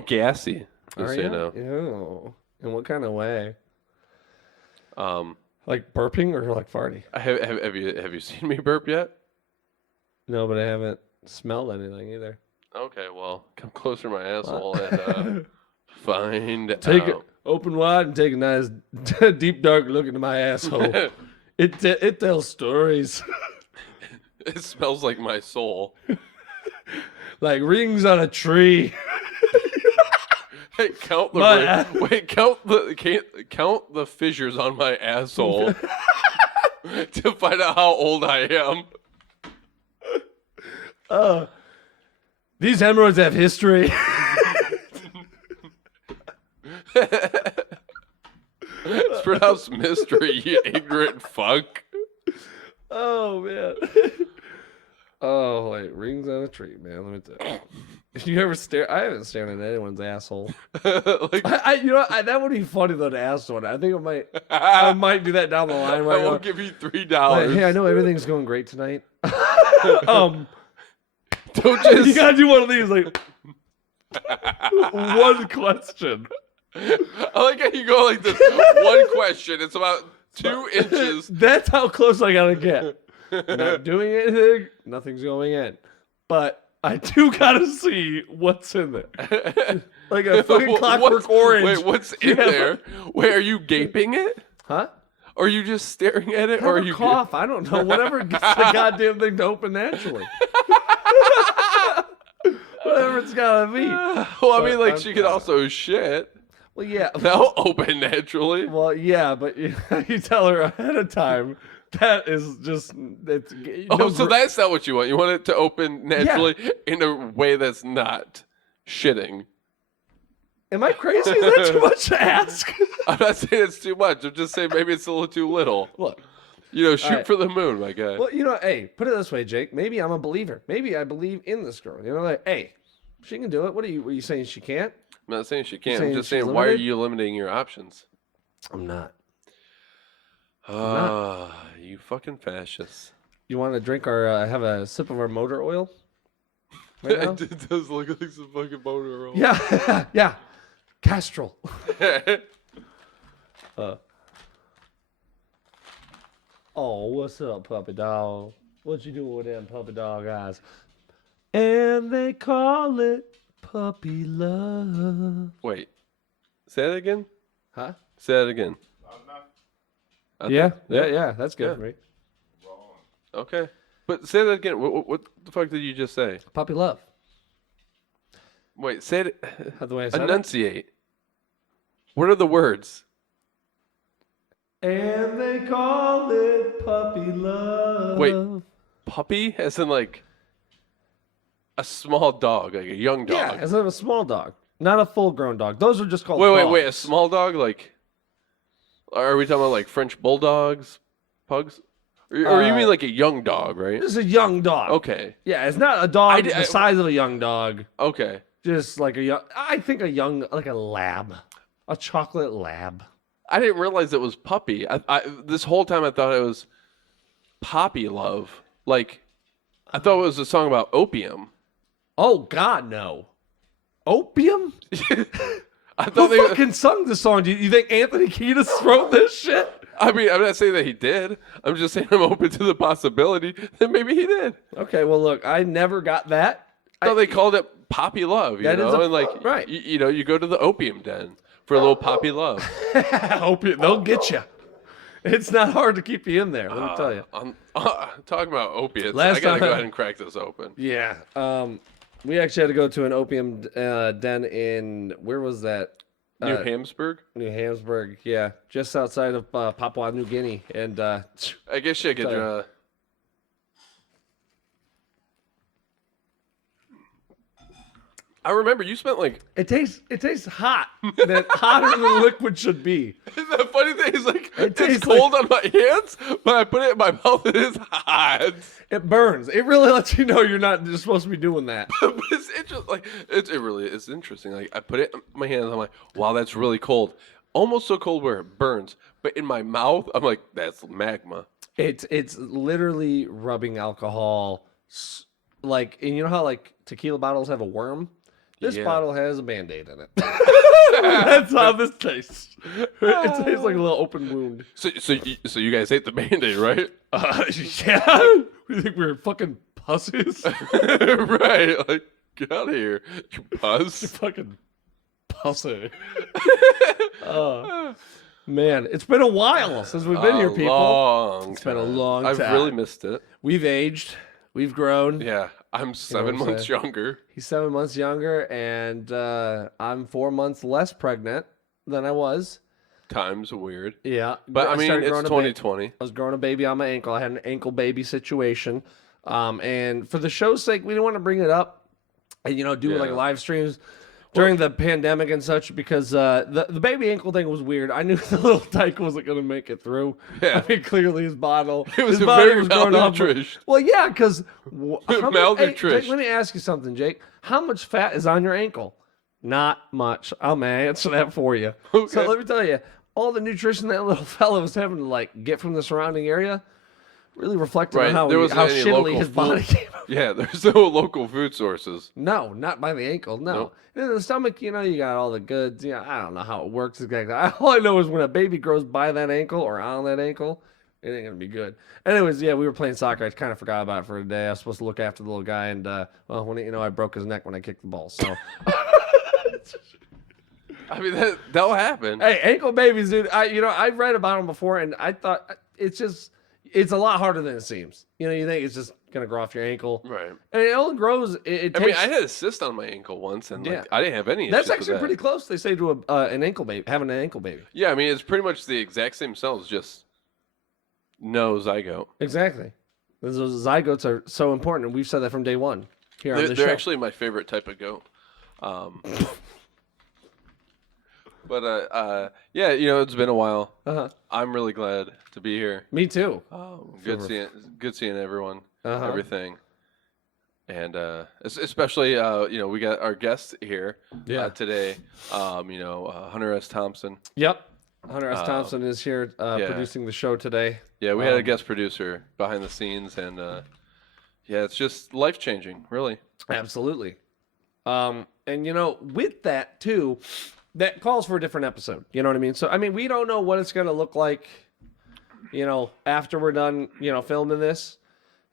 little gassy. Just Are so you you? know. Ew. In what kind of way? Um, Like burping or like farting? have you seen me burp yet? No, but I haven't smelled anything either. Okay, well, come closer to my asshole What? and find Take it out. open wide and take a nice deep dark look into my asshole. It tells stories. It smells like my soul. Like rings on a tree. Hey, count the My wait, count the fissures on my asshole to find out how old I am. These hemorrhoids have history. It's pronounced mystery, you ignorant fuck. Oh man. Oh, like rings on a tree, man. Let me tell you. You ever stare? I haven't stared at anyone's asshole. Like, You know, that would be funny though to ask someone. I think I might do that down the line. I will give you $3. Like, hey, I know everything's going great tonight. Don't You just. gotta do one of these, like one question. I like how you go like this. One question. It's about 2 inches. That's how close I gotta get. Not doing anything. Nothing's going in, but I do gotta see what's in there. Like a fucking Clockwork Orange. Wait, what's in there? Wait, are you gaping it? Huh? Or are you just staring at it? Have Or are a you cough. I don't know. Whatever gets the goddamn thing to open naturally. Whatever it's gotta be. Well, I mean, like, she could also shit. Well, yeah. That'll open naturally. Well, yeah, but you tell her ahead of time. That is just it's. So that's not what you want. You want it to open naturally in a way that's not shitting. Am I crazy? Is that too much to ask? I'm not saying it's too much. I'm just saying maybe it's a little too little. Look. Shoot right. for the moon, my guy. Well, hey, put it this way, Jake. Maybe I'm a believer. Maybe I believe in this girl. Like, hey, she can do it. What are you saying she can't? I'm not saying she can't. I'm saying just she's saying, why are limited? you limiting your options? I'm not. You fucking fascist. You want to drink have a sip of our motor oil? Right now? It does look like some fucking motor oil. Yeah, yeah. Castrol. Oh, what's up, puppy dog? What you doing with them puppy dog eyes? And they call it puppy love. Wait. Say that again? Huh? Say that again. Yeah. That's good for me. Okay. But say that again. What the fuck did you just say? Puppy love. Wait, say it. That's the way I said it. Enunciate. What are the words? And they call it puppy love. Wait, puppy? As in like a small dog, like a young dog. Yeah, as in a small dog. Not a full-grown dog. Those are just called Wait, a dogs. small dog? Like, are we talking about like French bulldogs, pugs? Or you mean like a young dog, right? This is a young dog. Okay. Yeah, it's not a dog the size of a young dog. Okay. Just like I think a young, like a lab. A chocolate lab. I didn't realize it was puppy. This whole time I thought it was Poppy Love. Like, I thought it was a song about opium. Oh, God, no. Opium? I thought Who fucking sung this song? Do you think Anthony Kiedis wrote this shit? I mean, I'm not saying that he did. I'm just saying I'm open to the possibility that maybe he did. Okay, well, look, I never got that. I thought they called it Poppy Love, you know? And like, right. You go to the opium den for a little Poppy Love. Opium, they'll get you. It's not hard to keep you in there, let me tell you. I'm talking about opiates. Last I gotta time- go ahead and crack this open. Yeah. We actually had to go to an opium den in, where was that? New Hampshire? New Hampshire, yeah. Just outside of Papua New Guinea. And I guess you could... I remember you spent like... it tastes hot. Hotter than liquid should be. The funny thing is like, it's tastes cold on my hands, but I put it in my mouth and it's hot. It burns. It really lets you know you're not just supposed to be doing that. But it's interesting. Like, it really is interesting. Like, I put it in my hands. I'm like, wow, that's really cold. Almost so cold where it burns. But in my mouth, I'm like, that's magma. It's literally rubbing alcohol. Like, and you know how like tequila bottles have a worm? This Yeah. bottle has a Band-Aid in it. That's how this tastes. It tastes like a little open wound. So you guys ate the Band-Aid, right? Yeah. We think we're fucking pussies. Right. Like, get out of here, you puss. Fucking pussy. Man, it's been a while since we've been here, people. It's been a long time. I've really missed it. We've aged. We've grown. Yeah, I'm 7 what I'm months saying? younger. He's 7 months younger, and I'm 4 months less pregnant than I was. Time's weird. Yeah. But I mean, started it's growing 2020. I was growing a baby on my ankle. I had an ankle baby situation. And for the show's sake, we didn't want to bring it up and, do like Yeah. live streams during the pandemic and such because the baby ankle thing was weird. I knew the little dyke wasn't going to make it through. Yeah. I mean, clearly his body was growing very up. malnourished. Well, yeah, because Malnourished. Jake, let me ask you something, Jake. How much fat is on your ankle? Not much. I'm going to answer that for you. Okay. So let me tell you, all the nutrition that little fella was having to get from the surrounding area really reflected Right. on how There wasn't any shittily local his body food. came out. Yeah, there's no local food sources. No, not by the ankle. No. Nope. And in the stomach, you got all the goods. I don't know how it works exactly. All I know is when a baby grows by that ankle or on that ankle, it ain't gonna be good. Anyways, yeah, we were playing soccer. I kind of forgot about it for a day. I was supposed to look after the little guy, and I broke his neck when I kicked the ball. So. I mean, that'll happen. Hey, ankle babies, dude. I've read about them before, and I thought it's a lot harder than it seems. You think it's just gonna grow off your ankle, Right. and it only grows. It I mean, takes. I had a cyst on my ankle once, and Yeah. I didn't have any. That's issues with actually that. pretty close. They say to an ankle baby, having an ankle baby. Yeah, I mean, it's pretty much the exact same cells, just no zygote. Exactly. Those zygotes are so important, and we've said that from day one here on the show. They're actually my favorite type of goat. But yeah, it's been a while. Uh-huh. I'm really glad to be here. Me too. Good seeing everyone, Uh-huh. everything, and especially we got our guest here Yeah. today. Hunter S. Thompson. Yep. Hunter S. Thompson is here producing the show today. Yeah, we had a guest producer behind the scenes, and yeah, it's just life changing, really. Absolutely. And with that too, that calls for a different episode. You know what I mean? So I mean, we don't know what it's gonna look like, after we're done, filming this.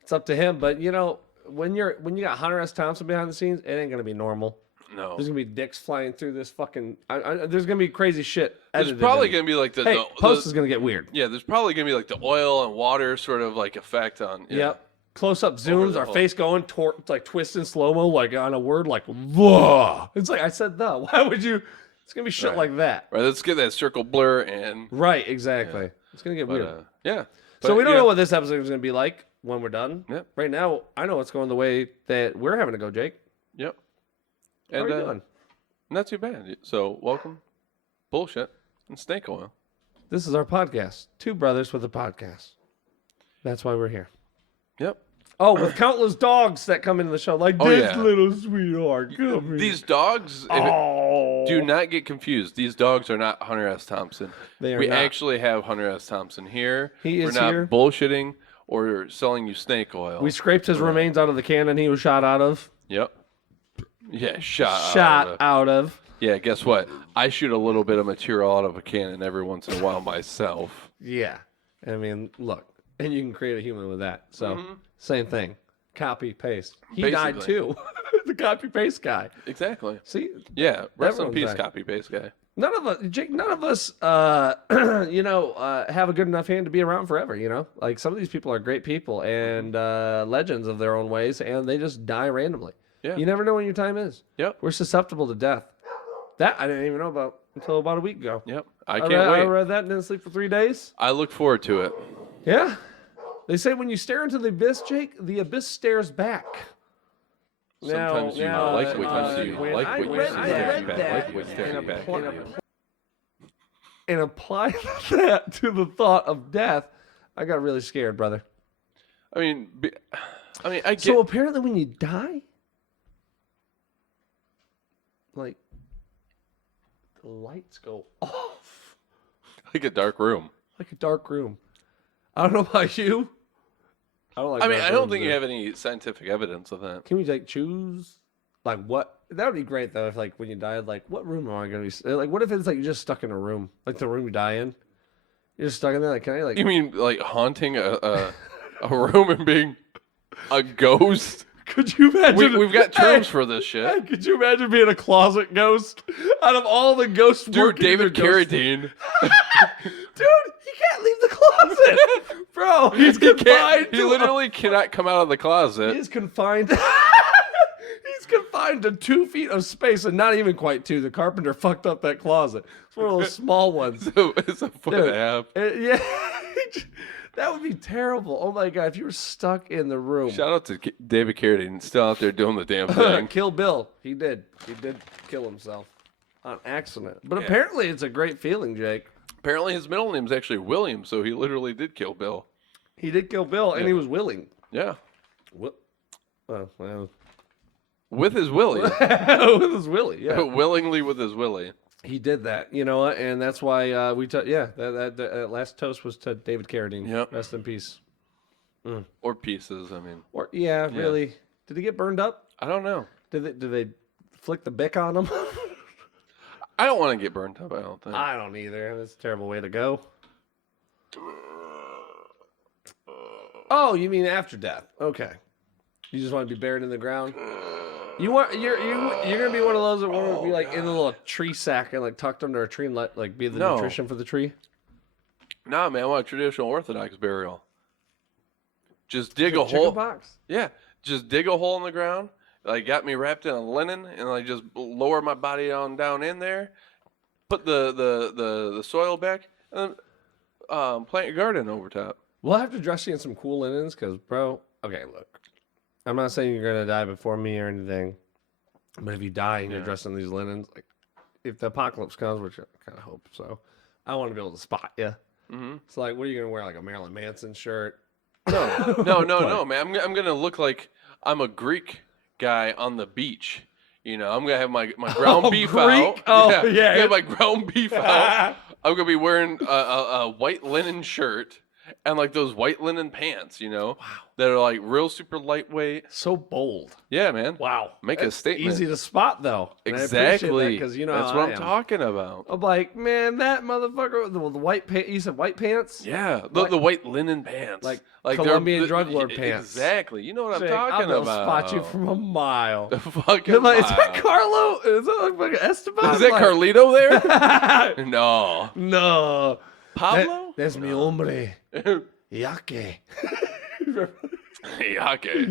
It's up to him. But when you got Hunter S. Thompson behind the scenes, it ain't gonna be normal. No, There's gonna be dicks flying through this fucking. There's gonna be crazy shit. there's edited probably in. gonna be like Hey, post is gonna get weird. yeah, there's probably gonna be like the oil and water sort of like effect on. Yeah. Yep. Close up zooms, the our whole- face going like twisting slow mo, like on a word like "whoa." It's like I said the. Why would you? It's gonna be shit Right. like that. Right, let's get that circle blur and. Right. Exactly. It's gonna get weird. Yeah. So But, we don't yeah, know what this episode is gonna be like when we're done. Yep. Right now, I know it's going the way that we're having to go, Jake. Yep. How And are you doing? not too bad. So welcome, bullshit and snake oil. This is our podcast. Two brothers with a podcast. That's why we're here. Yep. Oh, with countless dogs that come into the show, like Oh, this yeah. little sweetheart. Come here. These dogs. Do not get confused. These dogs are not Hunter S. Thompson. They are we not. actually have Hunter S. Thompson here. He is We're not here. bullshitting or selling you snake oil. We scraped his remains out of the cannon he was shot out of. Yep. Yeah, shot out of. Yeah, guess what? I shoot a little bit of material out of a cannon every once in a while myself. Yeah. I mean, look. And you can create a human with that. So, same thing. Copy, paste. He died Basically. too. The copy, paste guy. Exactly. See, Yeah, rest in Everyone's peace, died. copy paste guy. none of us, Jake, have a good enough hand to be around forever, Like, some of these people are great people and legends of their own ways, and they just die randomly. Yeah. You never know when your time is. Yep. We're susceptible to death. That I didn't even know about until about a week ago. Yep. I I can't wait. read that and didn't sleep for 3 days. I look forward to it. Yeah. They say when you stare into the abyss, Jake, the abyss stares back. Sometimes you Now, like what uh, you see. when Like I what you read see. that- Back. Like what's staring and back apply- at you. And apply that to the thought of death, I got really scared, brother. I mean, I get. So apparently when you die, like, the lights go off. like a dark room. Like a dark room. I don't know about you. I don't like I mean, dark I don't rooms, think you though. have any scientific evidence of that. Can we, like, choose, like, what That would be great though. If like when you died, like what room am I gonna be? Like what if it's like you're just stuck in a room, like the room you die in? You're just stuck in there. Like can I like? You mean like haunting a room and being a ghost? Could you imagine? We've got terms for this shit. Hey, could you imagine being a closet ghost? Out of all the ghosts, Dude, David Carradine. Dude, he can't leave the closet, bro. He's confined. He literally cannot come out of the closet. He's confined. He's confined to 2 feet of space, and not even quite 2. The carpenter fucked up that closet. It's one of those small ones. It's a foot and a half. Yeah, that would be terrible. Oh my god, if you were stuck in the room. Shout out to David Carradine, still out there doing the damn thing. Kill Bill. He did kill himself on accident. But apparently, it's a great feeling, Jake. Apparently, his middle name is actually William, so he literally did kill Bill. He did kill Bill, and he was willing. Yeah. Well. With his willy. With his willy, yeah. Willingly with his willy. He did that, you know, and that's why that last toast was to David Carradine. Yep. Rest in peace. Or pieces, I mean. Or really. Did he get burned up? I don't know. Did they flick the bick on him? I don't want to get burned up, I don't think. I don't either. That's a terrible way to go. Oh, you mean after death? Okay. You just want to be buried in the ground? You're gonna be one of those that want to be like in a little tree sack and like tucked under a tree and let like be the nutrition for the tree. Nah, man, I want a traditional Orthodox burial. Just dig a Chicken hole. box. Yeah, just dig a hole in the ground. Like got me wrapped in a linen and like just lower my body down in there. Put the soil back and then plant your garden over top. We'll have to dress you in some cool linens because, bro. Okay, look. I'm not saying you're gonna die before me or anything, but if you die and you're dressed in these linens, like if the apocalypse comes, which I kind of hope so, I want to be able to spot you. Mm-hmm. It's like, what are you gonna wear? Like a Marilyn Manson shirt? No, man. I'm gonna look like I'm a Greek guy on the beach. You know, I'm gonna have my ground beef Greek? out. Oh, yeah. I have my ground beef out. I'm gonna be wearing a white linen shirt and like those white linen pants, you know, that are like real super lightweight. So bold. Yeah, man. Wow. Make a statement. Easy to spot though. Exactly. Because you know that's how what I I'm am. talking about. I'm like, man, that motherfucker with the white pants. You said white pants? Yeah, the white linen pants, like they're- Colombian drug lord pants. Exactly. You know what I'm Jake, talking I'll about. spot you from a mile. Fucking Like, is mile. that Carlo? Is that like fucking Esteban? Is that Like- Carlito there? No. No. Pablo? That's mi hombre. Yake. Yake.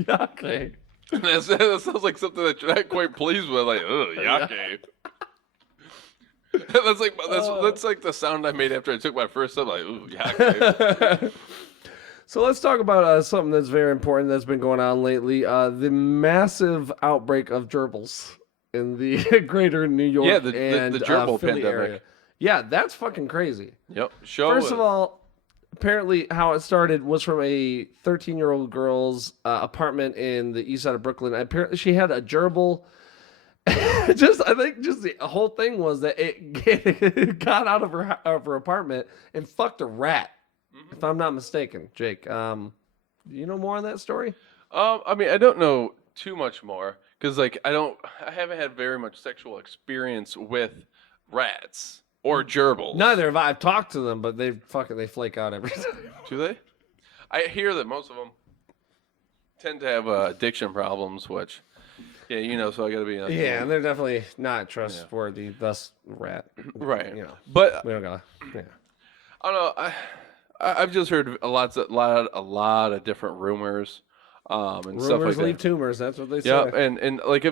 Yake. That sounds like something that you're not quite pleased with. Like, ugh, yake. That's like the sound I made after I took my first sip. Like, ooh, yake. So let's talk about something that's very important that's been going on lately. The massive outbreak of gerbils in the greater New York Yeah, and the gerbil Philly pandemic. area. Yeah, that's fucking crazy. Yep. First of all, apparently how it started was from a 13-year-old girl's apartment in the east side of Brooklyn. Apparently she had a gerbil. I think the whole thing was that it got out of her apartment and fucked a rat. If I'm not mistaken, Jake. Do you know more on that story? I mean, I don't know too much more because, like, I haven't had very much sexual experience with rats or gerbils. Neither have I. I've talked to them, but they flake out every time. Do they? I hear that most of them tend to have addiction problems, which, yeah, you know, so I got to be. Yeah, and they're definitely not trustworthy. Thus, rat. Right. You know, but we don't gotta. Yeah. I don't know. I've just heard a lot of different rumors, and Rumors stuff like leave that. tumors. That's what they say. Yeah, and like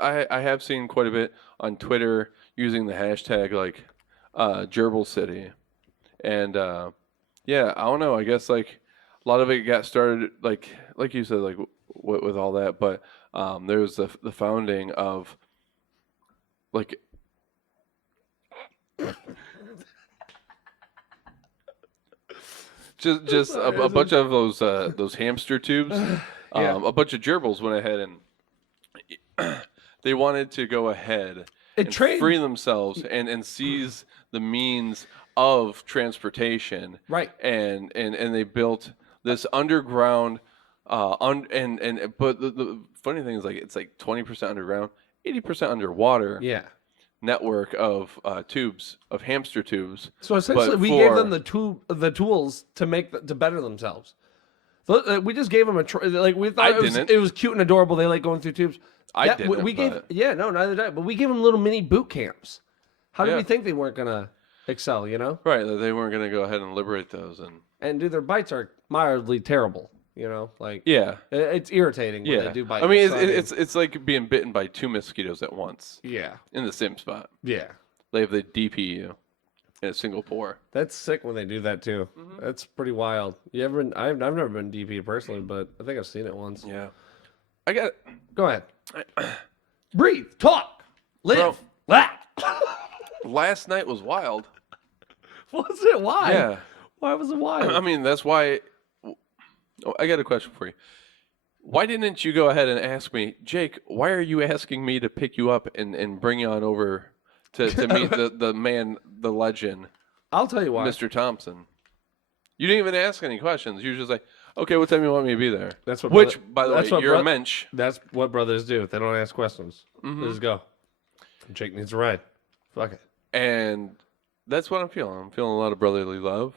I have seen quite a bit on Twitter using the hashtag like Gerbil City, and yeah, I don't know. I guess like a lot of it got started like you said like with all that, but there's the founding of like. Just a bunch of those hamster tubes. A bunch of gerbils went ahead and they wanted to go ahead and free themselves and seize the means of transportation. Right. And they built this underground but the funny thing is like it's like 20% underground, 80% underwater Yeah. network of tubes, of hamster tubes. So essentially, But we gave them the tools to to better themselves. So, we just gave them like we thought I didn't. it was cute and adorable. They like going through tubes. I Yeah, didn't, we gave but no, neither did I. But we gave them little mini boot camps. How did yeah. we think they weren't gonna excel? You know, Right, that they weren't going to go ahead and liberate those. And and dude, their bites are mildly terrible. You know, like yeah, it's irritating when they do bite. I mean, you, so it's like being bitten by 2 mosquitoes at once yeah, in the same spot. yeah. Like if they DP you in a single pour. That's sick when they do that too. That's pretty wild. You ever been? I've never been DP personally, but I think I've seen it once. Yeah, I got. Go ahead. Breathe. Talk. Live. Laugh. Last night was wild. Was it? Why? Yeah. Why was it wild? I mean, that's why. Oh, I got a question for you. Why didn't you go ahead and ask me, Jake? Why are you asking me to pick you up and bring you on over to meet the man, the legend, I'll tell you why. Mr. Thompson? You didn't even ask any questions. You were just like, okay, what time you want me to be there? That's what. Which, by the that's way, what you're a mensch. That's what brothers do. They don't ask questions. They just go. Jake needs a ride. Fuck it. And that's what I'm feeling. I'm feeling a lot of brotherly love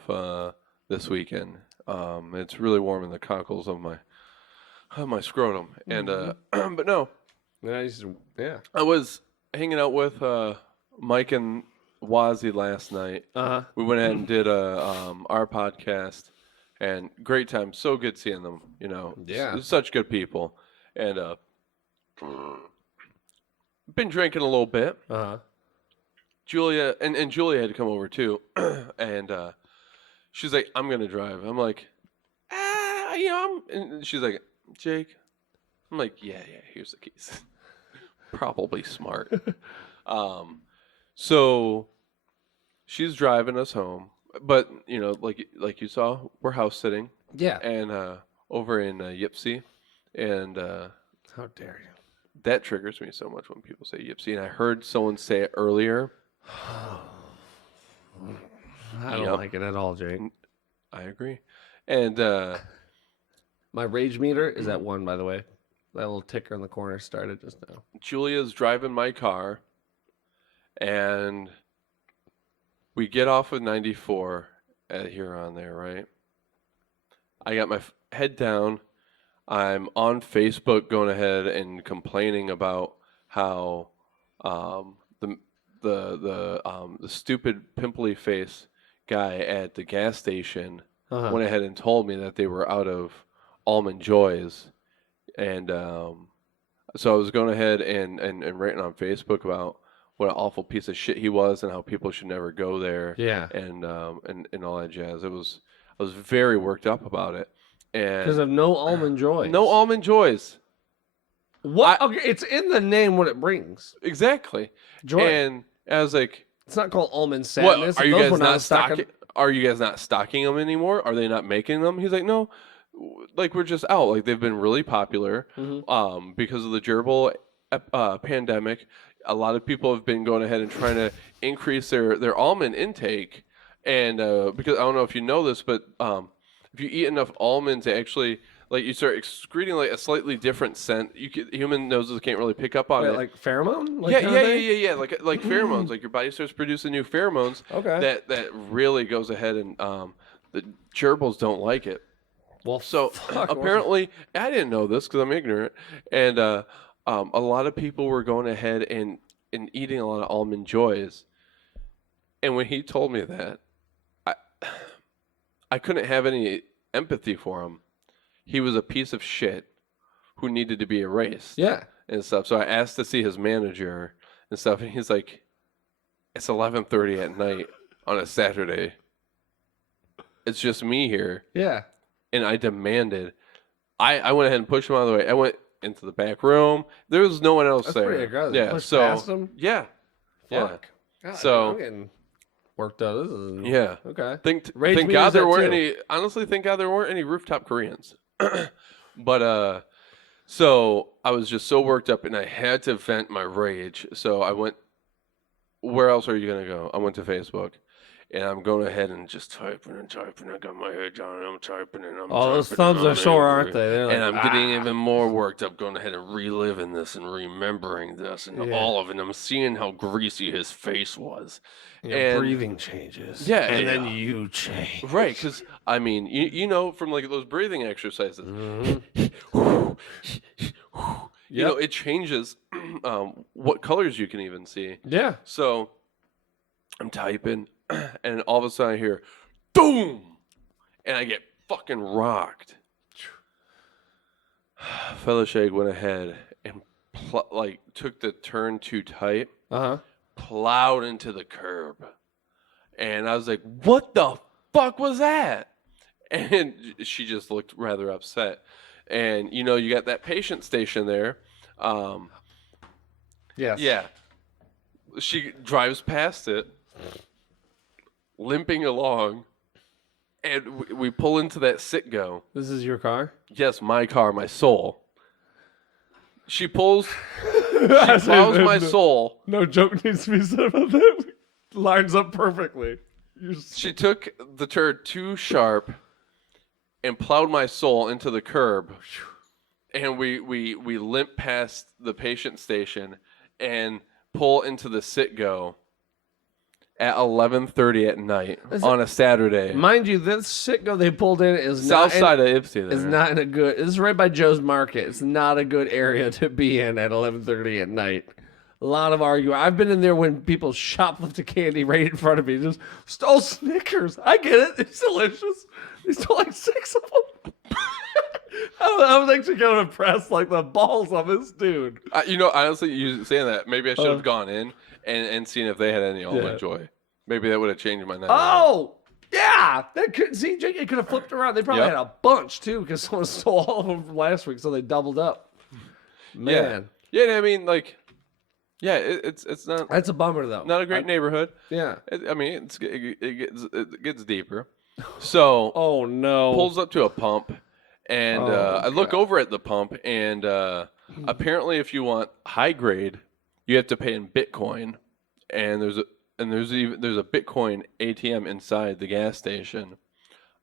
this weekend. It's really warming the cockles of my scrotum. And but no, Yeah. I was hanging out with Mike and Wazzy last night. We went ahead and did our podcast, and great time. So good seeing them. You know, Yeah. such good people. And been drinking a little bit. Julia and Julia had to come over too, and she's like, "I'm gonna drive." I'm like, and she's like, "Jake," I'm like, "Yeah, here's the keys." Probably smart. So she's driving us home, but you know, like you saw, we're house sitting, Yeah. and over in Yipsy, and How dare you? that triggers me so much when people say Yipsy, and I heard someone say it earlier. I don't like it at all, Jake. I agree. And My rage meter is at 1, by the way. That little ticker in the corner started just now. Julia's driving my car, and we get off of 94 at Huron there, right? I got my head down. I'm on Facebook going ahead and complaining about how the stupid pimply face guy at the gas station went ahead and told me that they were out of Almond Joys, and so I was going ahead and writing on Facebook about what an awful piece of shit he was and how people should never go there. Yeah. And all that jazz. I was very worked up about it. And Because of no almond joys. no Almond Joys. What? Okay, it's in the name what it brings. Exactly. Joy. And I was like, It's not called almond sadness. what, are you Those guys were not stocking- stocking? Are you guys not stocking them anymore? Are they not making them? He's like, no, like we're just out. Like they've been really popular because of the gerbil pandemic. A lot of people have been going ahead and trying to increase their almond intake, and because I don't know if you know this, but if you eat enough almonds, it actually like you start excreting like a slightly different scent. Human noses can't really pick up on it. Like pheromone? Like Yeah. Like pheromones. Like your body starts producing new pheromones. Okay. That really goes ahead and the gerbils don't like it. Well, So apparently, I didn't know this because I'm ignorant, and a lot of people were going ahead and eating a lot of Almond Joys. And when he told me that, I couldn't have any empathy for him. He was a piece of shit who needed to be erased. Yeah. And stuff. So I asked to see his manager and stuff, and he's like, "It's 11:30 at night on a Saturday. It's just me here." Yeah. And I demanded. I went ahead and pushed him out of the way. I went into the back room. There was no one else That's there. pretty aggressive. Yeah. Pushed So past him? yeah. Fuck. God, So- I'm getting worked up. This is Yeah. okay. Thank Rage God meters there at weren't 2. any. Honestly, thank God there weren't any rooftop Koreans. But so I was just so worked up, and I had to vent my rage. So I went. Where else are you gonna go? I went to Facebook, and I'm going ahead and just typing and typing. I got my head down and I'm typing and I'm Oh, typing. those thumbs are sore, aren't they? They're And like, I'm getting even more worked up, going ahead and reliving this and remembering this and Yeah. all of it. And I'm seeing how greasy his face was. Your And breathing changes. Yeah, And then yeah. you change. Right, because I mean, you know, from like those breathing exercises, Mhm. you know, it changes what colors you can even see. Yeah. So I'm typing, and all of a sudden I hear, boom, and I get fucking rocked. Fellow Shag went ahead and like took the turn too tight, Uh-huh. plowed into the curb, and I was like, "What the fuck was that?" And she just looked rather upset. And you know, you got that patient station there. Yes. Yeah, she drives past it, limping along, and we pull into that sit go. This is your car? Yes, my car, my soul. She plows my soul. No joke needs to be said about that. Lines up perfectly. She took the turd too sharp and plowed my soul into the curb. And we limp past the patient station and pull into the sit go at 11:30 at night on a Saturday. Mind you, this Sitco they pulled in is South not side of Ypsi. is not in a good. This is right by Joe's Market. It's not a good area to be in at 11:30 at night. A lot of arguing. I've been in there when people shoplifted candy right in front of me. Just stole Snickers. I get it. It's delicious. They stole like 6 of them. I was actually kind of impressed, like the balls of this dude. You know, honestly, you saying that, maybe I should have gone in and seen if they had any Almond Joy. Maybe that would have changed my night. Oh, yeah. That could see. It could have flipped around. They probably Yep. had a bunch too because someone stole all of them from last week, so they doubled up. Man, Yeah. I mean, like, yeah, it's not. that's a bummer though. Not a great neighborhood. Yeah. I mean, it gets deeper. So Oh no. pulls up to a pump, and Oh, I look over at the pump, and apparently, if you want high grade, you have to pay in Bitcoin, and there's a Bitcoin ATM inside the gas station.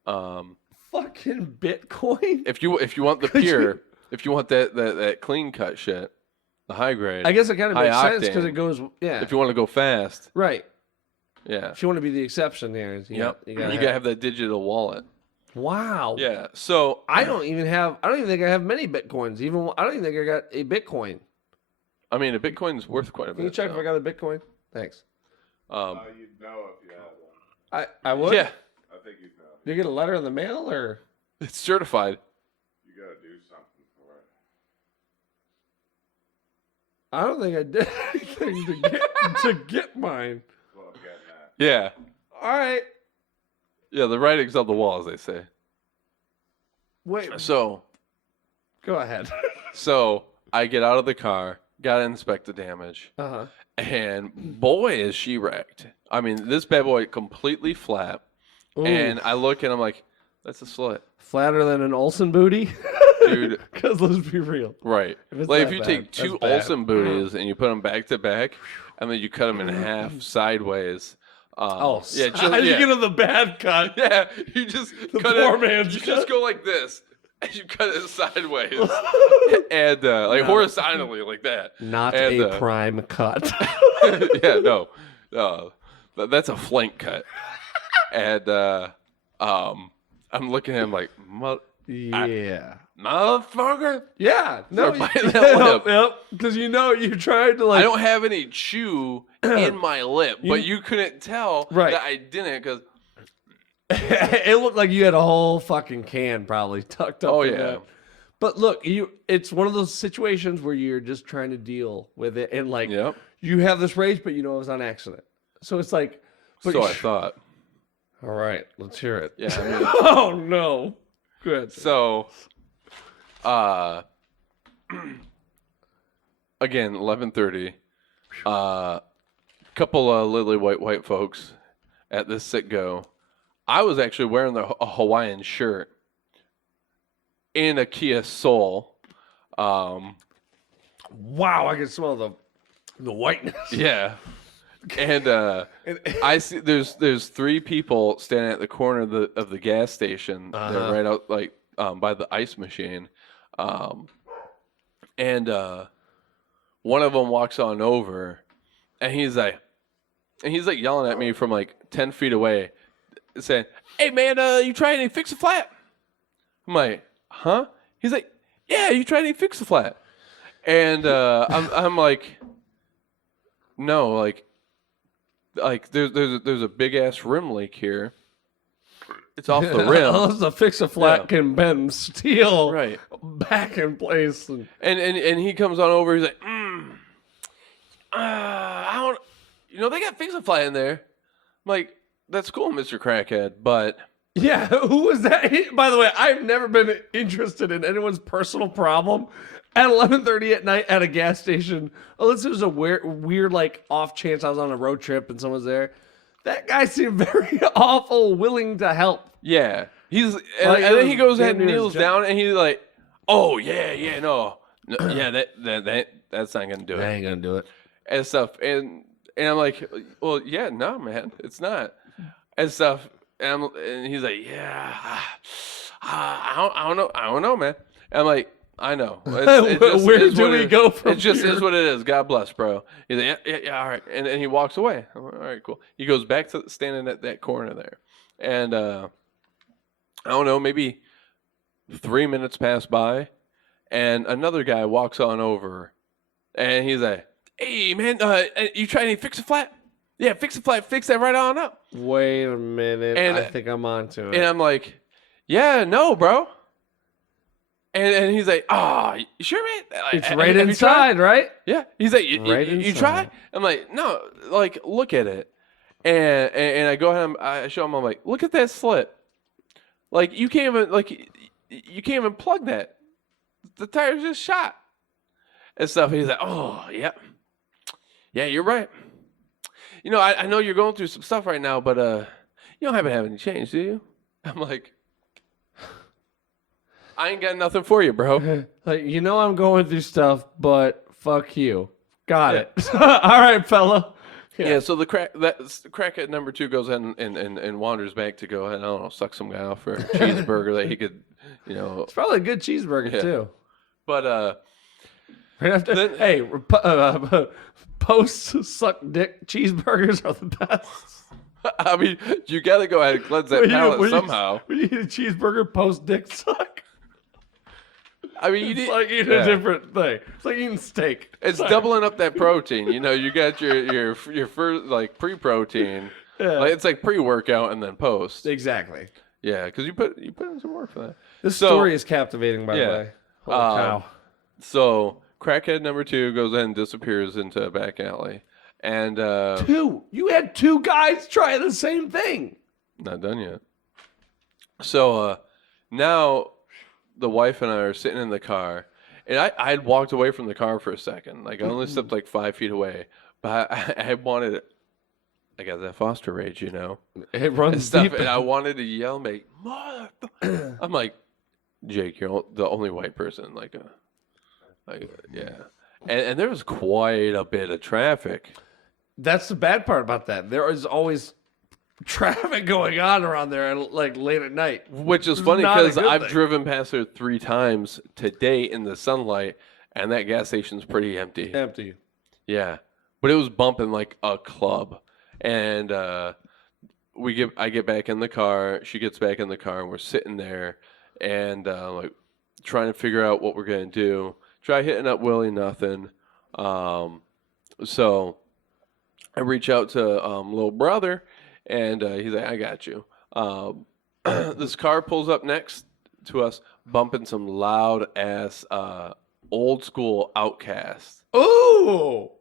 Fucking Bitcoin. If you want the pure, if you want that clean cut shit, the high grade. I guess it kind of high makes sense octane. because it goes. Yeah. If you want to go fast, Right. yeah. If you want to be the exception there, Yep. you You gotta gotta have that digital wallet. Wow. Yeah. So I don't even think I have many Bitcoins. I don't even think I got a Bitcoin. I mean, a Bitcoin's worth quite a bit. Can you check if so. I got a Bitcoin? Thanks. You'd know if you had one. I would. Yeah, I think you'd know. Do you get a letter in the mail or? it's certified. You gotta do something for it. I don't think I did anything to get mine. That's what I'm getting at. Yeah. All right. Yeah, the writing's on the wall, as they say. Wait. So Go ahead. I get out of the car, gotta inspect the damage, Uh-huh. and boy, is she wrecked. I mean, this bad boy completely flat, Ooh. and I look and I'm like, that's a slit. Flatter than an Olsen booty? Dude. Because let's be real. Right. If it's Like, that if you bad, take 2 that's bad. Olsen booties and you put them back to back, and then you cut them in half sideways. Yeah, just, How'd you yeah. get on the bad cut? Yeah, you just The cut poor it. man's You cut. just go like this, and you cut it sideways, and like horizontally like that. Not And, a prime cut. Yeah, no, that's a flank cut. And I'm looking at him like, Yeah. motherfucker. Yeah. No. Start biting that lip. Yep. Because you're trying to I like. don't have any chew in my lip, but you couldn't tell Right. that I didn't because. It looked like you had a whole fucking can probably tucked up. Oh, in yeah. that. But look, it's one of those situations where you're just trying to deal with it, and like Yep. you have this rage, but you know it was on accident. So it's like, but So I thought. all right, let's hear it. Yeah. I mean, Oh no. Good. So, again, 11:30. Couple of lily white folks at this sit go. I was actually wearing a Hawaiian shirt in a Kia Soul. Wow, I can smell the whiteness. Yeah, And I see there's three people standing at the corner of the gas station. They're right out like by the ice machine, and one of them walks on over, and he's like yelling at me from like 10 feet away, saying, "Hey man, you trying to fix a flat?" I'm like, "Huh?" He's like, "Yeah, you trying to fix a flat?" And I'm like, "No, like there's a big ass rim leak here. It's off the rim." Unless a fix-a-flat can bend steel Right. back in place. And he comes on over. He's like, I don't. They got fix-a-flat in there. I'm like, that's cool, Mr. Crackhead, but. Yeah, who was that? By the way, I've never been interested in anyone's personal problem at 11:30 at night at a gas station, unless it was a weird like off chance I was on a road trip and someone's there. That guy seemed very awful, willing to help. Yeah, and then he goes ahead and kneels down, and he's like, "Oh yeah, no, yeah, that's not gonna do it. That ain't gonna do it." And stuff, and I'm like, "Well, yeah, no, man, it's not," and stuff. And he's like, "Yeah, I don't know, man." And I'm like, "I know. Where do we go from It just here? is what it is. God bless, bro." He's like, "Yeah, all right." And he walks away. I'm like, all right, cool. He goes back to standing at that corner there, and I don't know, maybe 3 minutes pass by, and another guy walks on over, and he's like, "Hey, man, you trying to fix a flat?" "Yeah, fix a flat. Fix that right on up." Wait a minute. And, I think I'm onto it. And I'm like, "Yeah, no, bro." And he's like, "Oh, you sure, man? It's right inside, right? Yeah." He's like, "You Inside. try?" I'm like, "No, like, look at it." And I go ahead and I show him, I'm like, "Look at that slit. Like, you can't even plug that. The tire's just shot." And stuff. He's like, "Oh, yeah. Yeah, you're right. I know you're going through some stuff right now, but you don't happen to have any change, do you?" I'm like, "I ain't got nothing for you, bro." Like, I'm going through stuff, but fuck you. Got it. All right, fella. Yeah. So the crackhead number 2 goes ahead and wanders back to go ahead and, I don't know, suck some guy off for a cheeseburger that he could, It's probably a good cheeseburger too. But Right after, hey, post suck dick cheeseburgers are the best. I mean, you got to go ahead and cleanse that palate somehow. When you eat a cheeseburger post dick suck, I mean, it's like eating a different thing. It's like eating steak. It's doubling up that protein. You got your first like pre-protein. Yeah. Like, it's like pre-workout and then post. Exactly. Yeah, because you put in some work for that. This story is captivating, by the way. Holy cow. So crackhead number 2 goes ahead and disappears into a back alley, and 2. You had 2 guys try the same thing. not done yet. So now the wife and I are sitting in the car, and I had walked away from the car for a second. Like, I only stepped like 5 feet away, but I wanted it. I got that foster rage, It and runs stuff, deep. and I wanted to yell, "Make mother!" I'm like, "Jake, you're the only white person." Like, yeah, and there was quite a bit of traffic. That's the bad part about that. There is always traffic going on around there, like late at night. Which is It's funny not a because good I've thing. driven past there 3 times today in the sunlight, and that gas station's pretty empty. Empty. Yeah, but it was bumping like a club, and I get back in the car. She gets back in the car, and we're sitting there, and like trying to figure out what we're gonna do. Try hitting up Willie, nothing. So I reach out to little brother, and he's like, "I got you." This car pulls up next to us, bumping some loud ass old school Outcast. Ooh.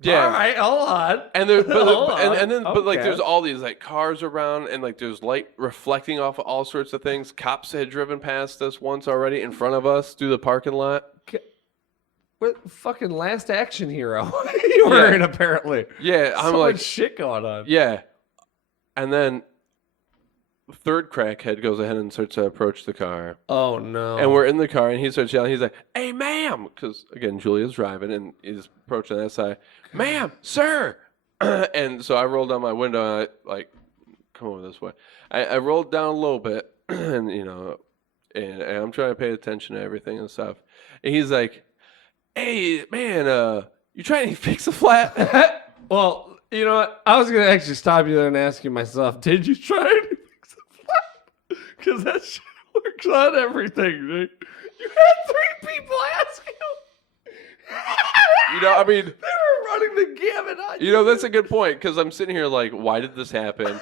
Yeah. All right, hold on. And there, Hold and then, on. but like, Okay. there's all these like cars around, and like, there's light reflecting off of all sorts of things. Cops had driven past us once already in front of us through the parking lot. What fucking Last Action Hero you were Yeah. in, apparently. Yeah, I'm So like, much shit going on. yeah. And then third crackhead goes ahead and starts to approach the car, Oh no. and we're in the car, and he starts yelling. He's like, "Hey, ma'am," because again, Julia's driving, and he's approaching that side. "Ma'am, sir, and so I rolled down my window and I like come over this way. I rolled down a little bit, and and I'm trying to pay attention to everything and stuff. And he's like, "Hey, man, you trying to fix a flat?" Well, you know what? I was gonna actually stop you there and ask you myself. Did you try to fix a flat? Because that shit works on everything, dude. You had 3 people ask you. I mean, They were running the gamut on you. that's a good point because I'm sitting here like, why did this happen?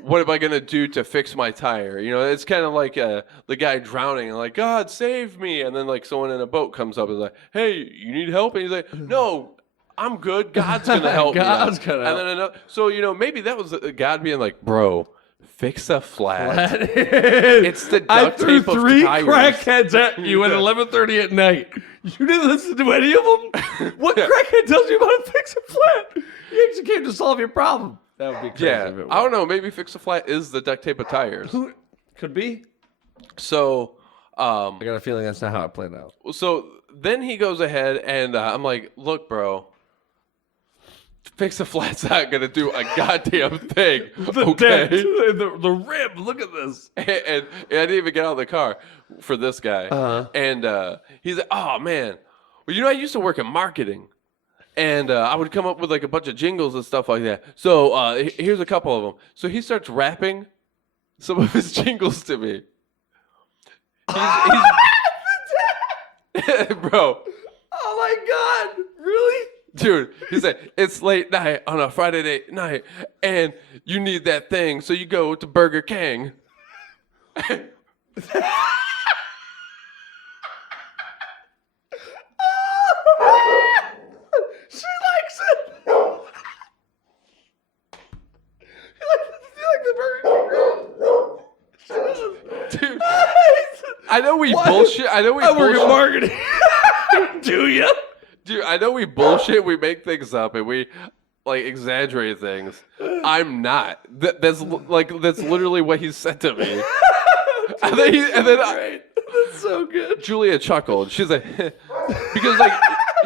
What am I gonna do to fix my tire? It's kind of like the guy drowning and like, God save me, and then like someone in a boat comes up and is like, hey, you need help? And he's like, no, I'm good. God's gonna help me. God's gonna help. And then another, so maybe that was God being like, bro, fix a flat. It's the I duct threw tape of 3 tires. crackheads at you at 11:30 at night. You didn't listen to any of them? What crackhead tells you about to fix a flat? You actually came to solve your problem. That would be crazy. Yeah, if it I don't know. Maybe fix a flat is the duct tape of tires. Could be. So, I got a feeling that's not how it played out. so then he goes ahead and I'm like, look, bro, fix a flat's not gonna do a goddamn thing. The Okay. dent, the rib. Look at this. And I didn't even get out of the car for this guy. Uh-huh. And he's like, oh man, well, I used to work in marketing. And I would come up with like a bunch of jingles and stuff like that. So here's a couple of them. So he starts rapping some of his jingles to me. Bro, Oh my God! Really? dude, he said, it's late night on a Friday night, and you need that thing, so you go to Burger King. She likes it. You like the Burger King? Dude, I know we bullshit. I work in bullshit. marketing. Do you? Dude, I know we bullshit. We make things up and we like exaggerate things. I'm not. That's literally what he said to me. And then That's so good. Julia chuckled. She's like, because like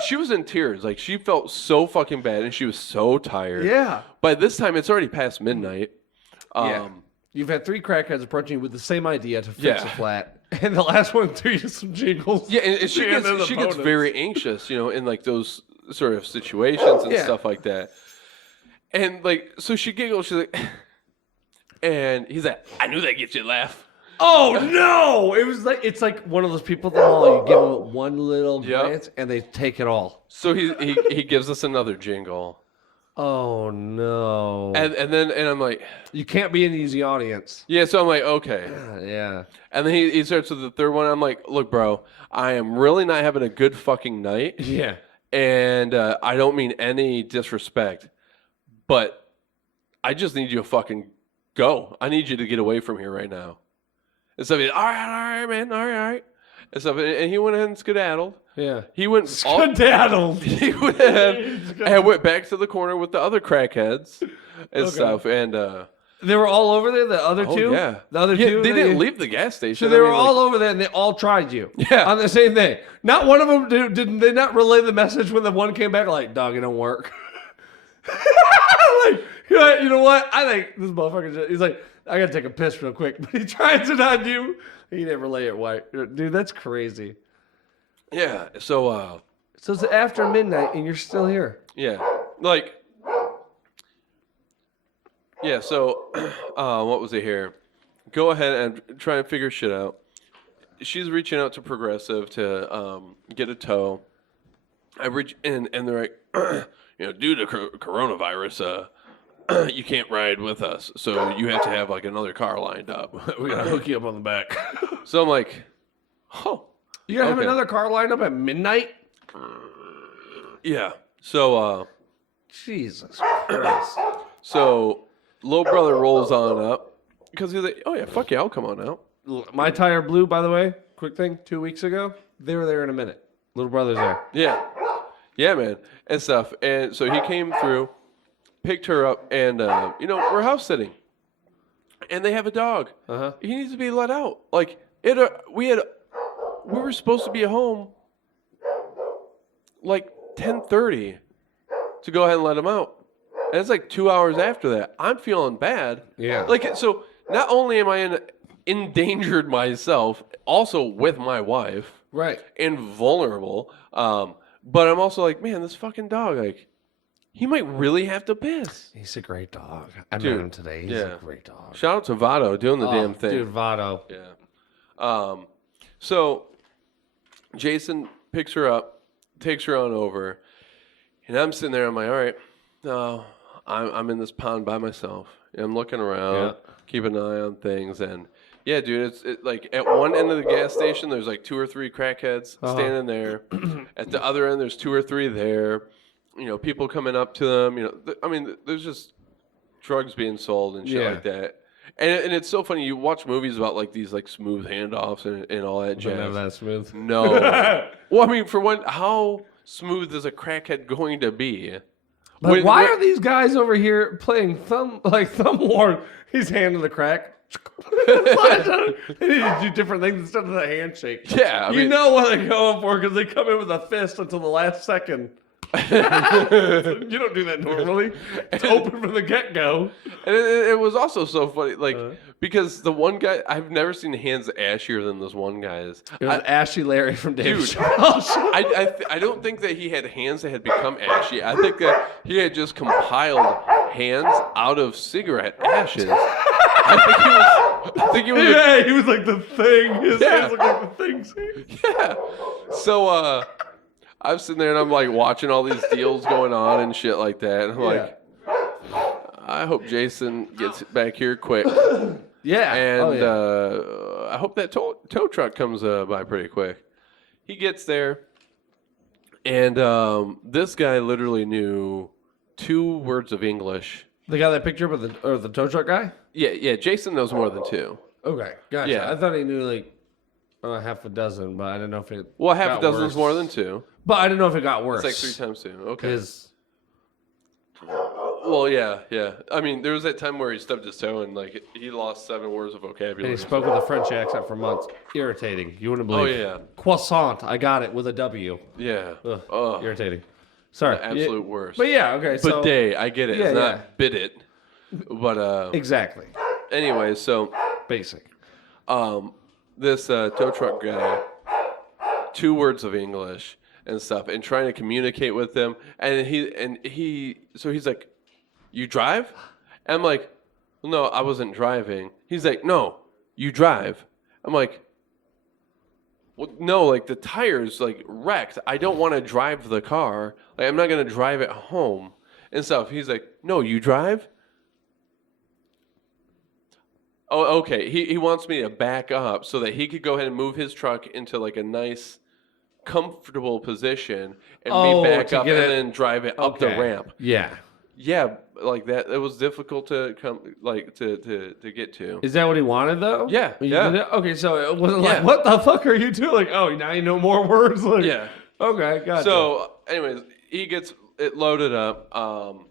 she was in tears. Like she felt so fucking bad and she was so tired. Yeah. By this time, it's already past midnight. Yeah. You've had 3 crackheads approaching you with the same idea to fix Yeah. a flat, and the last one threw you some jingles. Yeah, and she And then the gets bonus. very anxious, in like those sort of situations and Yeah. stuff like that. And like, so she giggles. She's like, and he's like, I knew that gets you to laugh. Oh no! It's like one of those people at the mall. You give them one little Yep. glance, and they take it all. So he gives us another jingle, Oh no! and I'm like, You can't be an easy audience. yeah. So I'm like, okay. Yeah. And then he starts with the third one. I'm like, look, bro, I am really not having a good fucking night. Yeah. And I don't mean any disrespect, but I just need you to fucking go. I need you to get away from here right now. And so he's all right, man, all right. And stuff. And he went ahead and skedaddled. Yeah. He went Skedaddled. He went ahead and went back to the corner with the other crackheads and Okay. stuff. And They were all over there. The other two. yeah, The other two. They didn't leave the gas station. So they I were mean, all over there, and they all tried you. Yeah. On the same thing. Not one of them did they not relay the message when the one came back like, "Dog, it don't work." Like, you know what? I think this motherfucker. He's like, I gotta take a piss real quick, but he tries it on you. He didn't relay it white, dude. That's crazy. Yeah. So So it's after midnight, and you're still here. yeah, like. Yeah, so what was it here? Go ahead and try and figure shit out. She's reaching out to Progressive to get a tow. I reach in and they're like, due to coronavirus, you can't ride with us, so you have to have like another car lined up. We gotta hook you up on the back. So I'm like, oh, You gotta have Okay. another car lined up at midnight. yeah. So Jesus Christ. so little brother rolls on up because he's like, oh yeah, fuck yeah, I'll come on out. My tire blew, by the way. Quick thing, 2 weeks ago. They were there in a minute. Little brother's there. Yeah. Yeah, man. And stuff. And so he came through, picked her up, and, we're house sitting. And they have a dog. Uh-huh. He needs to be let out. Like, we were supposed to be at home like 10:30 to go ahead and let him out. And it's like 2 hours after that. I'm feeling bad. Yeah. Like, so not only am I endangered myself, also with my wife, Right. and vulnerable, but I'm also like, man, this fucking dog, like, he might really have to piss. He's a great dog. I met Dude, him today. He's a great dog. Shout out to Vado doing the damn thing. Dude, Vado. Yeah. So Jason picks her up, takes her on over, and I'm sitting there. I'm like, all right, no, I'm in this pond by myself. And I'm looking around, keeping an eye on things, and yeah, dude, it's like at one end of the gas station, there's like 2 or 3 crackheads standing there. At the other end, there's 2 or 3 there. You know, people coming up to them. You know, I mean, there's just drugs being sold and shit like that. And it's so funny. You watch movies about like these like smooth handoffs and all that jazz. Never that smooth. No. Well, I mean, for one, how smooth is a crackhead going to be? But why are these guys over here playing thumb war? He's handing the crack. They need to do different things instead of the handshake. Yeah, I you mean, know what they're going for because they come in with a fist until the last second. You don't do that normally. It's open from the get-go. And it was also so funny, like, because the one guy, I've never seen hands ashier than this one guy's. It was Ashy Larry from Dave Dude, I don't think that he had hands that had become ashy. I think that he had just compiled hands out of cigarette ashes. I think he was yeah, he was like the thing. His hands look like the things. Yeah. So, I'm sitting there and I'm like watching all these deals going on and shit like that. And I'm like, I hope Jason gets back here quick. Yeah. And I hope that tow truck comes by pretty quick. He gets there, and this guy literally knew 2 words of English. The guy that picked you up with the tow truck guy? Yeah. Jason knows more than 2. Okay, gotcha. Yeah. I thought he knew like half a dozen, but I didn't know if it. Well, half a dozen worse. is more than 2. But I didn't know if it got worse. It's like 3 times 2. Okay. Well, Well, yeah. I mean, there was that time where he stubbed his toe and like he lost 7 words of vocabulary. and he spoke with a French accent for months. Irritating. You wouldn't believe. Oh yeah. Croissant. I got it with a W. Yeah. Ugh, irritating. Sorry. The absolute worst. But yeah, okay. So Bidet, I get it. Yeah, It's not bit it. But exactly. anyway, so Basic. this tow truck guy, 2 words of English and stuff, and trying to communicate with them, and he's like, "You drive?" And I'm like, "No, I wasn't driving." He's like, "No, you drive." I'm like, "Well, no, like the tire's like wrecked. I don't want to drive the car. Like I'm not gonna drive it home and stuff." He's like, "No, you drive?" Oh, okay. He wants me to back up so that he could go ahead and move his truck into like a nice, comfortable position and me back up and then drive it up the ramp. Yeah. Yeah, like that. It was difficult to come to get to. Is that what he wanted though? Yeah. You Yeah. did it? Okay, so it wasn't like, what the fuck are you doing? Like, oh, now you know more words. Like, Yeah. Okay, gotcha. So, anyways, he gets it loaded up.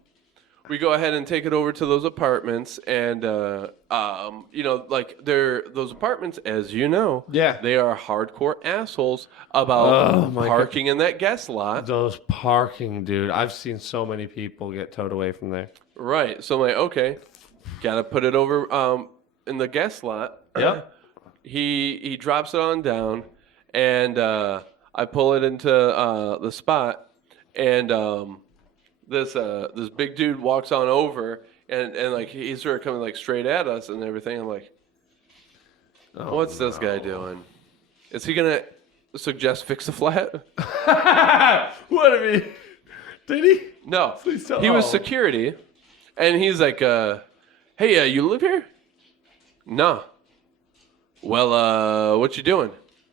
We go ahead and take it over to those apartments, and like those apartments, as you know, they are hardcore assholes about parking in that guest lot. Those parking, dude. I've seen so many people get towed away from there. Right. So I'm like, okay, gotta put it over in the guest lot. Yep. He drops it on down, and I pull it into the spot, and this big dude walks on over, and like he's sort of coming like straight at us and everything. I'm like, what's this guy doing? Is he gonna suggest fix a flat? What if he did he? No, Please tell. he was security, and he's like, hey, you live here? Nah. Well, what you doing?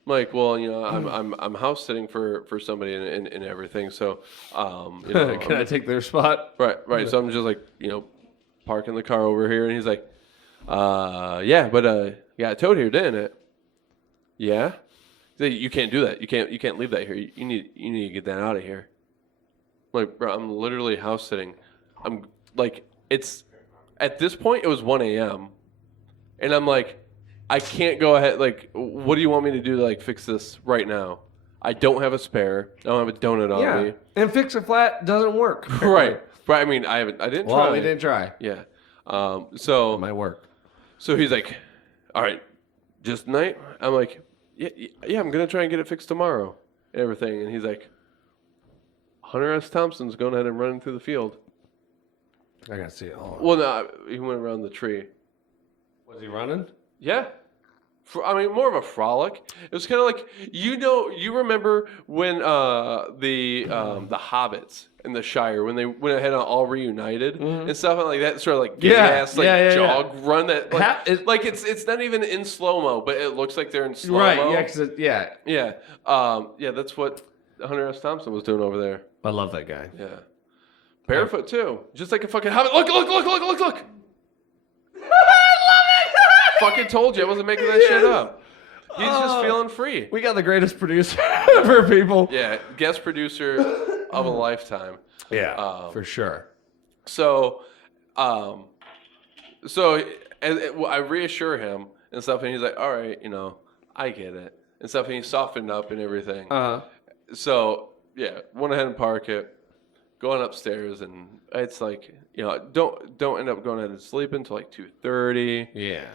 I'm like, well, you know, I'm house sitting for somebody and everything. So, you know, can I take their spot? Right. So I'm just like, you know, parking the car over here, and he's like, yeah, but you got towed here, didn't it? Yeah. He's like, you can't do that. You can't leave that here. You need to get that out of here. I'm like, bro, I'm literally house sitting. I'm like, it's at this point it was 1 a.m. and I'm like, I can't go ahead. Like, what do you want me to do to like fix this right now? I don't have a spare. I don't have a donut on me. And fix a flat doesn't work. Right. But I mean, I didn't try. Well, we didn't try. Yeah. It So might work. he's like, all right, just tonight? I'm like, yeah, I'm going to try and get it fixed tomorrow and everything. And he's like, Hunter S. Thompson's going ahead and running through the field. I got to see it. Hold on. Well, no, he went around the tree. Was he running? Yeah. I mean, more of a frolic. It was kind of like, you remember when the Hobbits in the Shire, when they went ahead and all reunited and stuff like that, sort of like gas, jog run that, like, it's not even in slow-mo, but it looks like they're in slow-mo. Right, Yeah. That's what Hunter S. Thompson was doing over there. I love that guy. Yeah. Barefoot, too. Just like a fucking Hobbit. Look! Fucking told you I wasn't making that shit up. He's just feeling free. We got the greatest producer ever, people. Yeah, guest producer of a lifetime. Yeah, for sure. So I reassure him and stuff, and he's like, "All right, I get it," and stuff, and he softened up and everything. So yeah, went ahead and park it. Going upstairs, and it's like, don't end up going ahead and sleeping until like 2:30. Yeah.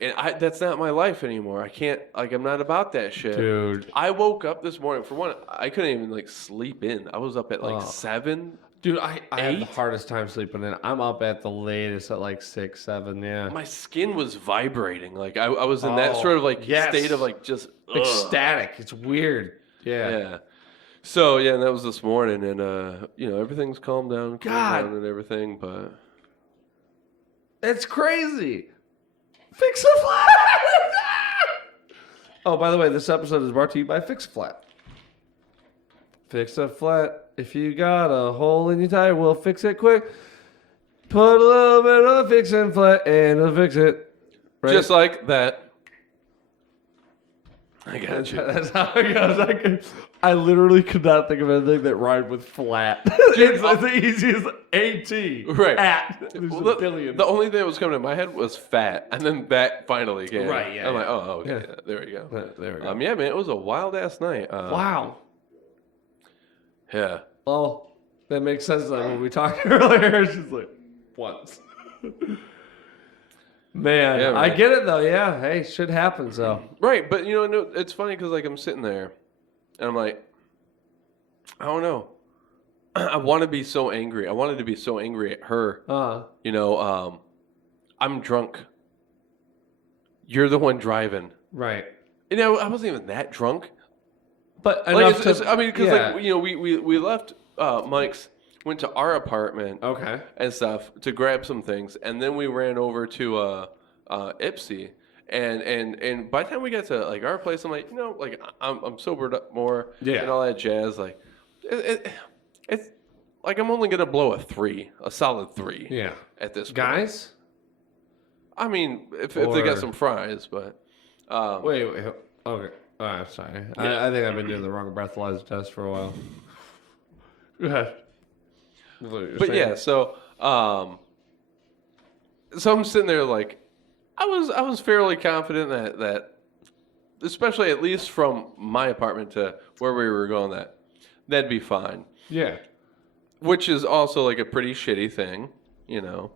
And that's not my life anymore. I can't, I'm not about that shit. Dude. I woke up this morning, for one, I couldn't even sleep in. I was up at 7. Dude, I had the hardest time sleeping in. I'm up at the latest at 6, 7, yeah. My skin was vibrating. I was in that sort of state of just ecstatic. It's weird. Yeah. Yeah. So, yeah, and that was this morning, and, everything's calmed down and everything, but... That's crazy. Fix a Flat! Oh, by the way, this episode is brought to you by Fix a Flat. Fix a Flat. If you got a hole in your tire, we'll fix it quick. Put a little bit of Fixin' Flat and it'll fix it. Right? Just like that. I got you. That's how it goes. I literally could not think of anything that rhymed with flat. It's the easiest AT. Right. At. There's a billion. The only thing that was coming to my head was fat, and then that finally came. Right, yeah. I'm like, oh, okay, yeah, there we go. There we go. Yeah, man, it was a wild ass night. Wow. Yeah. Well, that makes sense then when we talked earlier. It's just like, once. Man, yeah, I get it though. Yeah, hey, shit happens though. Right, but it's funny because I'm sitting there, and I'm like, I don't know. I want to be so angry. I wanted to be so angry at her. I'm drunk. You're the one driving. Right. I wasn't even that drunk. But enough because we left Mike's. Went to our apartment, and stuff to grab some things, and then we ran over to Ipsy, and by the time we got to our place, I'm like, I'm sobered up more, and all that jazz. It's like I'm only gonna blow a solid 3, at this point. Guys. I mean, if they got some fries, but wait, okay. Oh, I'm sorry. Yeah. I think I've been doing the wrong breathalyzer test for a while. Go ahead. But yeah, so I'm sitting there I was fairly confident that especially at least from my apartment to where we were going, that'd be fine. Yeah. Which is also a pretty shitty thing, but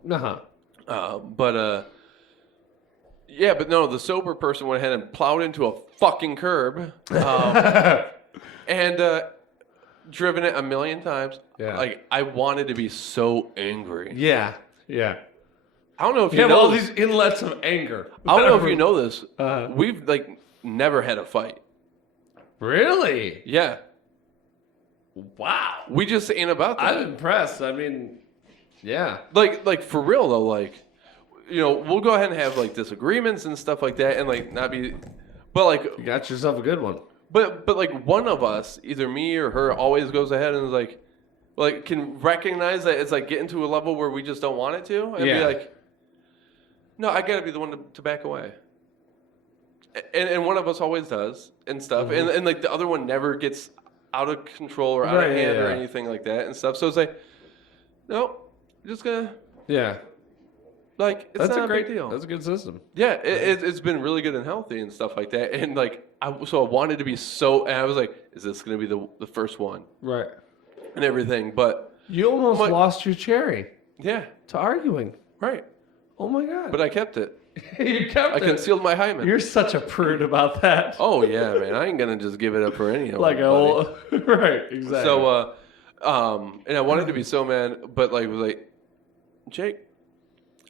no, the sober person went ahead and plowed into a fucking curb, and driven it a million times. Yeah. I wanted to be so angry. Yeah. Yeah. I don't know if you you know all this. these inlets of anger. I don't know if you know this. We've never had a fight. Really? Yeah. Wow. We just ain't about that. I'm impressed. I mean, yeah. Like for real though, we'll go ahead and have disagreements and stuff like that, and not be, but you got yourself a good one. But one of us, either me or her, always goes ahead and is can recognize that it's getting to a level where we just don't want it to, and be like, no, I gotta be the one to back away. And one of us always does and stuff, and the other one never gets out of control or out of hand or anything like that and stuff. So it's no, I'm just gonna it's that's not a great big deal. That's a good system. Yeah, it's been really good and healthy and stuff like that. And I wanted to be and I was like, is this gonna be the first one? Right. And everything, but You almost lost your cherry Yeah, to arguing. right. Oh my god. But I kept it. You kept I it. concealed my hymen. You're such a prude about that. Oh yeah, man. I ain't gonna just give it up for any of Like them. a whole, right, exactly. So, and I wanted to be so mad, but like was like, Jake,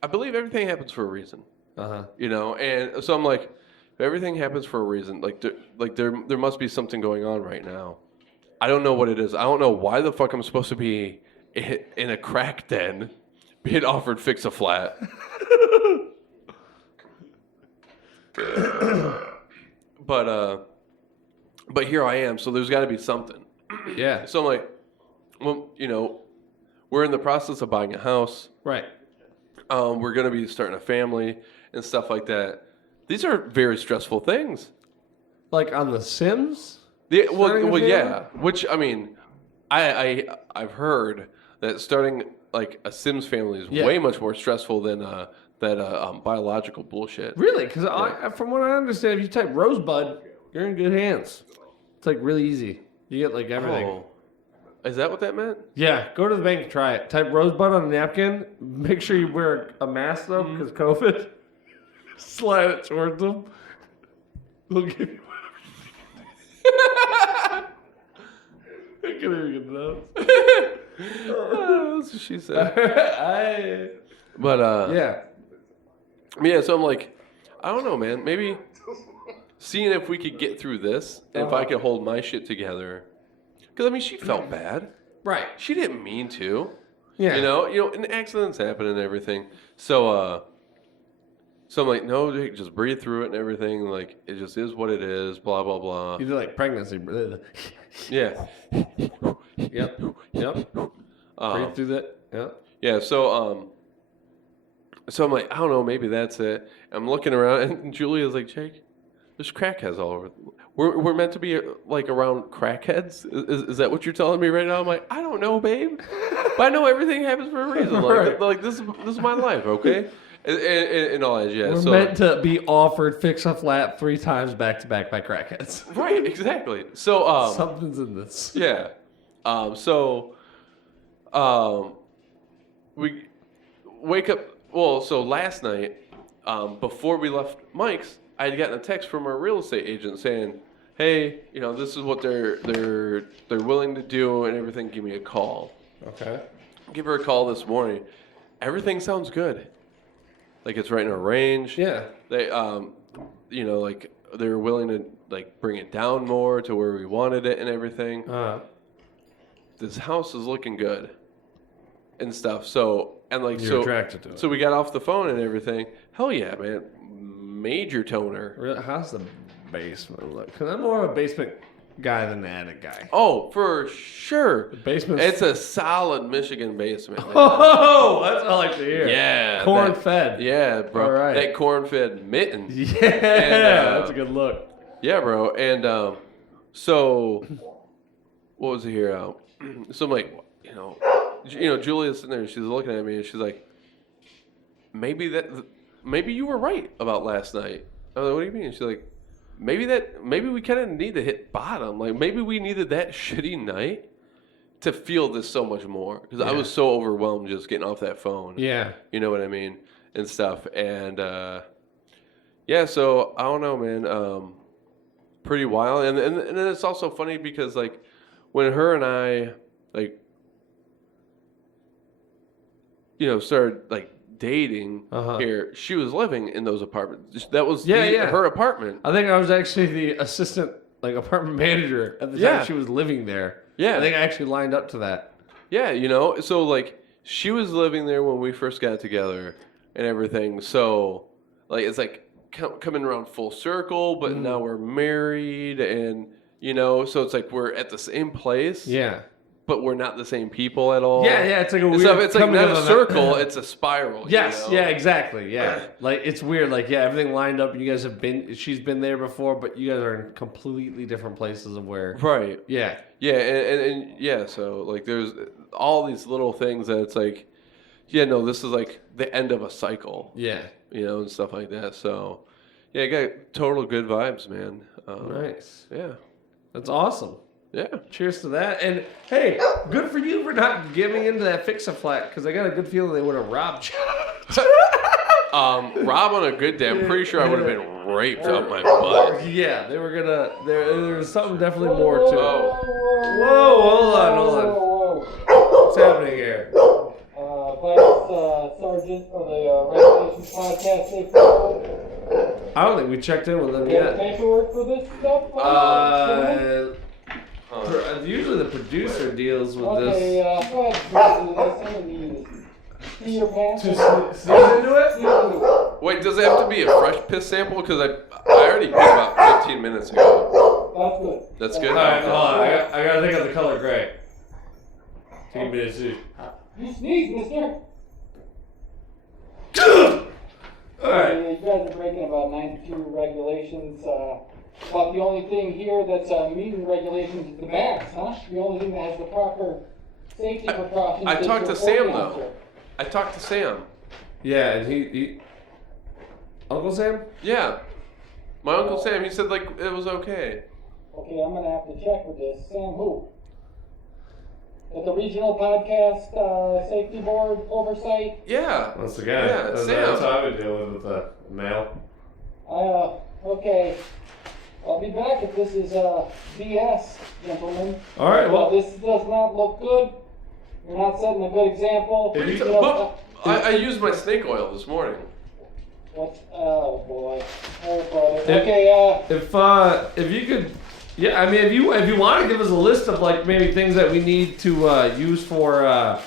I believe everything happens for a reason. You know, and so I'm like, if everything happens for a reason, there must be something going on right now. I don't know what it is. I don't know why the fuck I'm supposed to be in a crack den, being offered fix a flat. But here I am, so there's got to be something. Yeah. So I'm like, well, you know, we're in the process of buying a house. Right. We're going to be starting a family and stuff like that. These are very stressful things. Like on The Sims? Yeah, Starting a well, family? yeah. Which I mean, I've heard that starting like a Sims family is way much more stressful than that biological bullshit. Really? Because from what I understand, if you type Rosebud, you're in good hands. It's like really easy. You get like everything. Oh, is that what that meant? Yeah, go to the bank and try it. Type Rosebud on a napkin. Make sure you wear a mask though, because COVID. Slide it towards them. They'll give you whatever. I can't even get that. That's what she said. But yeah. So I'm like, I don't know, man. Maybe seeing if we could get through this, and if I could hold my shit together. Because I mean, she felt bad. Right. She didn't mean to. Yeah. You know, and accidents happen and everything. So I'm like, no, Jake, just breathe through it and everything. Like, it just is what it is. Blah blah blah. You do like pregnancy. Yeah. Yep. Breathe through that. Yep. Yeah. So I'm like, I don't know, maybe that's it. I'm looking around, and Julia's like, Jake, there's crackheads all over. We're meant to be like around crackheads. Is that what you're telling me right now? I'm like, I don't know, babe, but I know everything happens for a reason. Like this is my life, okay? And all that, yeah. We're meant to be offered fix a flat 3 times back to back by crackheads. Right, exactly. So something's in this. Yeah. We wake up. Well, so last night, before we left Mike's, I had gotten a text from our real estate agent saying, "Hey, you know, this is what they're willing to do and everything. Give me a call." Okay. Give her a call this morning. Everything sounds good. Like it's right in our range. Yeah. They, you know, like they're willing to like bring it down more to where we wanted it and everything. This house is looking good and stuff. So and like You're attracted to it. So we got off the phone and everything. Hell yeah, man. Major toner. Really? How's the basement look? Because I'm more of a basement guy than the attic guy. Oh, for sure. The basement. It's a solid Michigan basement. Man. Oh, that's what I like to hear. Yeah. Corn fed. Yeah, bro. All right. That corn fed mitten. Yeah. And, that's a good look. Yeah, bro. And so what was it here? So I'm like, you know, Julia's sitting there and she's looking at me and she's like, maybe you were right about last night. I was like, what do you mean? She's like, maybe we kind of need to hit bottom. Like maybe we needed that shitty night to feel this so much more because I was so overwhelmed just getting off that phone. Yeah. You know what I mean? And stuff. And yeah, so I don't know, man. Pretty wild. And then it's also funny because like when her and I like started like dating here, she was living in those apartments. That was her apartment. I think I was actually the assistant like apartment manager at the time she was living there. Yeah. I think I actually lined up to that. Yeah, so like she was living there when we first got together and everything. So like it's like coming around full circle, but now we're married and so it's like we're at the same place. Yeah. But we're not the same people at all. Yeah, it's like a weird. It's like not a circle; it's a spiral. Yes, yeah, exactly. Yeah, like it's weird. Like everything lined up. You guys have been. She's been there before, but you guys are in completely different places of where. Right. Yeah. Yeah, and yeah. So like, there's all these little things that it's like, yeah, no, this is like the end of a cycle. Yeah. And stuff like that. So, yeah, I got total good vibes, man. Nice. Yeah. That's awesome. Yeah. Cheers to that. And hey, good for you for not giving into that fix-a-flat, because I got a good feeling they would have robbed you. Rob on a good day, I'm pretty sure I would have been raped up my butt. Yeah, they were gonna. There was something definitely more to it. Oh. Whoa, hold on. What's happening here? Vice Sergeant for the Regulations Podcast Safety Board. I don't think we checked in with them You have yet. paperwork for this stuff? Usually the producer deals with Okay, this. go ahead. This one you see your pants? Sneeze into it? Sneeze into it. Wait, does it have to be a fresh piss sample? Because I already did about 15 minutes ago. That's good. That's good? Alright, hold on. I gotta think of the color gray. Take me to see. You sneeze, mister. Alright. You guys are breaking about 92 regulations. But the only thing here that's meeting regulations is the bags, huh? The only thing that has the proper safety precautions. I is talked to your Sam, ordinance. though. I talked to Sam. Yeah, and he Uncle Sam? Yeah. My Uncle Sam, he said, like, it was okay. Okay, I'm gonna have to check with this. Sam who? At the Regional Podcast Safety Board Oversight? Yeah. That's the guy. Yeah, that's, Sam. that's how I would deal with the mail. Okay. I'll be back if this is BS, gentlemen. Alright, well. This does not look good. You're not setting a good example. If you You know, But I used my snake oil this morning. what's, oh boy. Oh brother. Okay, If you could, yeah, I mean, if you want to give us a list of like maybe things that we need to use for, I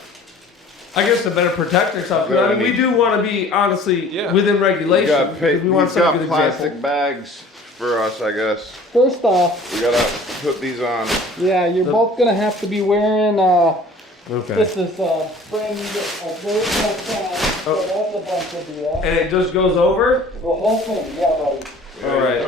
guess to better protect ourselves. 'Cause, I mean, we do want to be honestly Yeah. within regulation. He's We want to set a got good plastic example. bags for us, I guess. first off, We gotta put these on. yeah, you're both gonna have to be wearing, Okay. this is spring, there is no tan, so that's a bunch of BS. And it just goes over. The whole thing, yeah, buddy. Yeah, All right.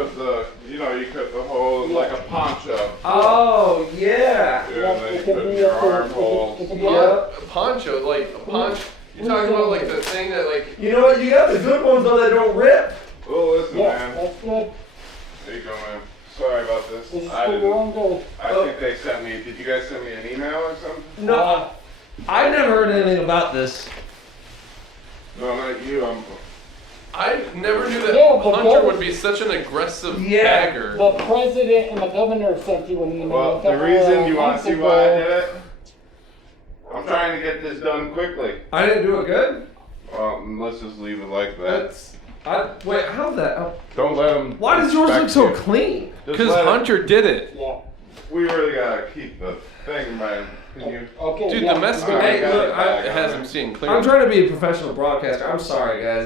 You cut the hole like a poncho. Oh yeah. Yeah, and then you put in your armholes. It can be A poncho, like a poncho. You're talking about like the thing that like. You know what? You got the good ones though that don't rip. Oh, listen, yeah, man. that's good. There you go, man. Sorry about this. This is I for your didn't. own good. I think they sent me. Did you guys send me an email or something? No, I never heard anything about this. No, not you. I never knew that Yeah, but Hunter that- would be such an aggressive Yeah. bagger. The president and the governor sent you an email. Well, a the couple, reason you want months to see why I ago. did it? I'm trying to get this done quickly. I didn't do it good. Well, let's just leave it like that. Wait, how's that? Don't let them. Why does yours look so clean? Because Hunter did it. Yeah. We really gotta keep the thing, man. Can you? Okay. Dude, yeah. the message Alright, Hey, look, it has him seeing clearly. I'm trying to be a professional broadcaster. I'm sorry, guys.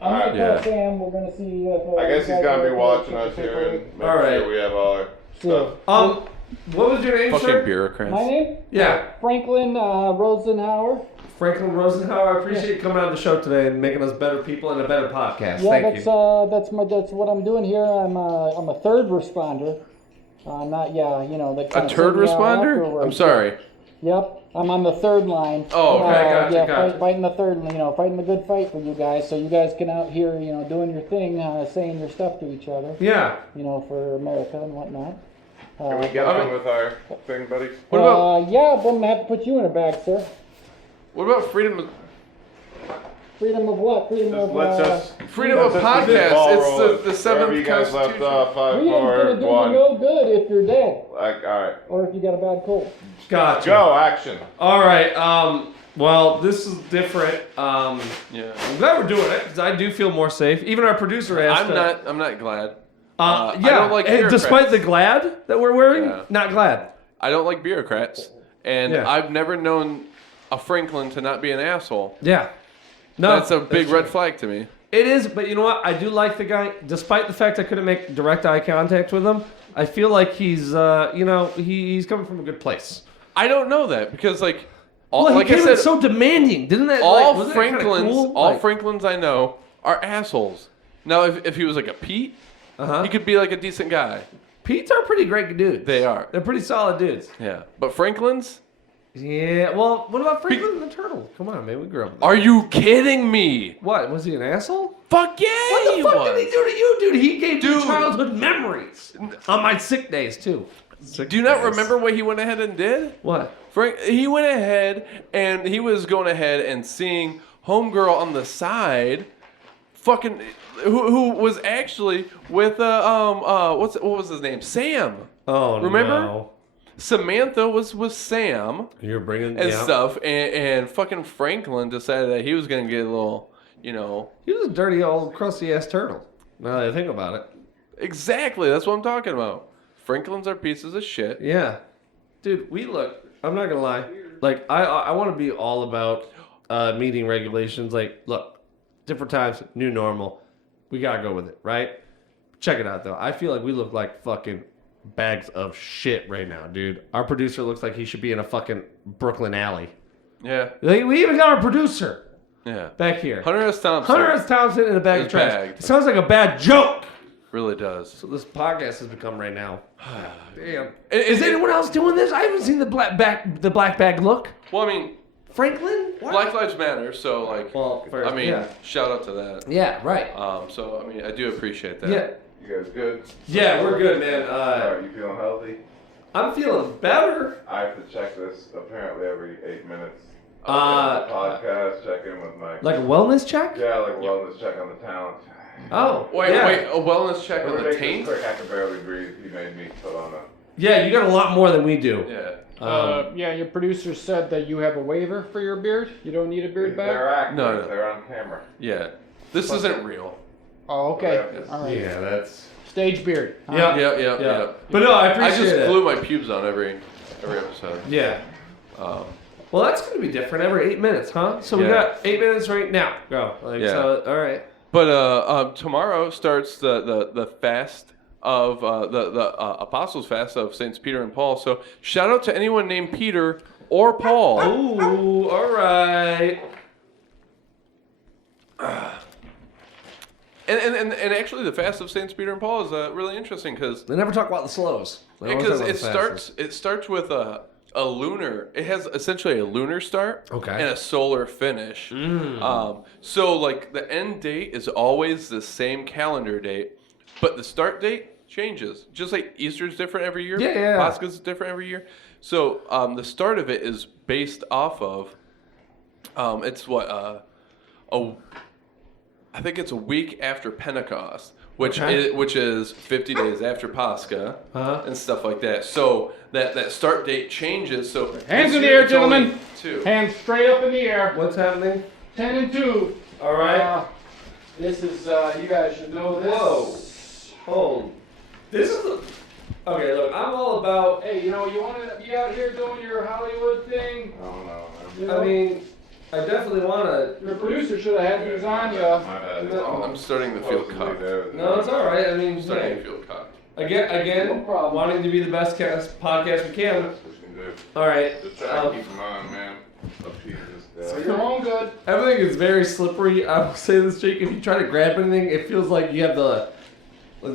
I'm gonna Yeah. call Sam. We're gonna see if. I guess he's gonna be watching us here and make Alright. sure we have all our Sure. stuff. What was your name, Fucking sir? bureaucrats. My name? Yeah, Franklin Rosenhauer. Franklin Rosenhauer. I appreciate you coming on the show today and making us better people and a better podcast. Yeah, Thank that's you. that's what I'm doing here. I'm a third responder. Not the A turd responder? I'm sorry. Yep, I'm on the third line. Oh, okay, gotcha. Fighting the third, fighting the good fight for you guys, so you guys can out here, doing your thing, saying your stuff to each other, Yeah. for America and whatnot. Can we get on with our thing, buddy? What about yeah, but I'm gonna have to put you in a bag, sir. what about freedom of Freedom of what? Freedom of. Let's just freedom of let's just get podcast? the ball It's rolling. the seventh Wherever you guys left Constitution. off, 5, Freedom's 4, gonna do you 1. no good if you're dead, Like, all right, or if you got a bad cold. Gotcha. go action. All right. Well, this is different. Yeah. I'm glad we're doing it because I do feel more safe. Even our producer asked. I'm not glad. Yeah. I don't like and despite the bureaucrats. glad that we're wearing, Yeah. not glad. I don't like bureaucrats, and Yeah. I've never known a Franklin to not be an asshole. Yeah. No, That's a big true. red flag to me. It is, but you know what? I do like the guy, despite the fact I couldn't make direct eye contact with him. I feel like he's, he's coming from a good place. I don't know that because like, Well, like he I came said, in so demanding, didn't that? all wasn't that kinda Franklins, cool? all Like, Franklins I know are assholes. Now, if he was like a Pete, Uh-huh. he could be like a decent guy. Pete's are pretty great dudes. They are. They're pretty solid dudes. Yeah, but Franklins, Yeah. Well, what about Franklin the Turtle? Come on, man. We grew up with are you kidding me? What? Was he an asshole? Fuck yeah, What he the fuck was. did he do to you, dude? He gave me Dude. childhood memories on my sick days too. Do you not remember what he went ahead and did? What? Frank, he went ahead and he was going ahead and seeing homegirl on the side, fucking, who was actually with what was his name? Sam. Oh, remember? No. Samantha was with Sam You're bringing and stuff, and fucking Franklin decided that he was gonna get a little, you know. He was a dirty old crusty ass turtle. Now that I think about it. Exactly, that's what I'm talking about. Franklins are pieces of shit. Yeah, dude. I'm not gonna lie. Like I want to be all about meeting regulations. Like, look, different times, new normal. We gotta go with it, right? Check it out though. I feel like we look like fucking bags of shit right now, dude. Our producer looks like he should be in a fucking Brooklyn alley. Yeah. Like, we even got our producer Yeah. back here. Hunter S. Thompson. Hunter S. Thompson in a bag of Is trash. bagged. It sounds like a bad joke. Really does. So this podcast has become right now. Damn. Is Is anyone else doing this? I haven't seen the black bag look. Well, I mean, Franklin? What? Black Lives Matter, so like, Well, first, I mean, yeah. shout out to that. Yeah, right. So I mean, I do appreciate that. Yeah. You guys good? Yeah, we're good, man. Alright, you feeling healthy? I'm feeling better. I have to check this apparently every 8 minutes. Uh, Podcast, check in with my... Like a wellness check? Yeah, like a wellness check on the talent. Oh, Wait, yeah. a wellness check on Let me the make this taint? quick, I can barely breathe. He made me put on a... Yeah, you got a lot more than we do. Yeah. Yeah, your producer said that you have a waiver for your beard. You don't need a beard back. They're actors. No. They're on camera. Yeah. This isn't real. Oh, okay. Yeah. All right. Yeah, that's... Stage beard. Huh? Yeah. Yeah. But no, I I appreciate just it. glue my pubes on every episode. Yeah. Well, that's going to be different every 8 minutes, huh? So we Yeah. got 8 minutes right now. Go. Like, Yeah. So, all right. But tomorrow starts the fast of the Apostles' Fast of Saints Peter and Paul. So shout out to anyone named Peter or Paul. Ooh, all right. And actually, the fast of Saints Peter and Paul is really interesting because They never talk about the slows. They always talk about the fastest. it starts with a lunar. It has essentially a lunar start Okay. and a solar finish. So like the end date is always the same calendar date, but the start date changes. Just like Easter's different every year. Yeah. Pascha's different every year. So the start of it is based off of it's what I think it's a week after Pentecost, which is 50 days after Pascha and stuff like that. So that start date changes. So Hands this in the year air, it's only gentlemen. 2. Hands straight up in the air. What's happening? 10 and 2. All right. This is, you guys should know this. Whoa. Hold. This is the... Okay, look, I'm all about... Hey, you know, you want to be out here doing your Hollywood thing? I don't know. You know? I mean, I definitely want to... Your producer should have had these on you. My bad. I'm starting to feel Supposedly cocked. there. No, it's all right. I mean, I'm starting to hey, feel cocked. again, No problem. wanting to be the best podcast we can. That's what you can do. All right. Just try to keep them on, man. Up to you. So you're home good. Everything is very slippery. I will say this, Jake. If you try to grab anything, it feels like you have the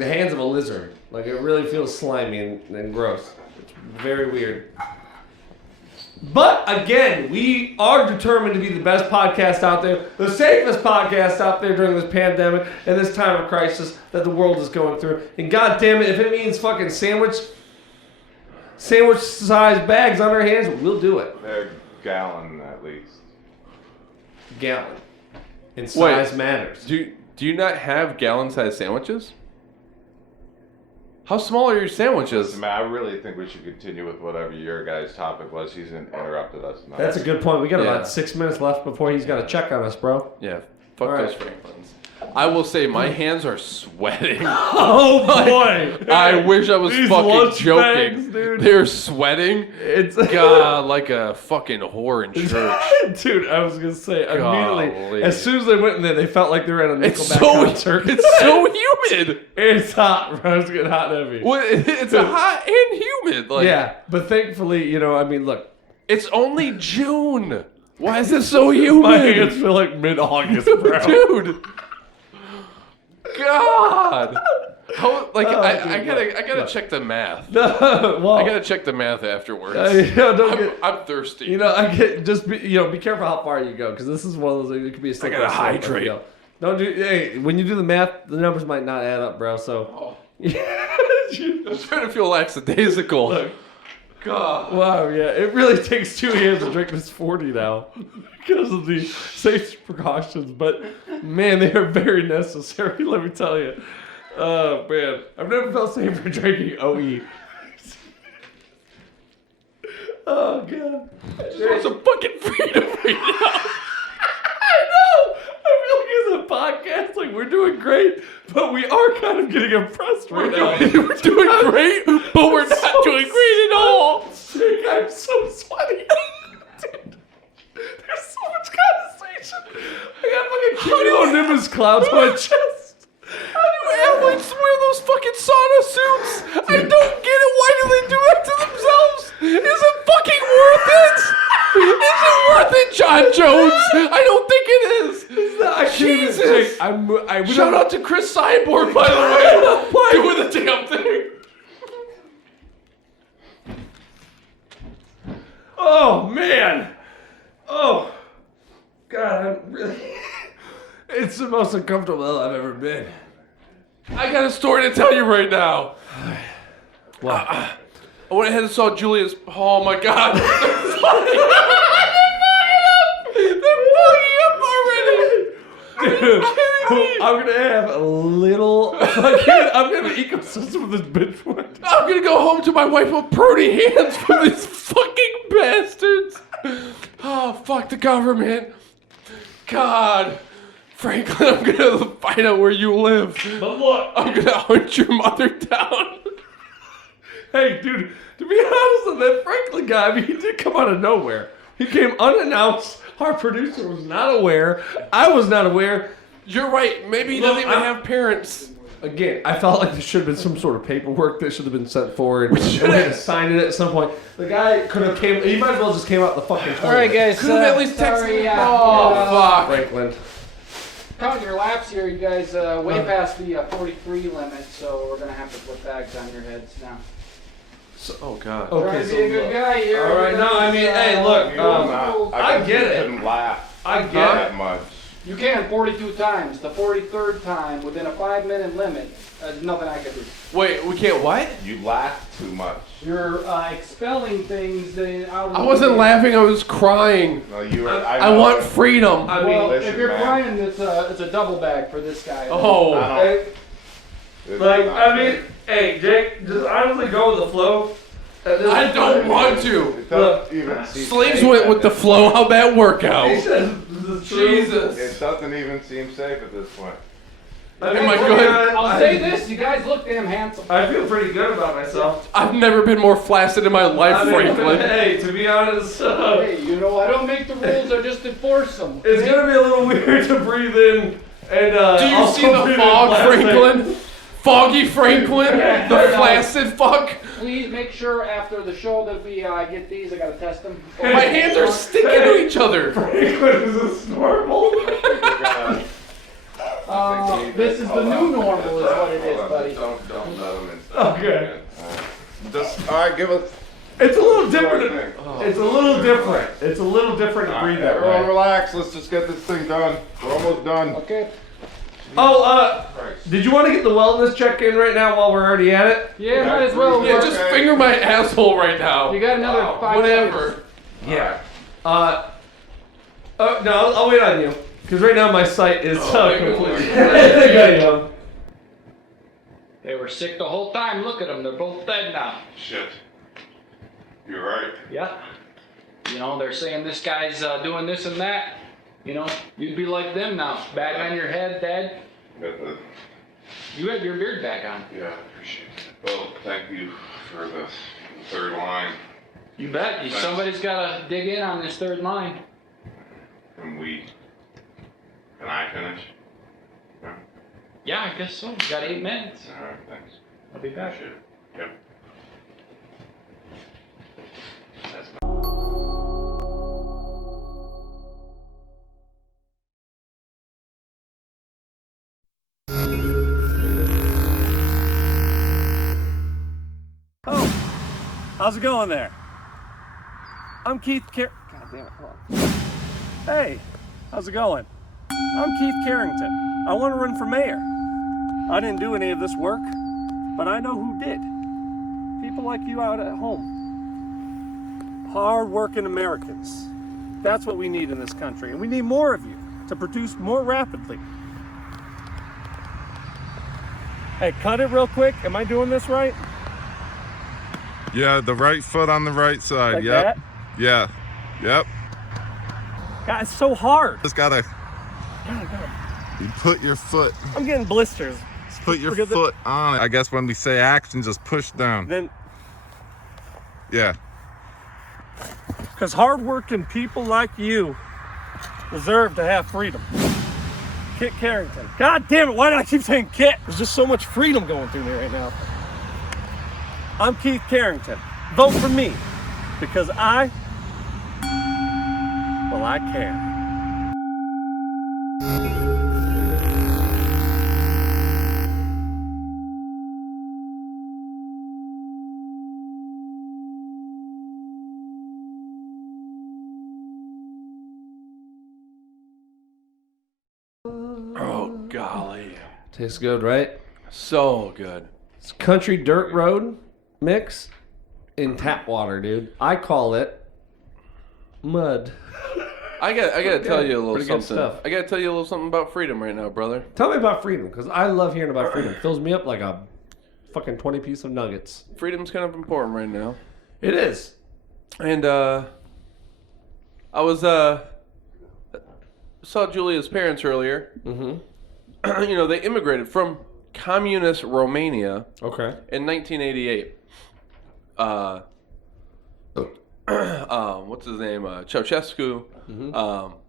hands of a lizard. Like, it really feels slimy and gross. It's very weird. But again, we are determined to be the best podcast out there, the safest podcast out there during this pandemic and this time of crisis that the world is going through. And god damn it, if it means fucking sandwich-sized bags on our hands, we'll do it. They're gallon at least. Gallon. And size matters. Do you not have gallon-sized sandwiches? How small are your sandwiches? Man, I really think we should continue with whatever your guys' topic was. He's interrupted us. Now. That's a good point. We got Yeah. about 6 minutes left before he's got to check on us, bro. Yeah, fuck All right. those Franklins. I will say my hands are sweating. Oh boy! I wish I was These fucking lunch joking. bags, dude. They're sweating. It's God, like a fucking whore in church. Dude, I was gonna say immediately Golly. as soon as they went in there, they felt like they were at a Nickelback It's so concert. it's so humid. It's hot, bro. It's getting hot and heavy. Well, it's hot and humid. Like, Yeah, but thankfully, I mean, look, it's only June. Why is it so humid? my hands feel like mid-August, bro. Dude. God. How, like Oh, I dude, gotta check the math. No, well, I gotta check the math afterwards. don't get. I'm thirsty. I get just be careful how far you go because this is one of those things. It could be a slippery gotta slope. hydrate. Don't do. Hey, when you do the math, the numbers might not add up, bro. So I'm trying to feel lackadaisical. Look. God. Wow, yeah, it really takes 2 hands to drink this 40 now because of the safety precautions. But man, they are very necessary. Let me tell you. Oh man, I've never felt safer drinking OE. Oh god, I just want some fucking freedom right now. I know. I feel like as a podcast, like we're doing great, but we are kind of getting impressed right now. We're doing great, but we're not doing great at all. Sick. I'm so sweaty. Dude, there's so much condensation. I got fucking cumulonimbus clouds on my chest. How do athletes wear those fucking sauna suits? I don't get it. Why do they do that to themselves? Is it fucking worth it? Is it worth it, John Jones? I don't think it is. I can't even Jesus. think. Shout out to Chris Cyborg, by the way, doing the damn thing. Oh man. Oh God, I'm really. It's the most uncomfortable I've ever been. I got a story to tell you right now. What? I went ahead and saw Julius. Oh my God. They're fucking up already. I'm gonna have a little. I'm gonna ecosystem with this bitch one. I'm gonna go home to my wife with pruny hands from these fucking bastards. Oh, fuck the government. God. Franklin, I'm gonna find out where you live. But look, I'm gonna hunt your mother down. hey, dude. To be honest with that Franklin guy, I mean, he did come out of nowhere. He came unannounced. Our producer was not aware. I was not aware. You're right. Maybe he doesn't even have parents. Again, I felt like there should have been some sort of paperwork that should have been sent forward. We should have signed it at some point. The guy could have came. He might as well just came out the fucking toilet. All right, guys. Could have at least sorry, texted. Oh, fuck. Franklin. Counting your laps here, you guys way past the 43 limit, so we're gonna have to put bags on your heads now. So, oh, God. Trying Okay, to so be a good guy here. all right, no, I mean, hey, look, You will not. I guess get you it. couldn't laugh I get that it. much. You can 42 times. The 43rd time within a 5-minute limit. There's nothing I can do. Wait, we can't what? You laugh too much. You're expelling things that out of I wasn't laughing. I was crying. No, you were. I know want it. freedom. I mean, Well, listen, if you're man. crying, it's a double bag for this guy. Oh. I Hey, It's like, not I mean, good. hey, Jake, just honestly go with the flow. I don't want to. It doesn't even seem Slaves safe went at with the this flow. point. How'd that work out? Jesus. It doesn't even seem safe at this point. Am I good? I'll say this: you guys look damn handsome. I feel pretty good about myself. I've never been more flaccid in my life, I mean, Franklin. hey, to be honest, Hey, you know I don't make the rules; I just enforce them. it's gonna be a little weird to breathe in and. Do you also see the breathe in fog, plastic. Franklin? Foggy Franklin? The flaccid fuck? Please make sure after the show that we get these. I gotta test them. My hands are sticking to each other. Franklin is a normal. This is the new normal, is what it is, buddy. Don't let them in. Okay. Just, all right, give us. It's a little different. Thing. It's a little different. It's a little different to breathe that Everyone way. relax. Let's just get this thing done. We're almost done. Okay. Oh, did you want to get the wellness check in right now while we're already at it? Yeah, might as well. Yeah, just finger my asshole right now. You got another 5 Whatever. seconds. Yeah. No, I'll wait on you. Because right now my site is completely. Yeah. They were sick the whole time. Look at them; they're both dead now. Shit. You're right. Yeah. You know, they're saying this guy's doing this and that. You know, you'd be like them now. Bag on your head, Dad. Got the, You have your beard back on. yeah, appreciate it. Well, thank you for the third line. You bet. Thanks. Somebody's got to dig in on this third line. Can I finish? Yeah. Yeah, I guess so. You got 8 minutes. All right, thanks. I'll be back. Appreciate it. Yep. That's How's it going there? I'm Keith God damn it, hold on. Hey, how's it going? I'm Keith Carrington. I want to run for mayor. I didn't do any of this work. but I know who did. People like you out at home. Hard-working Americans. That's what we need in this country, and we need more of you to produce more rapidly. Hey, cut it real quick. Am I doing this right? Yeah, the right foot on the right side. Like Yep. that? Yeah. Yep. God, it's so hard. Just gotta. You put your foot. I'm getting blisters. Put your Forget foot on it. I guess when we say action, just push down. Then, Yeah. because hardworking people like you deserve to have freedom. Kit Carrington. God damn it, why did I keep saying Kit? There's just so much freedom going through me right now. I'm Keith Carrington. Vote for me, because I can. Oh golly, Tastes good, right? so good. It's country dirt road mix in tap water, dude. I call it mud. I gotta tell you a little Pretty good something. stuff. I gotta tell you a little something about freedom right now, brother. Tell me about freedom, because I love hearing about freedom. It fills me up like a fucking 20 piece of nuggets. Freedom's kind of important right now. It is. And I was saw Julia's parents earlier. Mm-hmm. You know, they immigrated from communist Romania Okay. in 1988. What's his name? Ceausescu.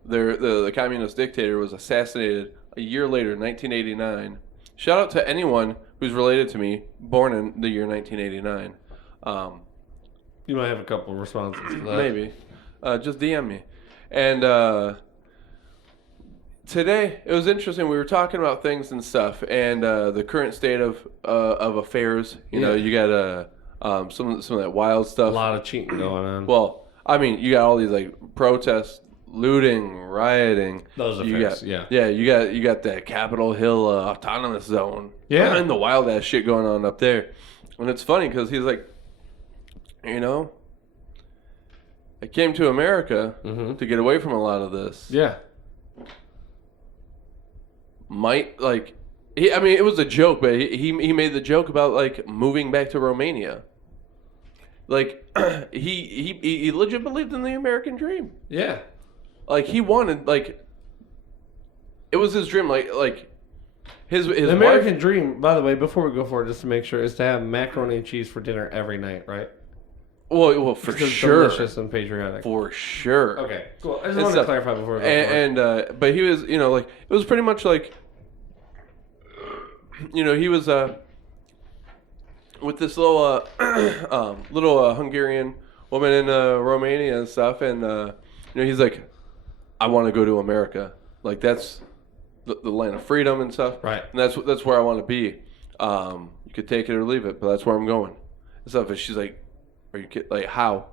The communist dictator was assassinated a year later, 1989. Shout out to anyone who's related to me, born in the year 1989. You might have a couple of responses to that. Maybe. Just DM me. And today, it was interesting. We were talking about things and stuff, and the current state of affairs. You know, you got some of that wild A stuff. lot of cheating going on. Well, I mean, you got all these like protests, looting, rioting. Those you affairs, got, yeah. you got that Capitol Hill autonomous zone. Yeah. And the wild ass shit going on up there. And it's funny because he's like, you know, I came to America to get away from a lot of this. Yeah. I mean, it was a joke, but he made the joke about like moving back to Romania. Like he legit believed in the American dream. Yeah. Like he wanted, like it was his dream. Like his The American dream, by the way, before we go forward, just to make sure, is to have macaroni and cheese for dinner every night, right? Well, for Because sure, it's delicious and patriotic. for sure. Okay, cool. I just And wanted to stuff. clarify before we go forward. And but he was, you know, like it was pretty much like, you know, he was with this little Hungarian woman in Romania and stuff, and you know, he's like, I want to go to America, like that's the land of freedom and stuff, Right. And that's where I want to be. You could take it or leave it, but that's where I'm going and stuff. And she's like, are you kidding? Like how?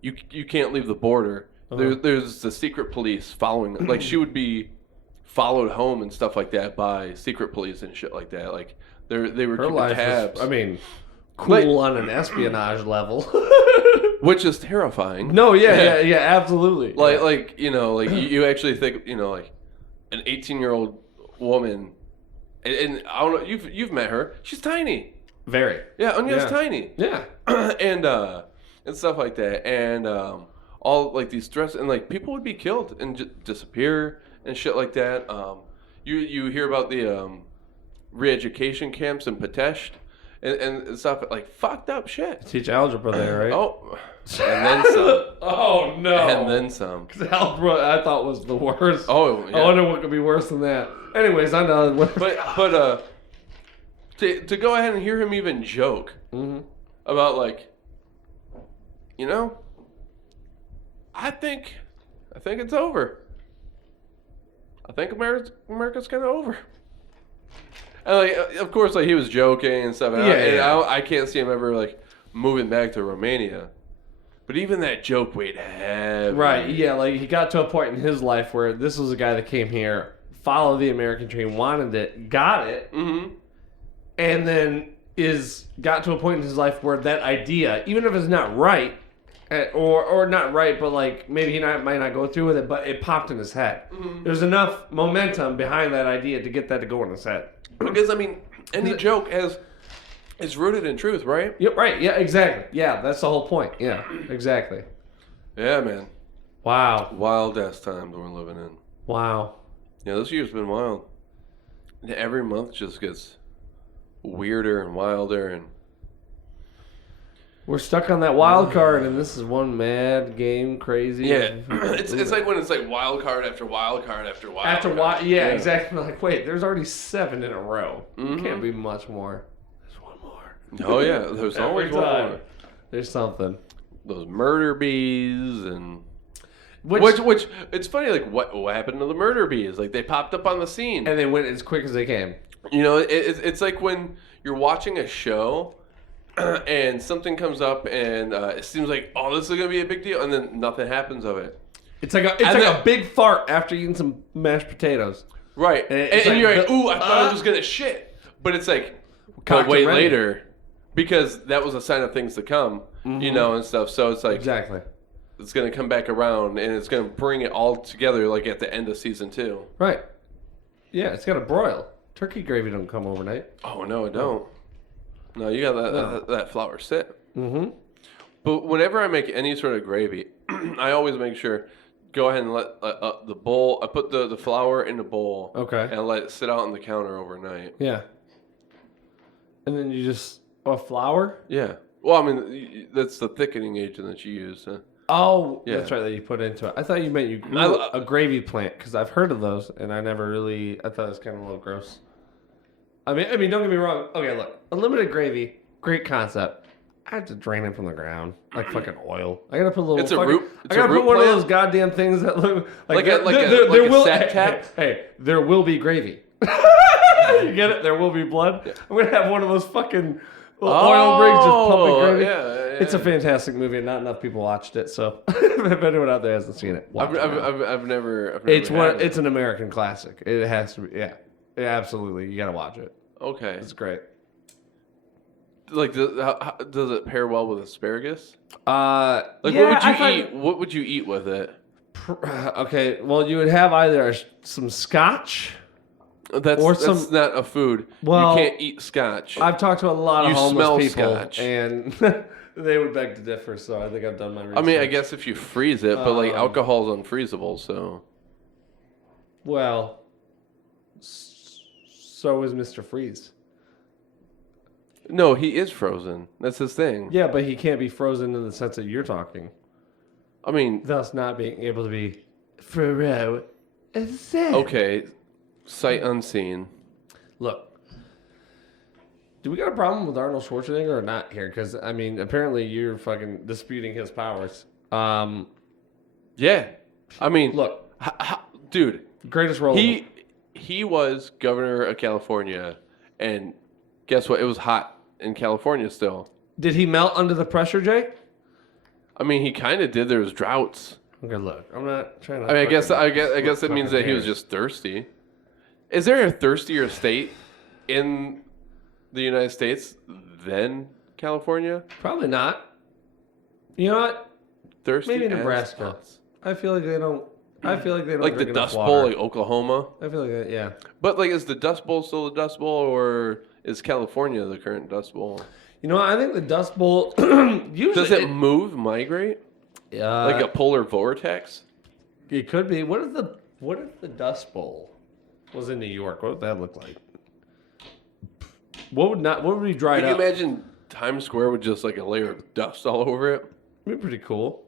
You can't leave the border. There's the secret police following. Like she would be followed home and stuff like that by secret police and shit like that. Like they were Her keeping life tabs, was, I mean, cool on an espionage level. which is terrifying. No, yeah, absolutely. Like you know, like you actually think, you know, like an 18-year-old woman, and I don't know, you've met her. She's tiny. Very. Yeah, Anya's Yeah. tiny. Yeah. and stuff like that, and all like these threats, and like people would be killed and just disappear and shit like that. You hear about the re-education camps in Pitești and stuff, like fucked up shit. Teach algebra there, right? Oh, and then some, Oh, no. and then some. Algebra, I thought was the worst. Oh, yeah. I wonder what could be worse than that. Anyways, I know. But to go ahead and hear him even joke about, like, you know, I think it's over. I think America's kind of over. And like, of course, like he was joking and stuff. And I can't see him ever like moving back to Romania. But even that joke weighed heavy. Right, yeah, like he got to a point in his life where this was a guy that came here, followed the American dream, wanted it, got it, and then got to a point in his life where that idea, even if it's not right, or not right, but like maybe he might not go through with it, but it popped in his head. There's enough momentum behind that idea to get that to go in his head. Because I mean, any joke is rooted in truth, right? Yep, right. Yeah, exactly. Yeah, that's the whole point. Yeah, exactly. Yeah, man. Wow. Wild ass times we're living in. Wow. Yeah, this year's been wild. And every month just gets weirder and wilder, and We're stuck on that wild card, and this is one mad game, crazy. yeah, it's like when it's like wild card after wild card after wild. After card. what? Yeah, exactly. Like, wait, there's already 7 in a row. Can't be much more. There's one more. Oh yeah, there's always Every one time. more. There's something. Those murder bees and Which which it's funny, like what happened to the murder bees? Like they popped up on the scene. and they went as quick as they came. You know, it's like when you're watching a show and something comes up and it seems like, oh, this is gonna be a big deal, and then nothing happens of it. It's like a big fart after eating some mashed potatoes. Right, and you're like, ooh, I thought I was gonna shit, but it's like, Cocked but wait and ready. later, because that was a sign of things to come, you know, and stuff. So it's like Exactly. it's gonna come back around, and it's gonna bring it all together, like at the end of season 2. Right. Yeah, it's got to broil. Turkey gravy don't come overnight. Oh no, it don't. No, you got that flour sit. Mm-hmm. But whenever I make any sort of gravy, I always make sure go ahead and let the bowl. I put the flour in the bowl. Okay. And let it sit out on the counter overnight. Yeah. And then you just flour. Yeah. Well, I mean that's the thickening agent that you use. Oh, Yeah. that's right. That you put into it. I thought you meant you grew a gravy plant because I've heard of those, and I never really. I thought it was kind of a little gross. I mean, don't get me wrong. Okay, look, unlimited gravy, great concept. I have to drain it from the ground like fucking oil. I gotta put a little. It's a fucking, root- it's I gotta a root put one of plant? those goddamn things that look Like there, a there will, sat tap? Hey, there will be gravy. You get it? There will be blood. I'm gonna have one of those fucking little oil rigs just pumping gravy. Yeah, It's a fantastic movie, and not enough people watched it. So if anyone out there hasn't seen it, watch it. I've never. It's had one. it. It's an American classic. It has to be. Yeah, absolutely. You gotta watch it. Okay. It's great. Like, how does it pair well with asparagus? Like, Like, what would you eat? What would you eat with it? Okay, well, you would have either some scotch. That's not a food. Well, you can't eat scotch. I've talked to a lot of You homeless smell people, scotch. and they would beg to differ. So I think I've done my research. I mean, I guess if you freeze it, but like alcohol is unfreezable, so. Well, so is Mr. Freeze. No, he is frozen. That's his thing. Yeah, but he can't be frozen in the sense that you're talking. I mean, Thus not being able to be frozen. okay, sight unseen. Look, do we got a problem with Arnold Schwarzenegger or not here? Because, I mean, apparently you're fucking disputing his powers. Yeah, I mean, Look, dude, greatest role. he was governor of California, and guess what? It was hot in California still. Did he melt under the pressure, Jay? I mean, he kind of did. There was droughts. Okay, look, I'm not trying to. I mean, I guess it means that he was just thirsty. Is there a thirstier state in the United States than California? Probably not. You know what? Thirsty? Maybe as Nebraska. us. I feel like they don't. I feel like they don't Like the drink enough Dust water. Bowl, like Oklahoma. I feel like yeah. But like, is the Dust Bowl still the Dust Bowl, or is California the current Dust Bowl? You know what? I think the Dust Bowl usually Does it move, migrate, like a polar vortex? It could be. What if the Dust Bowl was in New York? What would that look like? What would be dried Can you up? imagine Times Square with just like a layer of dust all over it? It'd be pretty cool.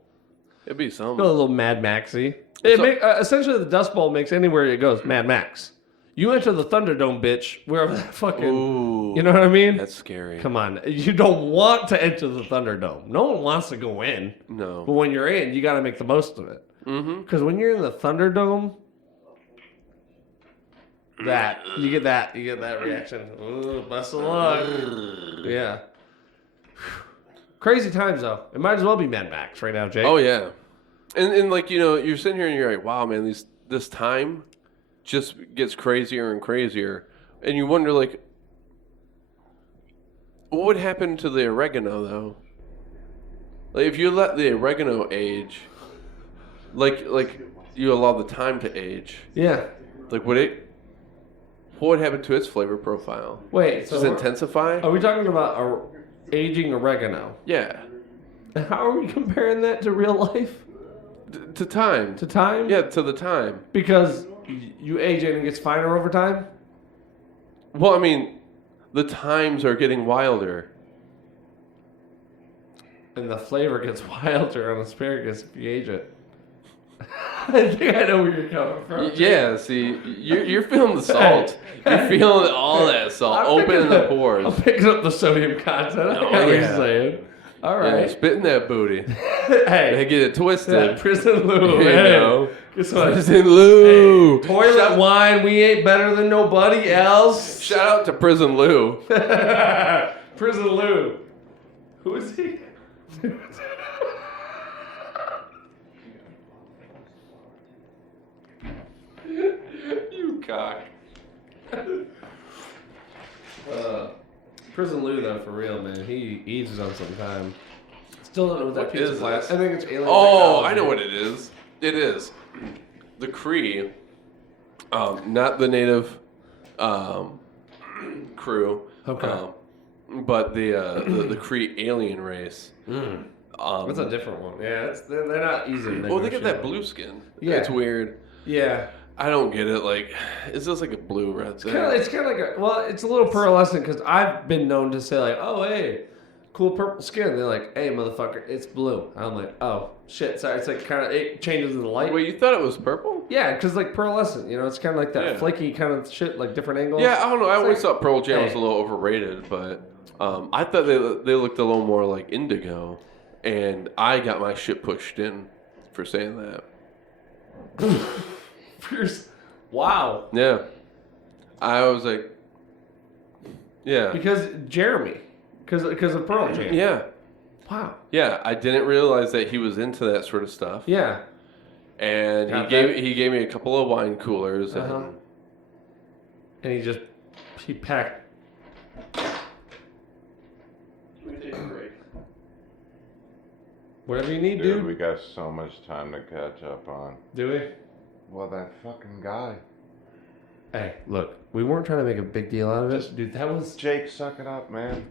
It'd be A something. little Mad Maxy. Essentially, the Dust Bowl makes anywhere it goes Mad Max. You enter the Thunderdome, bitch, wherever that fucking. Ooh, You know what I mean? that's scary. Come on, you don't want to enter the Thunderdome. No one wants to go in, but No. when you're in, you got to make the most of it. Mm-hmm. Because when you're in the Thunderdome, you get that reaction. Ooh, best of luck. Yeah. Crazy times though. It might as well be Mad Max right now, Jake. Oh yeah, and like you're sitting here and you're like, wow, man, this time just gets crazier and crazier, and you wonder like, What would happen to the oregano though? Like if you let the oregano age, like you allow the time to age, Yeah. like what would happen to its flavor profile? Wait, so Does it intensify? are we talking about aging oregano? Yeah. How are we comparing that to real life? To time. To time? Yeah, to the time. Because you age it and it gets finer over time? Well, I mean, the times are getting wilder. And the flavor gets wilder on asparagus if you age it. I think I know where you're coming from. Yeah, see, you're feeling the salt. You're feeling all that salt. Open the pores. I'm picking up the sodium content. I know what you're saying. All Yeah, right. spitting that booty. Hey, They get it twisted. that prison loo. You Hey, know. guess what? Prison Lou. Toilet wine. We ain't better than nobody else. Shout out to Prison Lou. Prison Lou. Who is he? You cock. Prison Lou, though, for real, man. He eats on some time. Still don't know what that What piece is of glass. this? I think it's alien. Oh, technology. I know what it is. It is the Cree, not the native crew. Okay. But the Cree alien race. That's a different one. Yeah, they're not easy. To Oh, they get that negotiate. blue skin. Yeah. It's weird. Yeah. I don't get it. Like, it's just like a blue red thing. It's kind of like it's a little pearlescent because I've been known to say like, oh hey, cool purple skin. They're like, hey motherfucker, it's blue. I'm like, oh shit, sorry. It's like kind of it changes in the light. Wait, you thought it was purple? Yeah, because like pearlescent, it's kind of like that Yeah. flaky kind of shit, like different angles. Yeah, I don't know. I It's always like- thought Pearl Jam was Hey. a little overrated, but I thought they looked a little more like indigo, and I got my shit pushed in for saying that. Wow. Yeah, I was like, yeah, Because Jeremy, because of Pearl Jam. yeah, Wow. yeah. I didn't realize that he was into that sort of stuff, Yeah. and Got he that. gave me a couple of wine coolers, Uh-huh. and And he packed. Whatever you need, Dude, dude. we got so much time to catch up on. Do we? Well, that fucking guy. Hey, look, we weren't trying to make a big deal out of it, dude. That was. Jake, suck it up, man.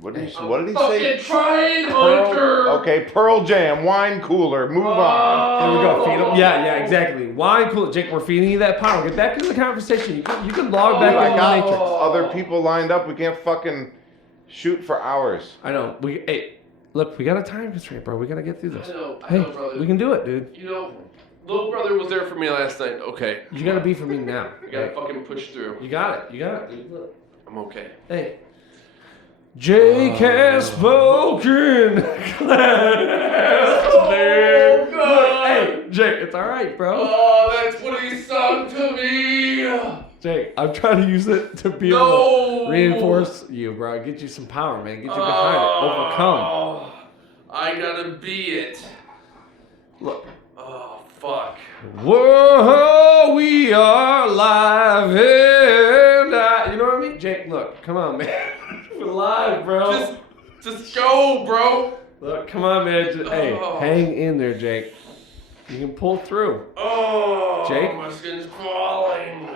What did he say? trying, Okay, Pearl Jam, wine cooler, move on. There we go. Feed him. Yeah, exactly. Why cool, Jake? We're feeding you that power. Get back into the conversation. You can log back I into the got matrix. other people lined up. We can't fucking shoot for hours. I know. Hey, look, we got a time constraint, bro. We gotta get through this. I Hey, know, brother. we can do it, dude. You know, little brother was there for me last night. Okay, You gotta be for me now. you gotta fucking push through. You got it. You got it, dude. Look. I'm okay. Hey. Jake has spoken. Hey, Jake, it's all right, bro. Oh, that's what he sung to me. Jake, I'm trying to use it to be able No. to reinforce you, bro. Get you some power, man. Get you behind it. Overcome. Oh, I gotta be it. Look. Oh, fuck. Whoa, we are live and you know what I mean? Jake, look, come on, man. We're live, bro. Just go, bro. Look, come on, man. Hey, Oh. hang in there, Jake. You can pull through. Oh, Jake? my skin's crawling.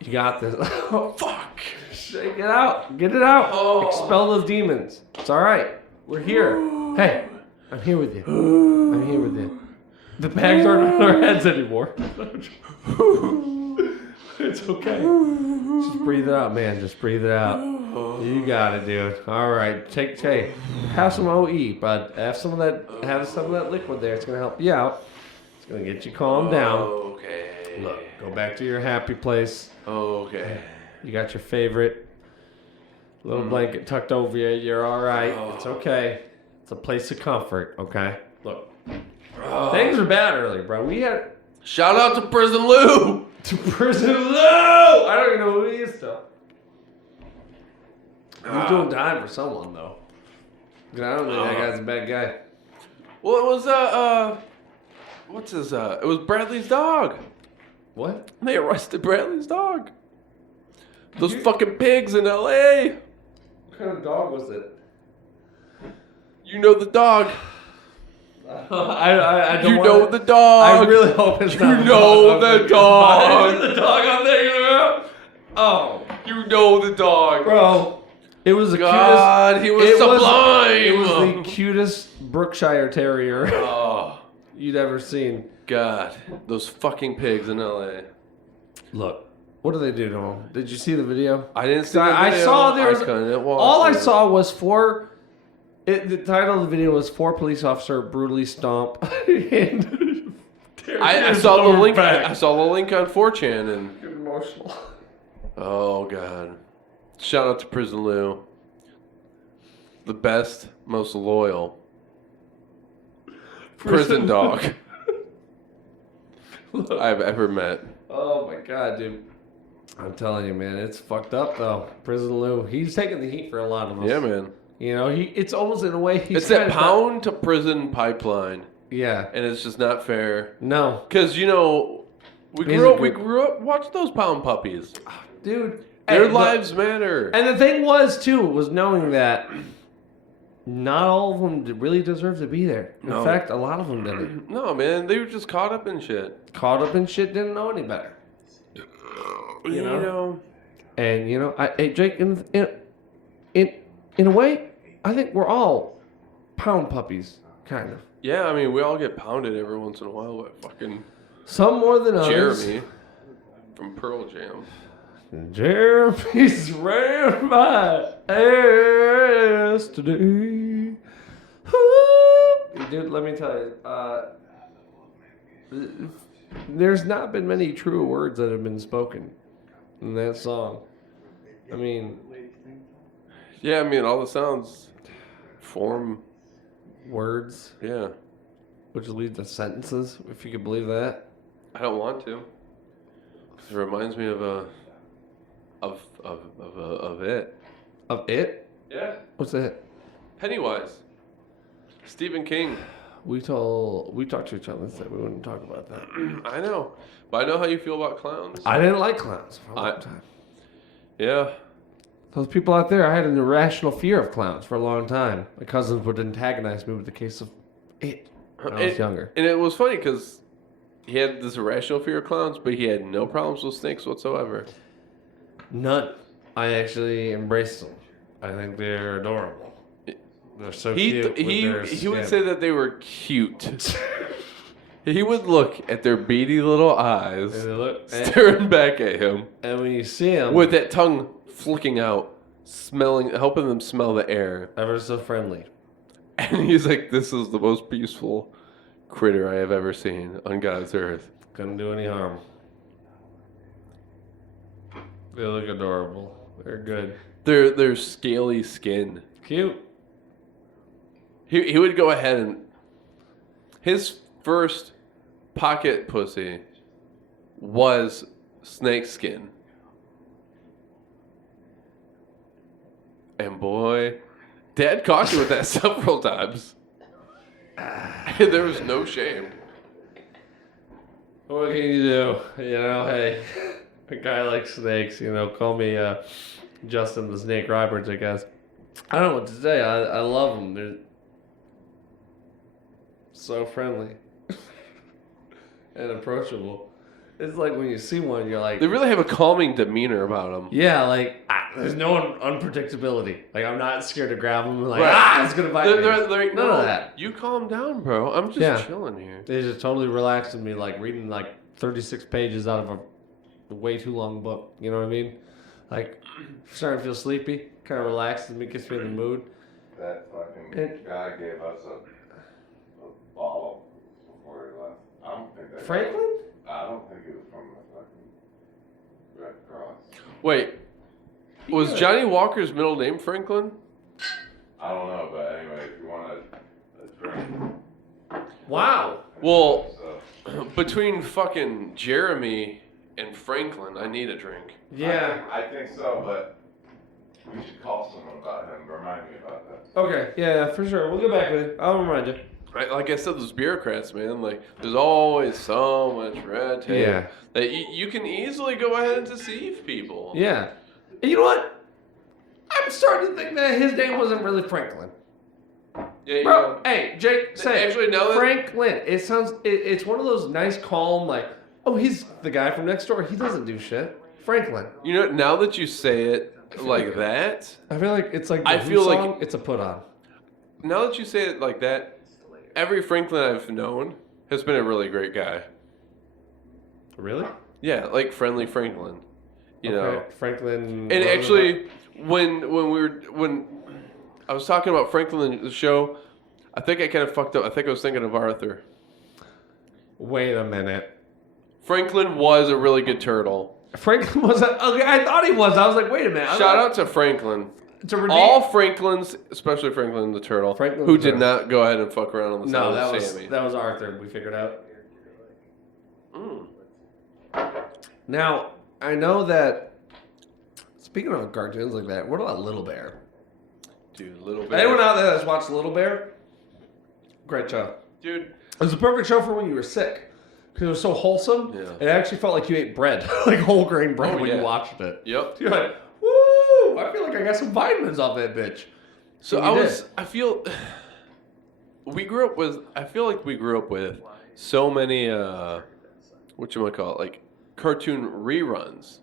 You got this. Fuck. Shake it out. Get it out. Oh. Expel those demons. It's all right. We're here. Hey, I'm here with you. I'm here with you. The bags aren't on our heads anymore. It's okay. Just breathe it out, man. Just breathe it out. You got it, dude. All right. Have some OE, bud. Have some of that liquid there. It's gonna help you out. It's gonna get you calmed down. Okay. Look, go back to your happy place. Okay. You got your favorite little blanket tucked over you. You're all right. It's okay. It's a place of comfort. Okay. Look, things were bad earlier, bro. We had Shout out to Prison Lou. to Prison Lou. I don't even know who he is still. He's doing time for someone though. 'Cause I don't think that guy's a bad guy. Well, it was what's his it was Bradley's dog. What kind of dog was it? You know the dog. I don't You wanna, know the dog. I really hope it's not. You know the Is dog. it the dog I'm thinking about? Oh, You know the dog. bro. It was the God, he was cutest. sublime. It was the cutest Brookshire Terrier Oh, you'd ever seen. God. Those fucking pigs in LA. Look, what do they do to him? Did you see the video? I didn't see the I video. saw there was. I couldn't watch All I it. saw was four. The title of the video was 4 police officer brutally stomp. And I saw the lower link. back. I saw the link on 4chan and Emotional. oh God. Shout out to Prison Lou. The best, most loyal prison dog I've ever met. Oh my God, dude. I'm telling you, man, it's fucked up though. Prison Lou, he's taking the heat for a lot of us. Yeah, man. You know, it's almost in a way he's It's that kind of pound to prison pipeline, yeah. and it's just not fair. No, Because we He's grew a up. We good- grew up. Watch those pound puppies. dude. Their and lives matter. And the thing was knowing that not all of them really deserve to be there. In No. fact, a lot of them didn't. No, man, they were just caught up in shit. Caught up in shit, didn't know any better. You know. And Jake, in a way, I think we're all pound puppies, kind of. Yeah, I mean, we all get pounded every once in a while by fucking Some more than others. Jeremy from Pearl Jam. Jeremy's ran my ass today. Dude, let me tell you, there's not been many true words that have been spoken in that song. I mean, Yeah, I mean, all the sounds form. words, Yeah, which lead to sentences, if you could believe that. I don't want to. 'Cause it reminds me of it. Of it? Yeah, What's that? Pennywise. Stephen King. We talked to each other and said we wouldn't talk about that. I know, but I know how you feel about clowns. I didn't like clowns for a long time. Yeah. Those people out there, I had an irrational fear of clowns for a long time. My cousins would antagonize me with the case of it when I was younger. And it was funny because he had this irrational fear of clowns, but he had no problems with snakes whatsoever. None. I actually embraced them. I think they're adorable. They're so cute. with their He would skin. say that they were cute. He would look at their beady little eyes, And they look, staring back at him, and when you see them, with that tongue flicking out, helping them smell the air. ever so friendly. And he's like, "This is the most peaceful critter I have ever seen on God's earth." Couldn't do any harm. They look adorable. They're good. Their scaly skin. Cute. He would go ahead and his first pocket pussy was snake skin. And boy, Dad caught you with that several times. And there was no shame. What can you do? You know, hey, a guy likes snakes. You know, call me Justin the Snake Roberts, I guess. I don't know what to say. I love them. They're so friendly and approachable. It's like when you see one, you're like, They really have a calming demeanor about them. yeah, like there's no unpredictability. Like I'm not scared to grab them. Like Right. it's gonna bite me. They're like, None no, of that. you calm down, bro. I'm just Yeah. chilling here. They just totally relaxed me, like reading like 36 pages out of a way too long book. You know what I mean? Like starting to feel sleepy, kind of relaxes me, gets me in the mood. That fucking And- guy gave us a bottle before he left. I don't think that Franklin? I don't think it was from the fucking Red Cross. Wait, was Johnny Walker's middle name Franklin? I don't know, but anyway, if you want a drink. Wow. Well, So, between fucking Jeremy and Franklin, I need a drink. Yeah. I think so, but we should call someone about him. Remind me about that. Okay. Yeah, for sure. We'll get back with it. I'll remind you. Like I said, those bureaucrats, man, like, there's always so much red tape Yeah. that you can easily go ahead and deceive people. Yeah. And you know what? I I'm starting to think that his name wasn't really Franklin. Yeah, you Bro, know, hey, Jake, say actually, now that- Franklin. It sounds. It's one of those nice, calm, like, oh, he's the guy from next door. He doesn't do shit. Franklin. you know, now that you say it like that, I feel like it's like the I Who feel like- song, it's a put on. now that you say it like that, every Franklin I've known has been a really great guy. Really? Yeah, like friendly Franklin. You know. Franklin. And actually, when I was talking about Franklin in the show, I think I kind of fucked up. I think I was thinking of Arthur. Wait a minute. Franklin was a really good turtle. Franklin was okay. I thought he was. I was like, wait a minute. Shout out to Franklin. to redeem. All Franklins, especially Franklin the turtle, Franklin who the did turtle. not go ahead and fuck around on the No, side that of was Sammy. that was Arthur. We figured out. Mm. Now I know that. Speaking of cartoons like that, what about Little Bear? Dude, Little Bear. Anyone out there that's watched Little Bear? Great show. Dude, It was the perfect show for when you were sick. Because it was so wholesome. Yeah. It actually felt like you ate bread. Like whole grain bread Oh, when yeah. you watched it. yep. You're like, woo! I feel like I got some vitamins off that bitch. So And you did. I feel we grew up with so many, whatchamacallit, like cartoon reruns.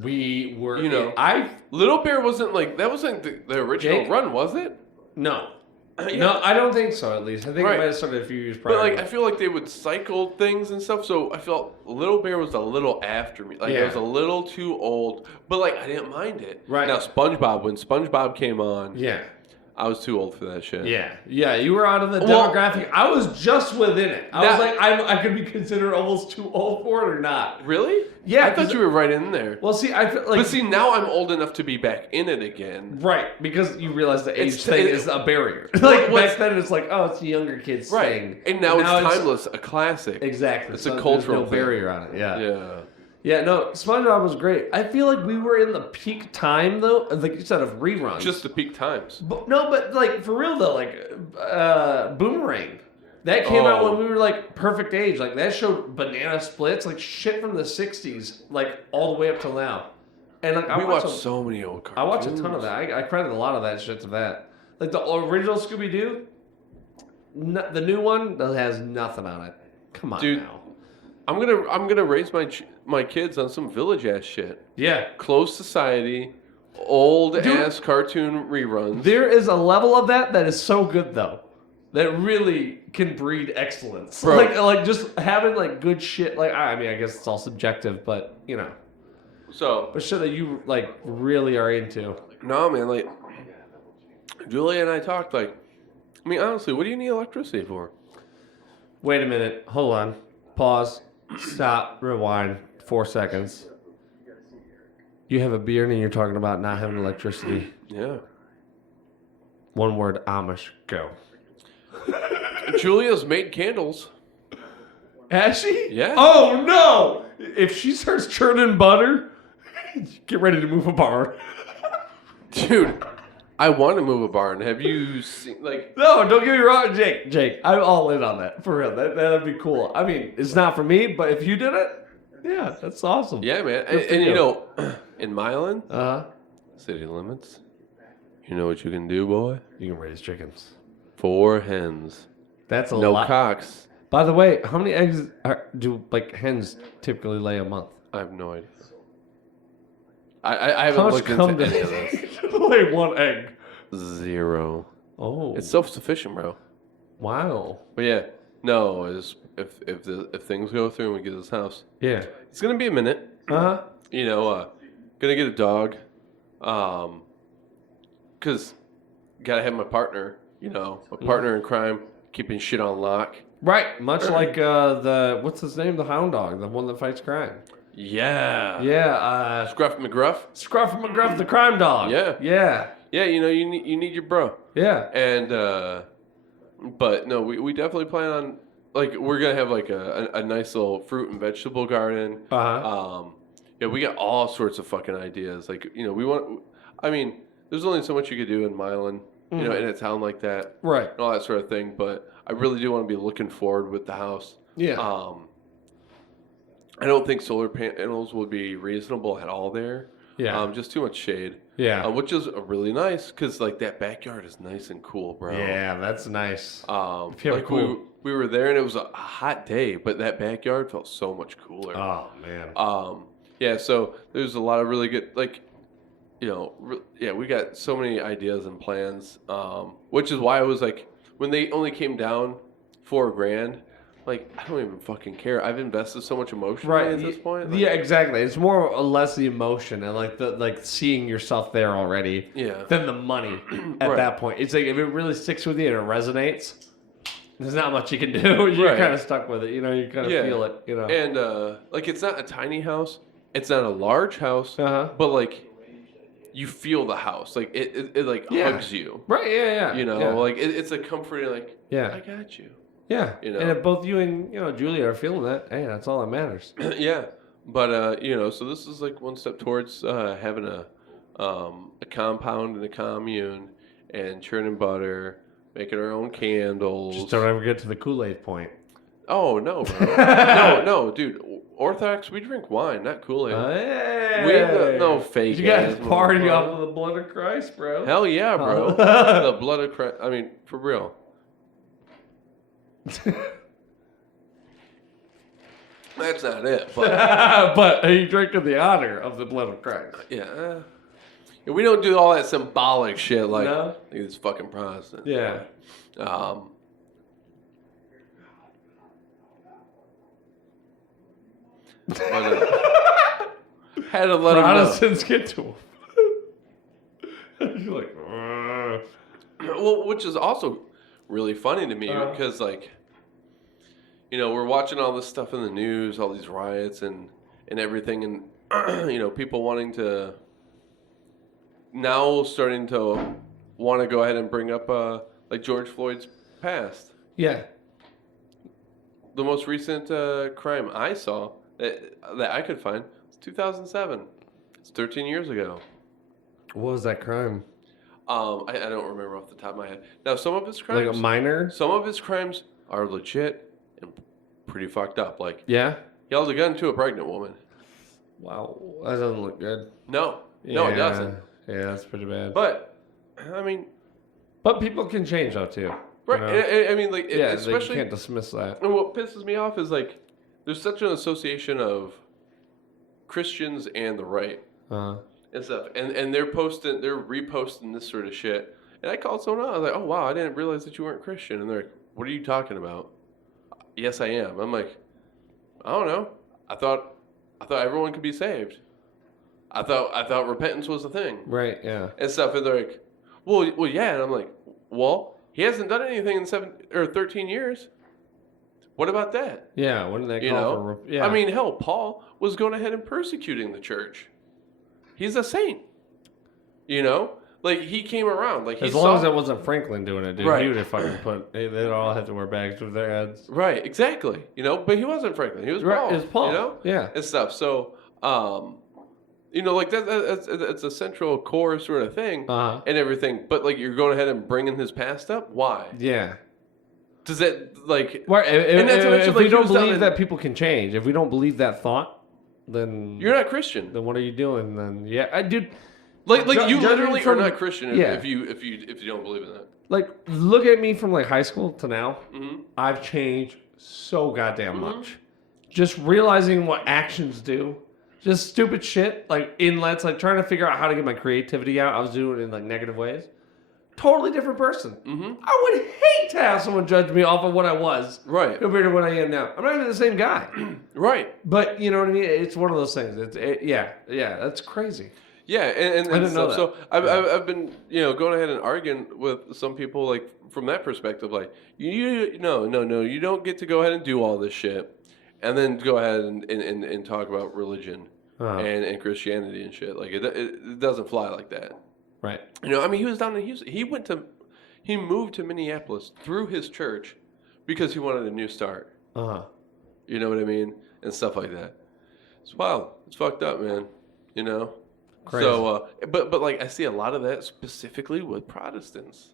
We were, You know. I Little Bear wasn't that wasn't the original Jake? run, was it? no, Yeah. no, I don't think so. At least I think Right. it might have started a few years prior. But I feel like they would cycle things and stuff. So I felt Little Bear was a little after me. Like Yeah. it was a little too old. But I didn't mind it. Right. Now SpongeBob, when SpongeBob came on, yeah, I was too old for that shit. yeah. You were out of the Well- demographic. I was just within it. I Now- was like, I could be considered almost too old for it or not. Really? Yeah, I 'cause- thought you were right in there. Well, see, I feel like But see, now I'm old enough to be back in it again. right because you realize the age It's- thing it- is a barrier. Like what's- back then, it's like, oh, it's a younger kid's Right. thing, And now it's timeless, a classic. Exactly, It's so a there's cultural no thing. barrier on it. Yeah. Yeah. Yeah, no, SpongeBob was great. I feel like we were in the peak time though, like you said, of reruns. Just the peak times. but, no, but like for real though, like Boomerang, that came out Oh. when we were like perfect age. Like that showed banana splits, like shit from the '60s, like all the way up till now. And like We watched a, so many old I cartoons. watch a ton of that. I credit a lot of that shit to that. Like the original Scooby Doo, the new one that has nothing on it. Come on, Dude. now. I'm gonna raise my kids on some village ass shit. Yeah. Closed society, old ass cartoon reruns. There is a level of that is so good though, that really can breed excellence. Bro. Like just having like good shit. Like I mean, I guess it's all subjective, but you know, So but shit that you like really are into. no, man, Julia and I talked I mean, honestly, what do you need electricity for? Wait a minute. Hold on. Pause. Stop. Rewind. 4 seconds. You have a beard and you're talking about not having electricity. Yeah. One word. Amish. Go. Julia's made candles. Has she? Yeah. Oh no! If she starts churning butter, get ready to move a barn. Dude, I want to move a barn. Have you seen No, don't get me wrong, Jake. I'm all in on that. For real. That'd be cool. I mean, it's not for me, but if you did it, yeah, that's awesome. yeah, man. Good for And you you. know, in Milan, Uh-huh. city limits, you know what you can do, boy? You can raise chickens. 4 hens. That's a No lot. cocks. By the way, how many eggs do hens typically lay a month? I have no idea. I How haven't much looked come into to any of this. lay one egg? 0. Oh, It's self-sufficient, bro. wow. But yeah, no. If things go through and we get this house, Yeah. it's gonna be a minute. Uh-huh. You know, gonna get a dog. Cause gotta have my partner. You know, my partner in crime, keeping shit on lock. Right, much like what's his name, the hound dog, the one that fights crime. Yeah. Yeah, Scruff McGruff. Scruff McGruff, the crime dog. Yeah. Yeah. Yeah, you know, you need your bro. Yeah. And but no, we definitely plan on we're gonna have a nice little fruit and vegetable garden. Uh-huh. Yeah, we got all sorts of fucking ideas. I mean, there's only so much you could do in Milan, you know, in a town like that, Right. and all that sort of thing. But I really do want to be looking forward with the house. Yeah. I don't think solar panels would be reasonable at all there. Yeah. Just too much shade. Yeah. Which is really nice because like that backyard is nice and cool, bro. Yeah, that's nice. If you have a Like cool- we were there and it was a hot day, but that backyard felt so much cooler. Oh man. Yeah, so there's a lot of really good, like, we got so many ideas and plans, which is why I was like, when they only came down $4,000, like, I don't even fucking care. I've invested so much emotion at this point. Like, Yeah, exactly. It's more or less the emotion and like seeing yourself there already. Yeah. Than the money at Right. that point. It's like if it really sticks with you and it resonates, there's not much you can do. You're Right. kind of stuck with it. You kind of Yeah. feel it. And, like, it's not a tiny house. It's not a large house. Uh-huh. But, like, you feel the house. Like, it like, Yeah. hugs you. Right? Yeah. Yeah. Like, it's a comforting, like, Yeah. I got you. Yeah. You know. And if both you and Julia are feeling that, hey, that's all that matters. Yeah, but so this is like one step towards having a compound and a commune and churning butter, making our own candles. Just don't ever get to the Kool-Aid point. Oh no, bro. no, dude. Orthodox, we drink wine, not Kool-Aid. Hey. No fake. You guys ass party motherfucker. off of the blood of Christ, bro. Hell yeah, bro. The blood of Christ. I mean, for real. That's not it, but But are you drinking the honor of the blood of Christ? yeah. We don't do all that symbolic shit like No? these fucking Protestants. Yeah. But, had to let them know. Protestants get to him. You're like, "Ugh." Well, which is also really funny to me because, like, we're watching all this stuff in the news, all these riots and everything, and people wanting to now starting to want to go ahead and bring up like George Floyd's past. Yeah. The most recent crime I saw that I could find was 2007. It's 13 years ago. What was that crime? I don't remember off the top of my head. Now, some of his crimes, Like a minor? some of his crimes are legit and pretty fucked up. Like, Yeah. he held a gun to a pregnant woman. Wow. That doesn't look good. No, it doesn't. Yeah, that's pretty bad. But I mean, But people can change, though, too. right? I mean, like, Yeah, especially. you can't dismiss that. And what pisses me off is like, there's such an association of Christians and the right Uh-huh. and stuff, and they're reposting this sort of shit. And I called someone out. I was like, "Oh wow, I didn't realize that you weren't Christian." And they're like, "What are you talking about?" Yes, I am. I'm like, I don't know. I thought everyone could be saved. I thought repentance was a thing Right, yeah. and stuff. And they're like, well, yeah. And I'm like, well, he hasn't done anything in 13 years. What about that? Yeah, when did that You call know? for... Yeah. I mean, hell, Paul was going ahead and persecuting the church. He's a saint. Like, he came around. Like, he as long saw- as it wasn't Franklin doing it, dude, Right. he would have fucking put... They'd all have to wear bags over their heads. Right, exactly. But he wasn't Franklin. He was Right, Paul. it was Paul. Yeah. And stuff. So, like that's a central core sort of thing Uh-huh. and everything. But like, you're going ahead and bringing his past up. Why? Yeah. Does that like? Right. And that's If like, we he don't was down believe in- that people can change, if we don't believe that thought, then You're not Christian. then what are you doing? Then yeah, dude. Like Ju- you judging literally from- are not Christian yeah. if you don't believe in that. Like, look at me from like high school to now. Mm-hmm. I've changed so goddamn much. Just realizing what actions do. Just stupid shit, like inlets, like trying to figure out how to get my creativity out. I was doing it in like negative ways. Totally different person. Mm-hmm. I would hate to have someone judge me off of what I was Right. compared to what I am now. I'm not even the same guy. Right. But you know what I mean? It's one of those things. Yeah, that's crazy. Yeah, and didn't know stuff. that. So I've been going ahead and arguing with some people like from that perspective, like no, you don't get to go ahead and do all this shit, and then go ahead and talk about religion Uh-huh. and Christianity and shit. Like it doesn't fly like that. Right. I mean, he was down in Houston. He moved to Minneapolis through his church because he wanted a new start. Uh-huh. You know what I mean? And stuff like that. It's wild. It's fucked up, man. Crazy. So, but like I see a lot of that specifically with Protestants.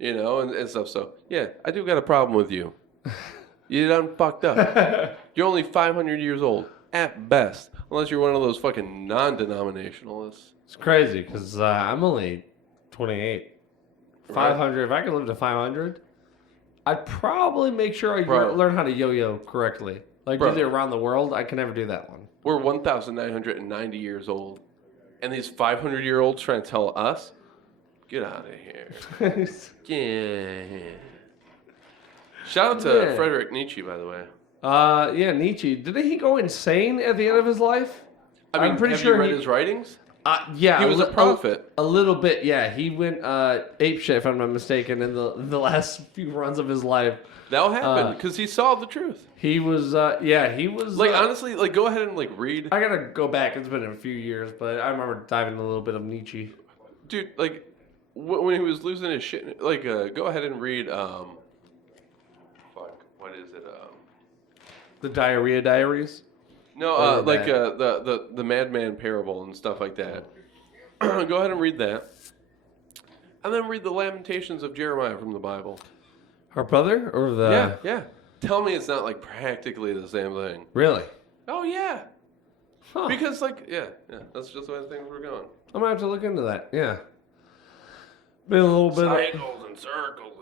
And stuff. So yeah, I do got a problem with you. You done fucked up. You're only 500 years old. at best, unless you're one of those fucking non-denominationalists. It's crazy because I'm only 28. 500. If I could live to 500, I'd probably make sure I Bro. learn how to yo-yo correctly. Like Bro. do the around the world. I can never do that one. We're 1,990 years old, and these 500-year-olds trying to tell us, get out of here. Yeah. Shout out to Yeah. Frederick Nietzsche, by the way. Yeah, Nietzsche. Didn't he go insane at the end of his life? I mean, I'm pretty have sure you read he- his writings? Yeah, He was a prophet. A little bit, yeah. He went apeshit, if I'm not mistaken, in the last few runs of his life. That'll happen because he saw the truth. He was, he was. Like honestly, like go ahead and like read, I gotta go back. It's been a few years, but I remember diving a little bit of Nietzsche. dude. Like when he was losing his shit. Like go ahead and read. Fuck, what is it? The Diarrhea Diaries. No, Or like that. the Madman parable and stuff like that. Go ahead and read that, and then read the Lamentations of Jeremiah from the Bible. Her brother or the Yeah. Tell me it's not like practically the same thing. Really? Oh yeah, Huh. because like yeah, that's just the way things were going. I'm gonna have to look into that. Yeah. Been a little bit. Cycles and circles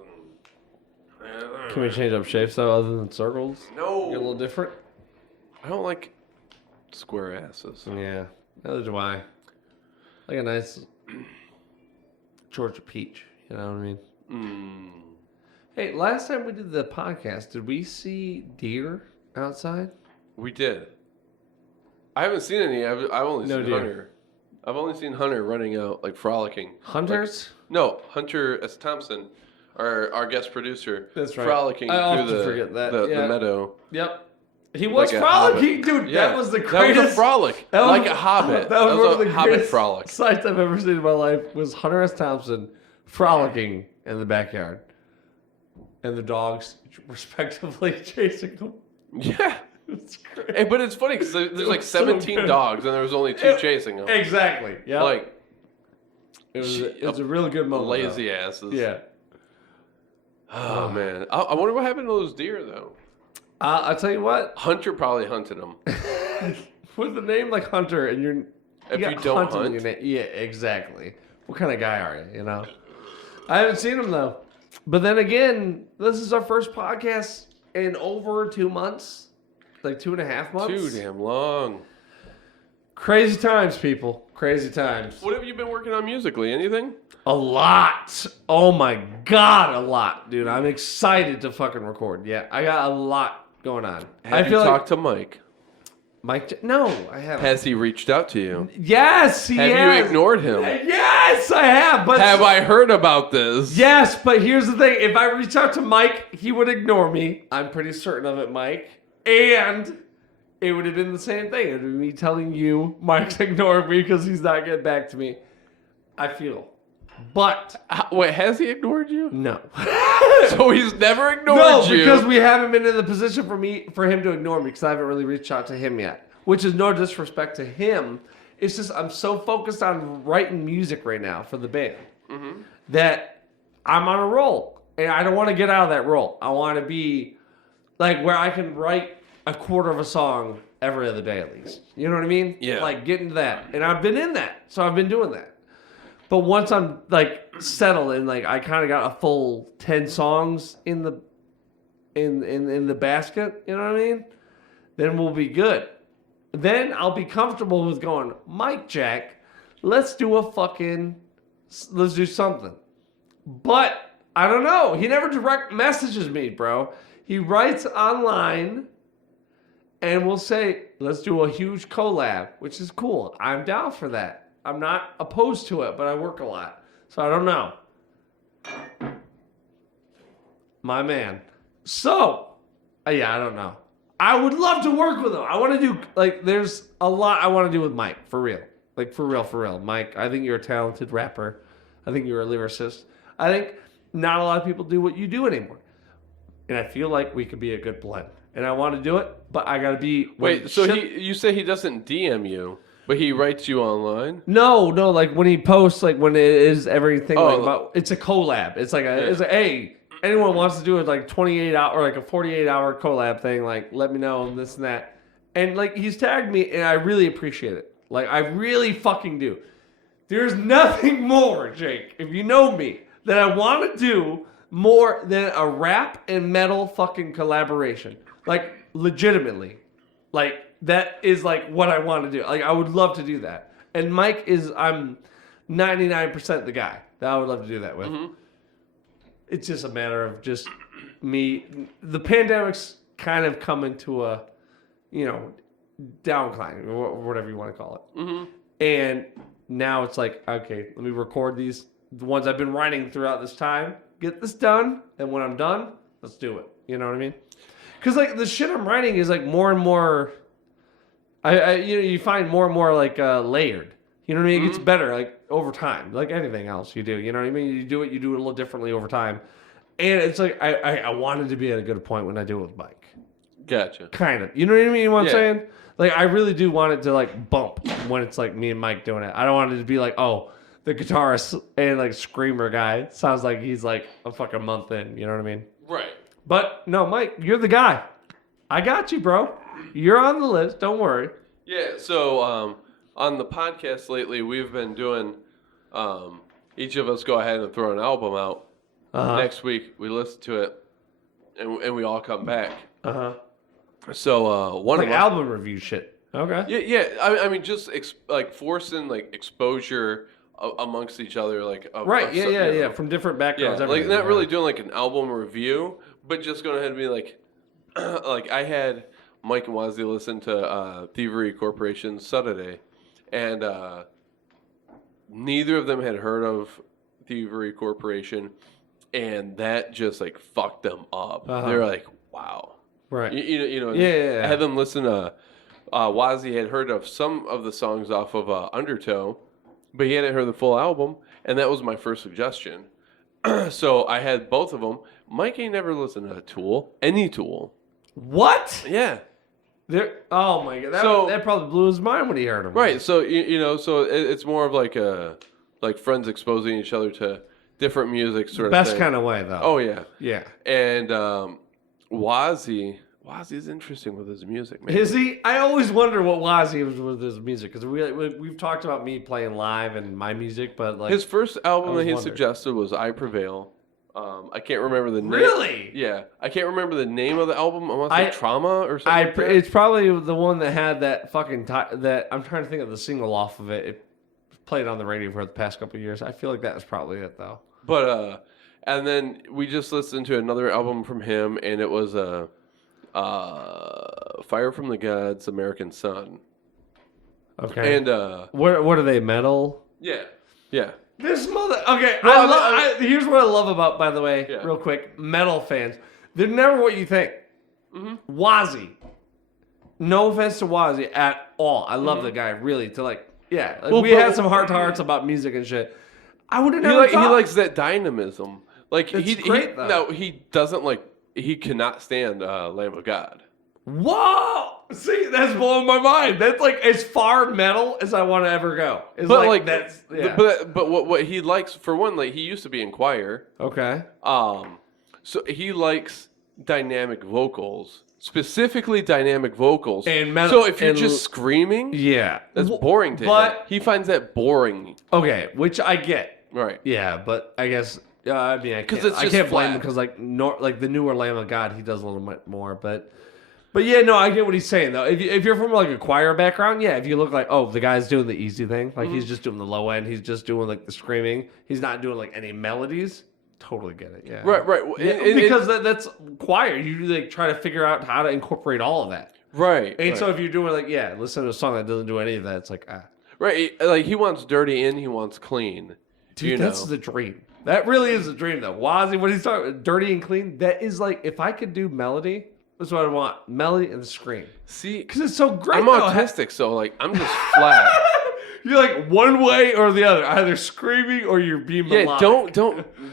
and. Can we change up shapes though, other than circles? No. Get a little different. I don't like square asses. Yeah. Neither do I. Like a nice Georgia peach. You know what I mean? Mm. Hey, last time we did the podcast, did we see deer outside? We did. I haven't seen any. I've only No seen deer. Hunter. I've only seen Hunter running out, like frolicking. Hunters? No, Hunter S. Thompson, our guest producer. That's right. Frolicking I through often the, forget that, the yeah. meadow. Yep. He was Like a frolicking, hobbit. dude. Yeah, That was the That greatest. was a frolic, that was- like a hobbit. That was one of the a hobbit greatest frolic. sights I've ever seen in my life. Was Hunter S. Thompson frolicking in the backyard, and the dogs respectively chasing them. Yeah. It's great. Hey, but it's funny because there's like was so 17 good. dogs and there was only 2 chasing them. Exactly. Yeah. Like it was a really good moment. lazy asses. though. Yeah. Oh man, I wonder what happened to those deer though. I'll tell you what. Hunter probably hunted them. With a name like Hunter, and you're If got you don't Hunter in hunt, your name. Yeah, exactly. What kind of guy are you? You know. I haven't seen him though. But then again, this is our first podcast in over 2 months, like 2.5 months. too damn long. Crazy times, people. Crazy times. What have you been working on musically? Anything? A lot. Oh my god, a lot, dude. I'm excited to fucking record. Yeah, I got a lot going on. Have you talked to Mike? Mike? No, I haven't. Has he reached out to you? Yes, he Have has. you ignored him? Yes, I have. But Have I heard about this? Yes, but here's the thing. If I reach out to Mike, he would ignore me. I'm pretty certain of it, Mike. And it would have been the same thing. It would be me telling you Mike's ignoring me because he's not getting back to me. I feel. But Wait, has he ignored you? no. So he's never ignored No, you. because we haven't been in the position for him to ignore me because I haven't really reached out to him yet. Which is no disrespect to him. It's just I'm so focused on writing music right now for the band that I'm on a roll. And I don't want to get out of that role. I want to be like where I can write a quarter of a song every other day at least. You know what I mean? Yeah. Like get into that. And I've been in that. So I've been doing that. But once I'm like settled and like I kind of got a full 10 songs in the basket, you know what I mean? Then we'll be good. Then I'll be comfortable with going, Mike Jack, let's do something. But I don't know. He never direct messages me, bro. He writes online and we'll say, let's do a huge collab, which is cool. I'm down for that. I'm not opposed to it, but I work a lot. So I don't know. My man. So, yeah, I don't know. I would love to work with him. I want to do, like, there's a lot I want to do with Mike, for real. Like, for real. Mike, I think you're a talented rapper. I think you're a lyricist. I think not a lot of people do what you do anymore. And I feel like we could be a good blend. And I want to do it, but I got to be... Wait, so you say he doesn't DM you, but he writes you online? No, like when he posts, like when it is everything, Oh, like about, it's a collab. It's like it's like, hey, anyone wants to do it like 28 hour or like a 48-hour collab thing, like let me know this and that. And like he's tagged me, and I really appreciate it. Like I really fucking do. There's nothing more, Jake, if you know me, that I want to do more than a rap and metal fucking collaboration. Like legitimately, like that is like what I want to do. Like I would love to do that. And Mike is, I'm 99% the guy that I would love to do that with. It's just a matter of just me. The pandemic's kind of coming to a, downcline or whatever you want to call it. And now it's like, okay, let me record these, the ones I've been writing throughout this time, get this done, and when I'm done, let's do it. You know what I mean? Because like the shit I'm writing is like more and more, you find more and more like layered. You know what I mean? It gets better like over time, like anything else you do. You know what I mean? You do it a little differently over time. And it's like I wanted to be at a good point when I do it with Mike. Gotcha. Kind of. You know what I mean? You know what I'm Yeah. saying? Like I really do want it to like bump when it's like me and Mike doing it. I don't want it to be like, oh, the guitarist and like screamer guy sounds like he's like a fucking month in. You know what I mean? Right. But no, Mike, you're the guy. I got you, bro. You're on the list. Don't worry. Yeah, so on the podcast lately, we've been doing, each of us go ahead and throw an album out. Next week, we listen to it, and we all come back. So one Like of them, album review shit. Okay. yeah. I mean, just like forcing like exposure amongst each other, like Right. of Yeah. some- Yeah. you know. Yeah. From different Yeah, backgrounds. like everything. not really Right. doing like an album review, but just going ahead and be like, like I had Mike and Wazzy listen to Thievery Corporation's Saturday, and neither of them had heard of Thievery Corporation, and that just like fucked them up. They're like, wow. Right. You know. Yeah. I had them listen to. Wazzy had heard of some of the songs off of Undertow, but he hadn't heard the full album, and that was my first suggestion. So I had both of them. Mike ain't never listened to Tool, any Tool. What? Yeah, There. Oh my god. So- That probably blew his mind when he heard him. right. So so it's more of like friends exposing each other to different music, sort of Best thing. kind of way though. Oh yeah, Yeah. and Wazzy's interesting with his music, man. Is he? I always wonder what Wazzy was with his music because we've talked about me playing live and my music, but like His first album that he wondering. suggested was "I Prevail." I can't remember the name. Really? Yeah, I can't remember the name of the album. I want to say I- Trauma or something. like that. it's probably the one that had that fucking that I'm trying to think of the single off of it. It played on the radio for the past couple of years. I feel like that was probably it though. But and then we just listened to another album from him, and it was Fire from the Gods, American Sun. Okay. And what are they, metal? yeah. This mother. Okay, Well, here's what I love about, by the way, Yeah. real quick, metal fans. They're never what you think. Wazzy. No offense to Wazzy at all. I love the guy, really. To like, yeah, like, Well, we but- had some heart to hearts about music and shit. I would have He, never he thought. likes that dynamism. Like It's he great, though. no, he doesn't like. He cannot stand Lamb of God. Whoa! See, that's blowing my mind. That's like as far metal as I want to ever go. It's But like, like that's yeah. but what he likes, for one, like he used to be in choir. Okay. So he likes dynamic vocals, specifically dynamic vocals. And metal- so if you're and- just screaming, Yeah. that's boring to him. but- He finds that boring. Okay, which I get. Right. Yeah, but I guess I mean I 'Cause can't, it's I just can't blame him flat. because like the newer Lamb of God, he does a little bit more, but yeah, no, I get what he's saying though. If you're from like a choir background, yeah, if you look like the guy's doing the easy thing, like he's just doing the low end, he's just doing like the screaming, he's not doing like any melodies. Totally get it, yeah. Right. Yeah, because that's choir. You like try to figure out how to incorporate all of that. right. And right. so if you're doing like listen to a song that doesn't do any of that, it's like Right. Like he wants dirty and he wants clean. dude, you that's know. the dream. That really is the dream, though. Wazzy, what he's talking about, dirty and clean, that is like, if I could do melody, that's what I want. Melody and scream. See, Because it's so great, I'm though. autistic, so like I'm just flat. You're like one way or the other, either screaming or you're being Yeah, melodic.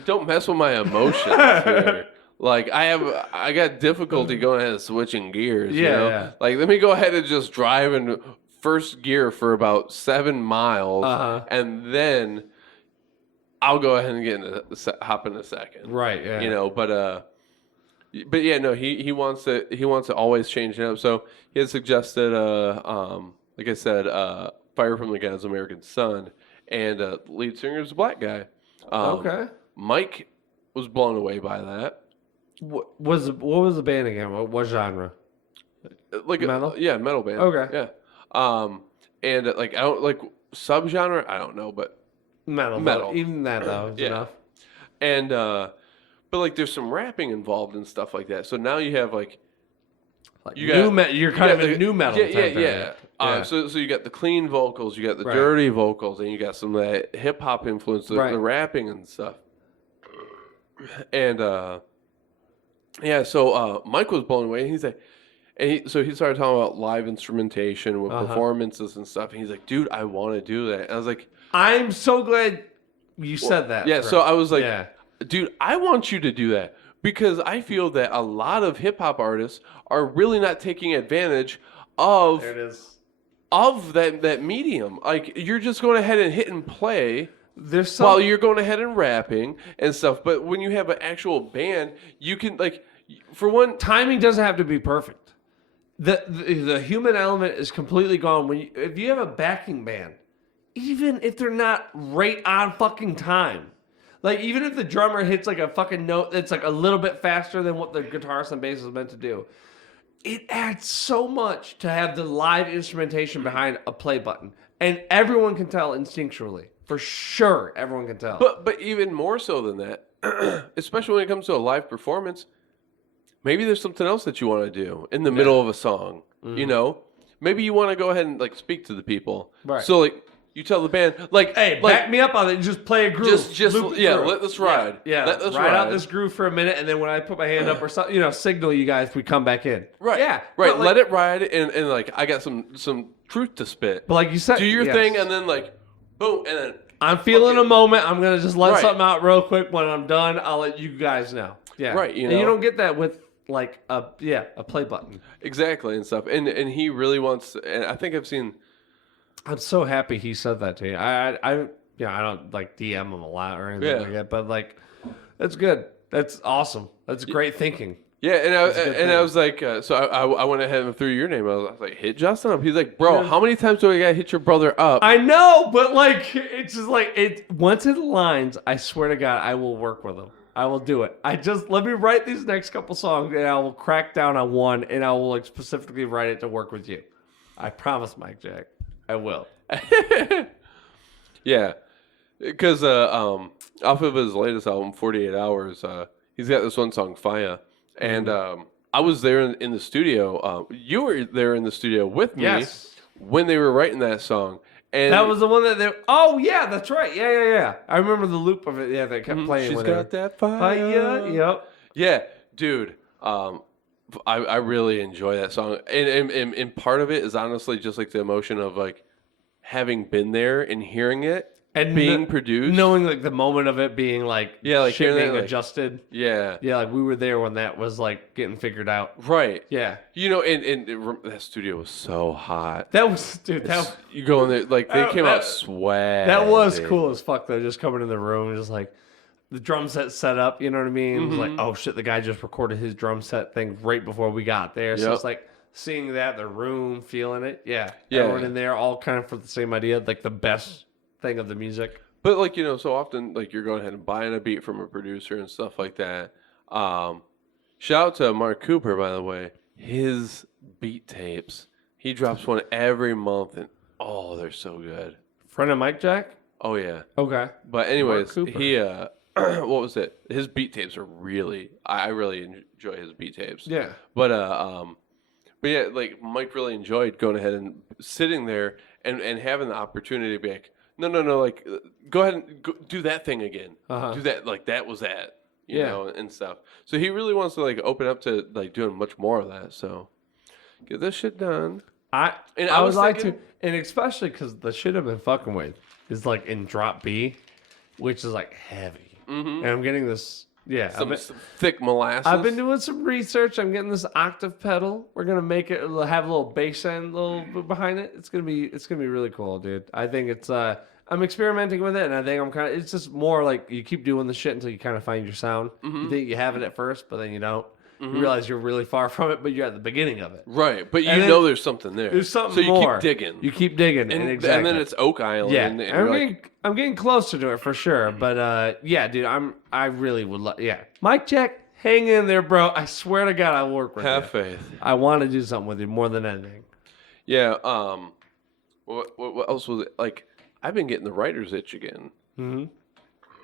don't mess with my emotions here. Like I got difficulty going ahead and switching gears. you Yeah, know? yeah. Like let me go ahead and just drive in first gear for about 7 miles, and then I'll go ahead and hop in a second. Right, yeah. You know, but But yeah, no, he wants to always change it up. So he had suggested like I said, Fire from the God's American Son, and lead singer is a black guy. Okay. Mike was blown away by that. What was the band again? What genre? Like Metal? Yeah, metal band. Okay. Yeah. And like I don't like subgenre. I don't know, but Metal. Metal. Even that though is Yeah. enough. and but like there's some rapping involved and stuff like that. So now you have like Like you new got- metal. You're kind of a new metal. Yeah, type yeah. area. Yeah. So you got the clean vocals, you got the Right. dirty vocals, and you got some of that hip hop influence, the Right. rapping and stuff. And yeah, so Mike was blown away. He's like, so he started talking about live instrumentation with performances and stuff. And he's like, dude, I want to do that. And I was like, I'm so glad you said that. yeah. Trey. So I was like, Yeah. dude, I want you to do that because I feel that a lot of hip hop artists are really not taking advantage of There it is. that medium. Like you're just going ahead and hit and play There's some. while you're going ahead and rapping and stuff. But when you have an actual band, you can like, for one, Timing doesn't have to be perfect. The human element is completely gone if you have a backing band, even if they're not right on fucking time. Like even if the drummer hits like a fucking note that's like a little bit faster than what the guitarist and bass is meant to do, it adds so much to have the live instrumentation behind a play button, and everyone can tell instinctually. For sure, everyone can tell. but even more so than that, especially when it comes to a live performance, maybe there's something else that you want to do in the middle of a song. You know, maybe you want to go ahead and like speak to the people. Right. So like you tell the band, like, Hey, like, back me up on it. Just play a groove. just Loop it yeah, through. let us ride. Yeah, let us ride out this groove for a minute, and then when I put my hand up or something, signal you guys we come back in. Right. Yeah. Right. But like, Let it ride, and like I got some truth to spit. But like you said, Do your yes. thing, and then like, boom, and then I'm feeling a moment. I'm gonna just let Right. something out real quick. When I'm done, I'll let you guys know. Yeah. Right, you And you know. don't get that with like a play button. exactly and stuff. And he really wants. And I think I've seen. I'm so happy he said that to you. I don't like DM him a lot or anything Yeah. like that, but like, that's good. That's awesome. That's great thinking. Yeah, and a good I thing. was like, so I went ahead and threw your name. I was like, hit Justin up. He's like, bro, how many times do I gotta hit your brother up? I know, but like, it's just like once it aligns, I swear to God, I will work with him. I will do it. Let me write these next couple songs, and I will crack down on one, and I will like specifically write it to work with you. I promise, Mike Jack. I will. Yeah, because off of his latest album, 48 Hours, he's got this one song, Fire, and I was there in the studio. You were there in the studio with me Yes. when they were writing that song, and That was the one that they. Oh yeah, that's right. Yeah. I remember the loop of it. Yeah, they kept playing. she's whenever. got that fire. Yep. Yeah, dude. I really enjoy that song, and part of it is honestly just like the emotion of like having been there and hearing it And being produced. knowing like the moment of it being like like shit hearing that, being like- adjusted. Yeah, Yeah, like we were there when that was like getting figured out. right. Yeah, You know, and that studio was so hot. that was dude. That You go in there, like they came out that- sweaty. that was cool as fuck though. Just coming in the room, just like the drum set set up. You know what I mean? It was like, oh shit, the guy just recorded his drum set thing right before we got there. So Yep. it's like seeing that, the room, feeling it. Yeah, Yeah. Everyone in there, all kind of for the same idea, like the best thing of the music. But like so often, like you're going ahead and buying a beat from a producer and stuff like that. Shout out to Mark Cooper, by the way. His beat tapes, he drops one every month, and oh, they're so good. Friend of Mike Jack. Oh yeah. Okay. But anyways, Cooper. he what was it? His beat tapes are really, I really enjoy his beat tapes. Yeah. But yeah, like Mike really enjoyed going ahead and sitting there and having the opportunity to be like, no, like go ahead and do that thing again. Do that, like that was that, you Yeah. know, and stuff. So he really wants to like open up to like doing much more of that. So get this shit done. I And I I would was like thinking- to, and especially because the shit I've been fucking with is like in drop B, which is like heavy, and I'm getting this. Yeah, Some thick molasses. I've been doing some research. I'm getting this octave pedal. We're gonna make it have a little bass end, little bit behind it. It's gonna be really cool, dude. I think it's I'm experimenting with it, and I think I'm it's just more like you keep doing the shit until you kind of find your sound. You think you have it at first, but then you don't. you realize you're really far from it, but you're at the beginning of it. Right, but you And then know there's something there. There's something so you more. keep digging. You keep digging, and, exactly. and then it's Oak Island. yeah. and I'm you're getting, I'm getting closer to it for sure. But yeah, dude, I really would love. Yeah, Mike Jack, hang in there, bro. I swear to God, I'll work with you. have faith. I want to do something with you more than anything. Yeah. What else was it? Like, I've been getting the writer's itch again.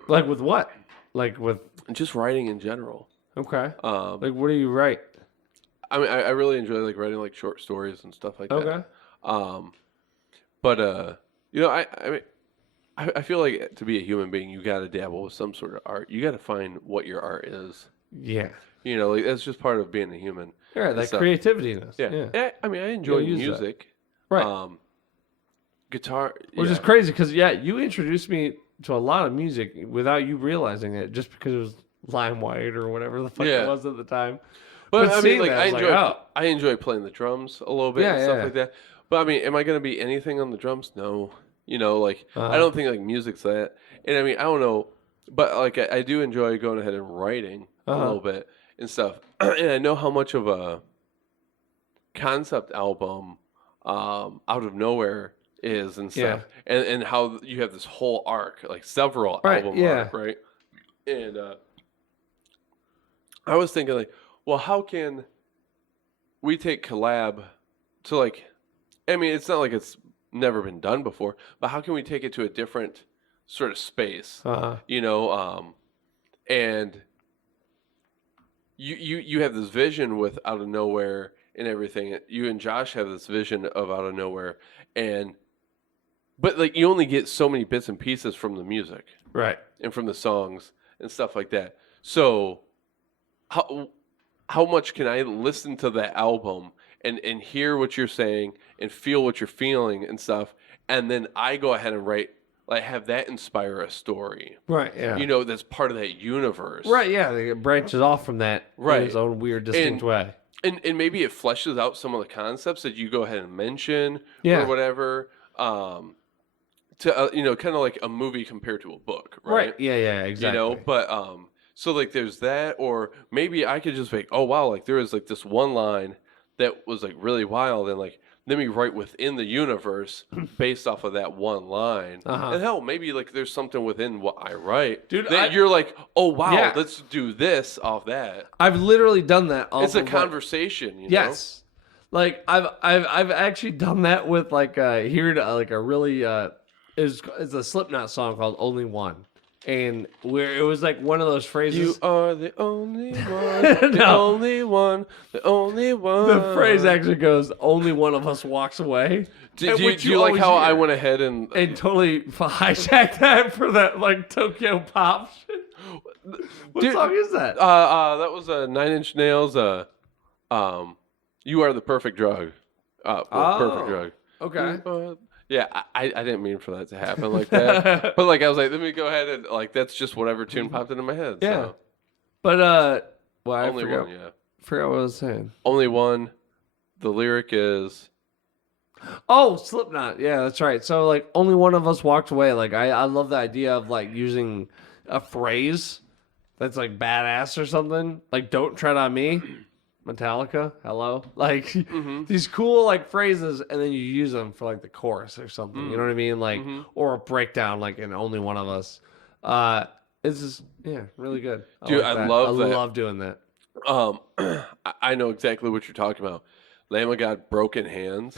Like with what? Like with Just writing in general. okay. Um, Like what do you write? I mean, I really enjoy like writing like short stories and stuff like that. Okay. But you know, I mean, I feel like to be a human being, you got to dabble with some sort of art. You got to find what your art is. Yeah. You know, like that's just part of being a human. Yeah, and that stuff. creativity in us. Yeah. Yeah. I mean, I enjoy use that. music. Right. Guitar. Which is crazy because you introduced me to a lot of music without you realizing it, just because it was LimeWire or whatever the fuck Yeah. it was at the time. But I mean, seeing like that, I was enjoy oh. I enjoy playing the drums a little bit Yeah, and stuff yeah. like that. But I mean, am I going to be anything on the drums? No. You know, like I Uh-huh. don't think like music's that. And I mean, I don't know, but like I do enjoy going ahead and writing a Uh-huh. little bit and stuff. And I know how much of a concept album out of nowhere is and stuff. And how you have this whole arc, like several Right, album yeah. arc, right? And I was thinking like, well, how can we take collab to like, I mean, it's not like it's never been done before, but how can we take it to a different sort of space, Uh-huh. you know? And you have this vision with Out of Nowhere and everything. You and Josh have this vision of Out of Nowhere, but like you only get so many bits and pieces from the music Right. and from the songs and stuff like that. So how much can I listen to that album and hear what you're saying and feel what you're feeling and stuff, and then I go ahead and write, like, have that inspire a story, Right. Yeah. you know, that's part of that universe, Right. Yeah. It branches off from that Right. in its own weird, distinct way. and maybe it fleshes out some of the concepts that you go ahead and mention Yeah. or whatever, to you know, kind of like a movie compared to a book, right? Yeah. Yeah. Exactly. You know, but so like there's that, or maybe I could just be like, oh wow, like there was like this one line that was like really wild, and like let me write within the universe based off of that one line. Uh-huh. And hell, maybe like there's something within what I write, Dude, that you're like, oh wow, Yeah. let's do this off that. I've literally done that. It's a off of, conversation, you know? Yes. Like I've actually done that with like here like a really it's a Slipknot song called Only One. And where it was like one of those phrases. You are the only one, the No. only one, the only one. The phrase actually goes, "Only one of us walks away." Do which you like always how I hear. went ahead and And totally hijacked that for that like Tokyo Pop shit. What Dude, song is that? that was a 9 Inch Nails. You are the perfect drug. Perfect drug. Okay. Yeah, I didn't mean for that to happen like that. But like I was like, let me go ahead and like that's just whatever tune popped into my head. Yeah. So. But well, I Only forgot, one, yeah. forgot what I was saying. Only one. The lyric is Oh, Slipknot. Yeah, that's right. So like only one of us walked away. Like I love the idea of like using a phrase that's like badass or something. Like don't tread on me. Metallica, hello. Like these cool like phrases, and then you use them for like the chorus or something. You know what I mean? Like or a breakdown like in Only One of Us. It's just really good. Dude, like I that. love that. I love doing that. I know exactly what you're talking about. Lamb of God, Broken Hands.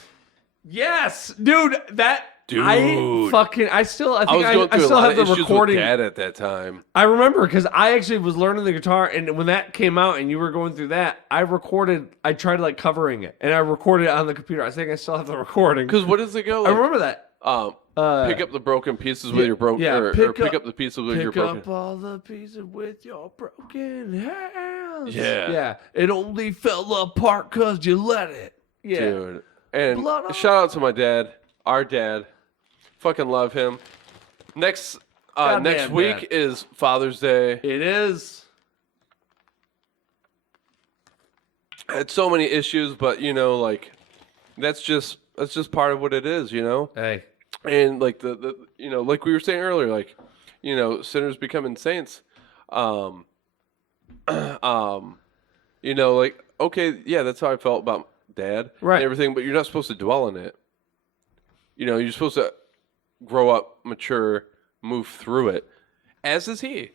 Yes, dude. That Dude. I think I was I going through a still lot have of the issues recording. with Dad at that time. I remember because I actually was learning the guitar, and when that came out, and you were going through that, I tried like covering it, and I recorded it on the computer. I think I still have the recording. Because what does it go? I Like, remember that. pick up the broken pieces with your broken, yeah, or pick up the pieces with your Pick broken. up all the pieces with your broken hands. Yeah. Yeah. It only fell apart because you let it. Yeah. Dude. And Blood on- shout out to my dad, our dad. Fucking love him. Next Goddamn week dad. is Father's Day. It is. I had so many issues, but you know, like that's just part of what it is, you know? Hey. And like the you know, like we were saying earlier, like, you know, sinners becoming saints. You know, like, okay, yeah, that's how I felt about Dad Right. and everything, but you're not supposed to dwell on it. You know, you're supposed to grow up, mature, move through it. As is he.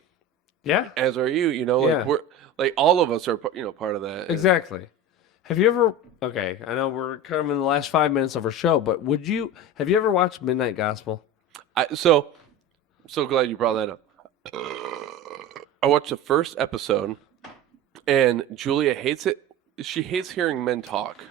Yeah. As are you. You know, Yeah. like we're like all of us are, part of that. Exactly. Have you ever? Okay, I know we're kind of in the last 5 minutes of our show, but have you ever watched Midnight Gospel? So glad you brought that up. I watched the first episode, and Julia hates it. She hates hearing men talk.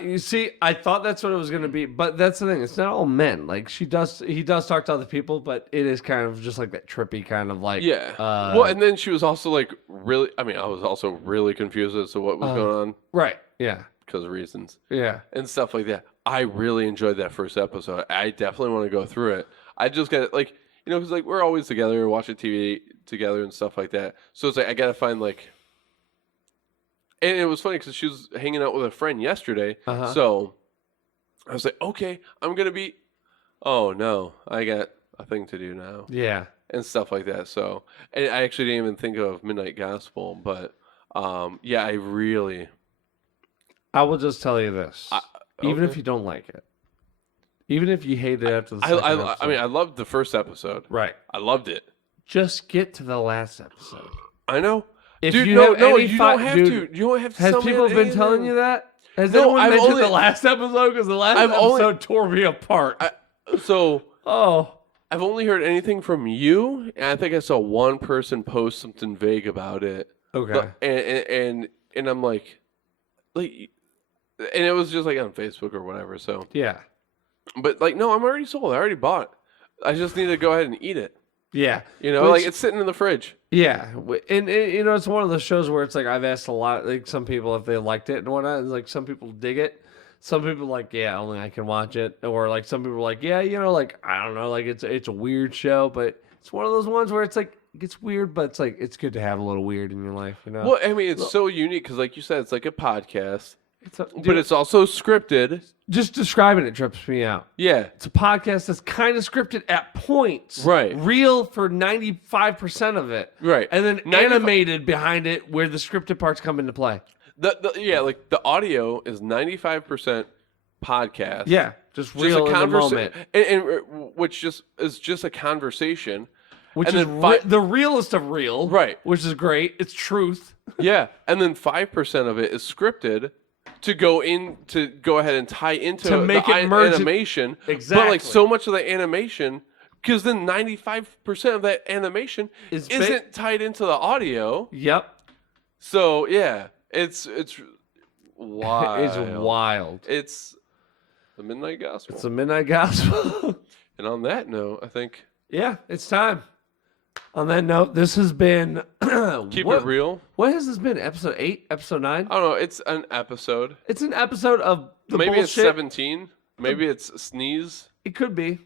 You see, I thought that's what it was going to be, but that's the thing. It's not all men. Like he does talk to other people, but it is kind of just like that trippy kind of like. Yeah. Well, and then she was also like really. I mean, I was also really confused as to what was going on Right. Yeah. because of reasons Yeah. and stuff like that. I really enjoyed that first episode. I definitely want to go through it. I just got like, because like we're always together, watching TV together and stuff like that. So it's like I gotta find like. And it was funny because she was hanging out with a friend yesterday. Uh-huh. So I was like, okay, I'm going to be. Oh, no, I got a thing to do now. Yeah. And stuff like that. So, and I actually didn't even think of Midnight Gospel. But yeah, I will just tell you this. Even if okay. you don't like it, even if you hate it after the I second episode. mean, I loved the first episode. Right. I loved it. Just get to the last episode. I know. If Dude, you no, have no, any you fi- don't have dude, to. You don't have to. Has tell me people been anything. telling you that? Has No, anyone I've mentioned only- the last episode? Because the last I've only- episode tore me apart. So Oh. I've only heard anything from you, and I think I saw one person post something vague about it. Okay. But, and I'm like, and it was just like on Facebook or whatever. So, Yeah. but like, no, I'm already sold. I already bought. I just need to go ahead and eat it. Yeah. Like Which- it's sitting in the fridge. Yeah, and it's one of those shows where it's like I've asked a lot, like some people if they liked it and whatnot. And like some people dig it, some people like only I can watch it, or like some people are like like I don't know, like it's a weird show, but it's one of those ones where it's like it gets weird, but it's like it's good to have a little weird in your life, Well, I mean, it's so unique because, like you said, it's like a podcast, Dude, but it's also scripted. just describing it trips me out. Yeah, It's a podcast that's kind of scripted at points, Right. Real for 95% of it, Right. and then 95 animated behind it where the scripted parts come into play. like the audio is 95% podcast. Yeah, just Just real a in the conversation, moment. and which is just a conversation. Which and is then the realest of real. Right. Which is great. It's truth. Yeah, and then 5% of it is scripted to go ahead and tie into To make the it merge it- animation. But Exactly. like so much of the animation, because then 95% of that animation Is isn't tied into the audio. Yep. So yeah, it's wild. It's wild. It's the Midnight Gospel. It's a midnight gospel. And on that note, I think Yeah, it's time. On that note, this has been keep it real. What has this been? Episode 8? Episode 9? I don't know. It's an episode. It's an episode of the Maybe bullshit. it's 17. Maybe it's sneeze. It could be.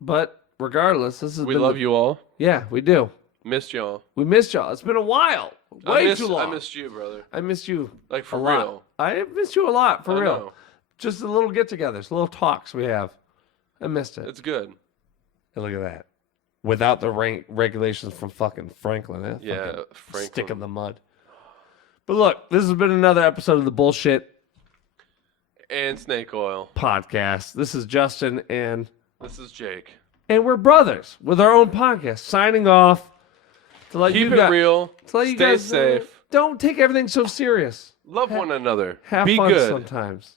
But regardless, this has We been love you all. Yeah, we do. Missed y'all. We missed y'all. It's been a while. Way too long. I missed you, brother. I missed you. Like for a lot. real. I missed you a lot, for I real. know. Just a little get-togethers, little talks we have. I missed it. It's good. And look at that. Without the regulations from fucking Franklin. Yeah, Fucking Franklin. Stick in the mud. But look, this has been another episode of the Bullshit And snake oil. Podcast. This is Justin, and This is Jake. we're brothers with our own podcast. Signing off to let Keep you it guys, real. to let you Stay guys safe. don't take everything so serious. Love one another. Have Be fun good. sometimes.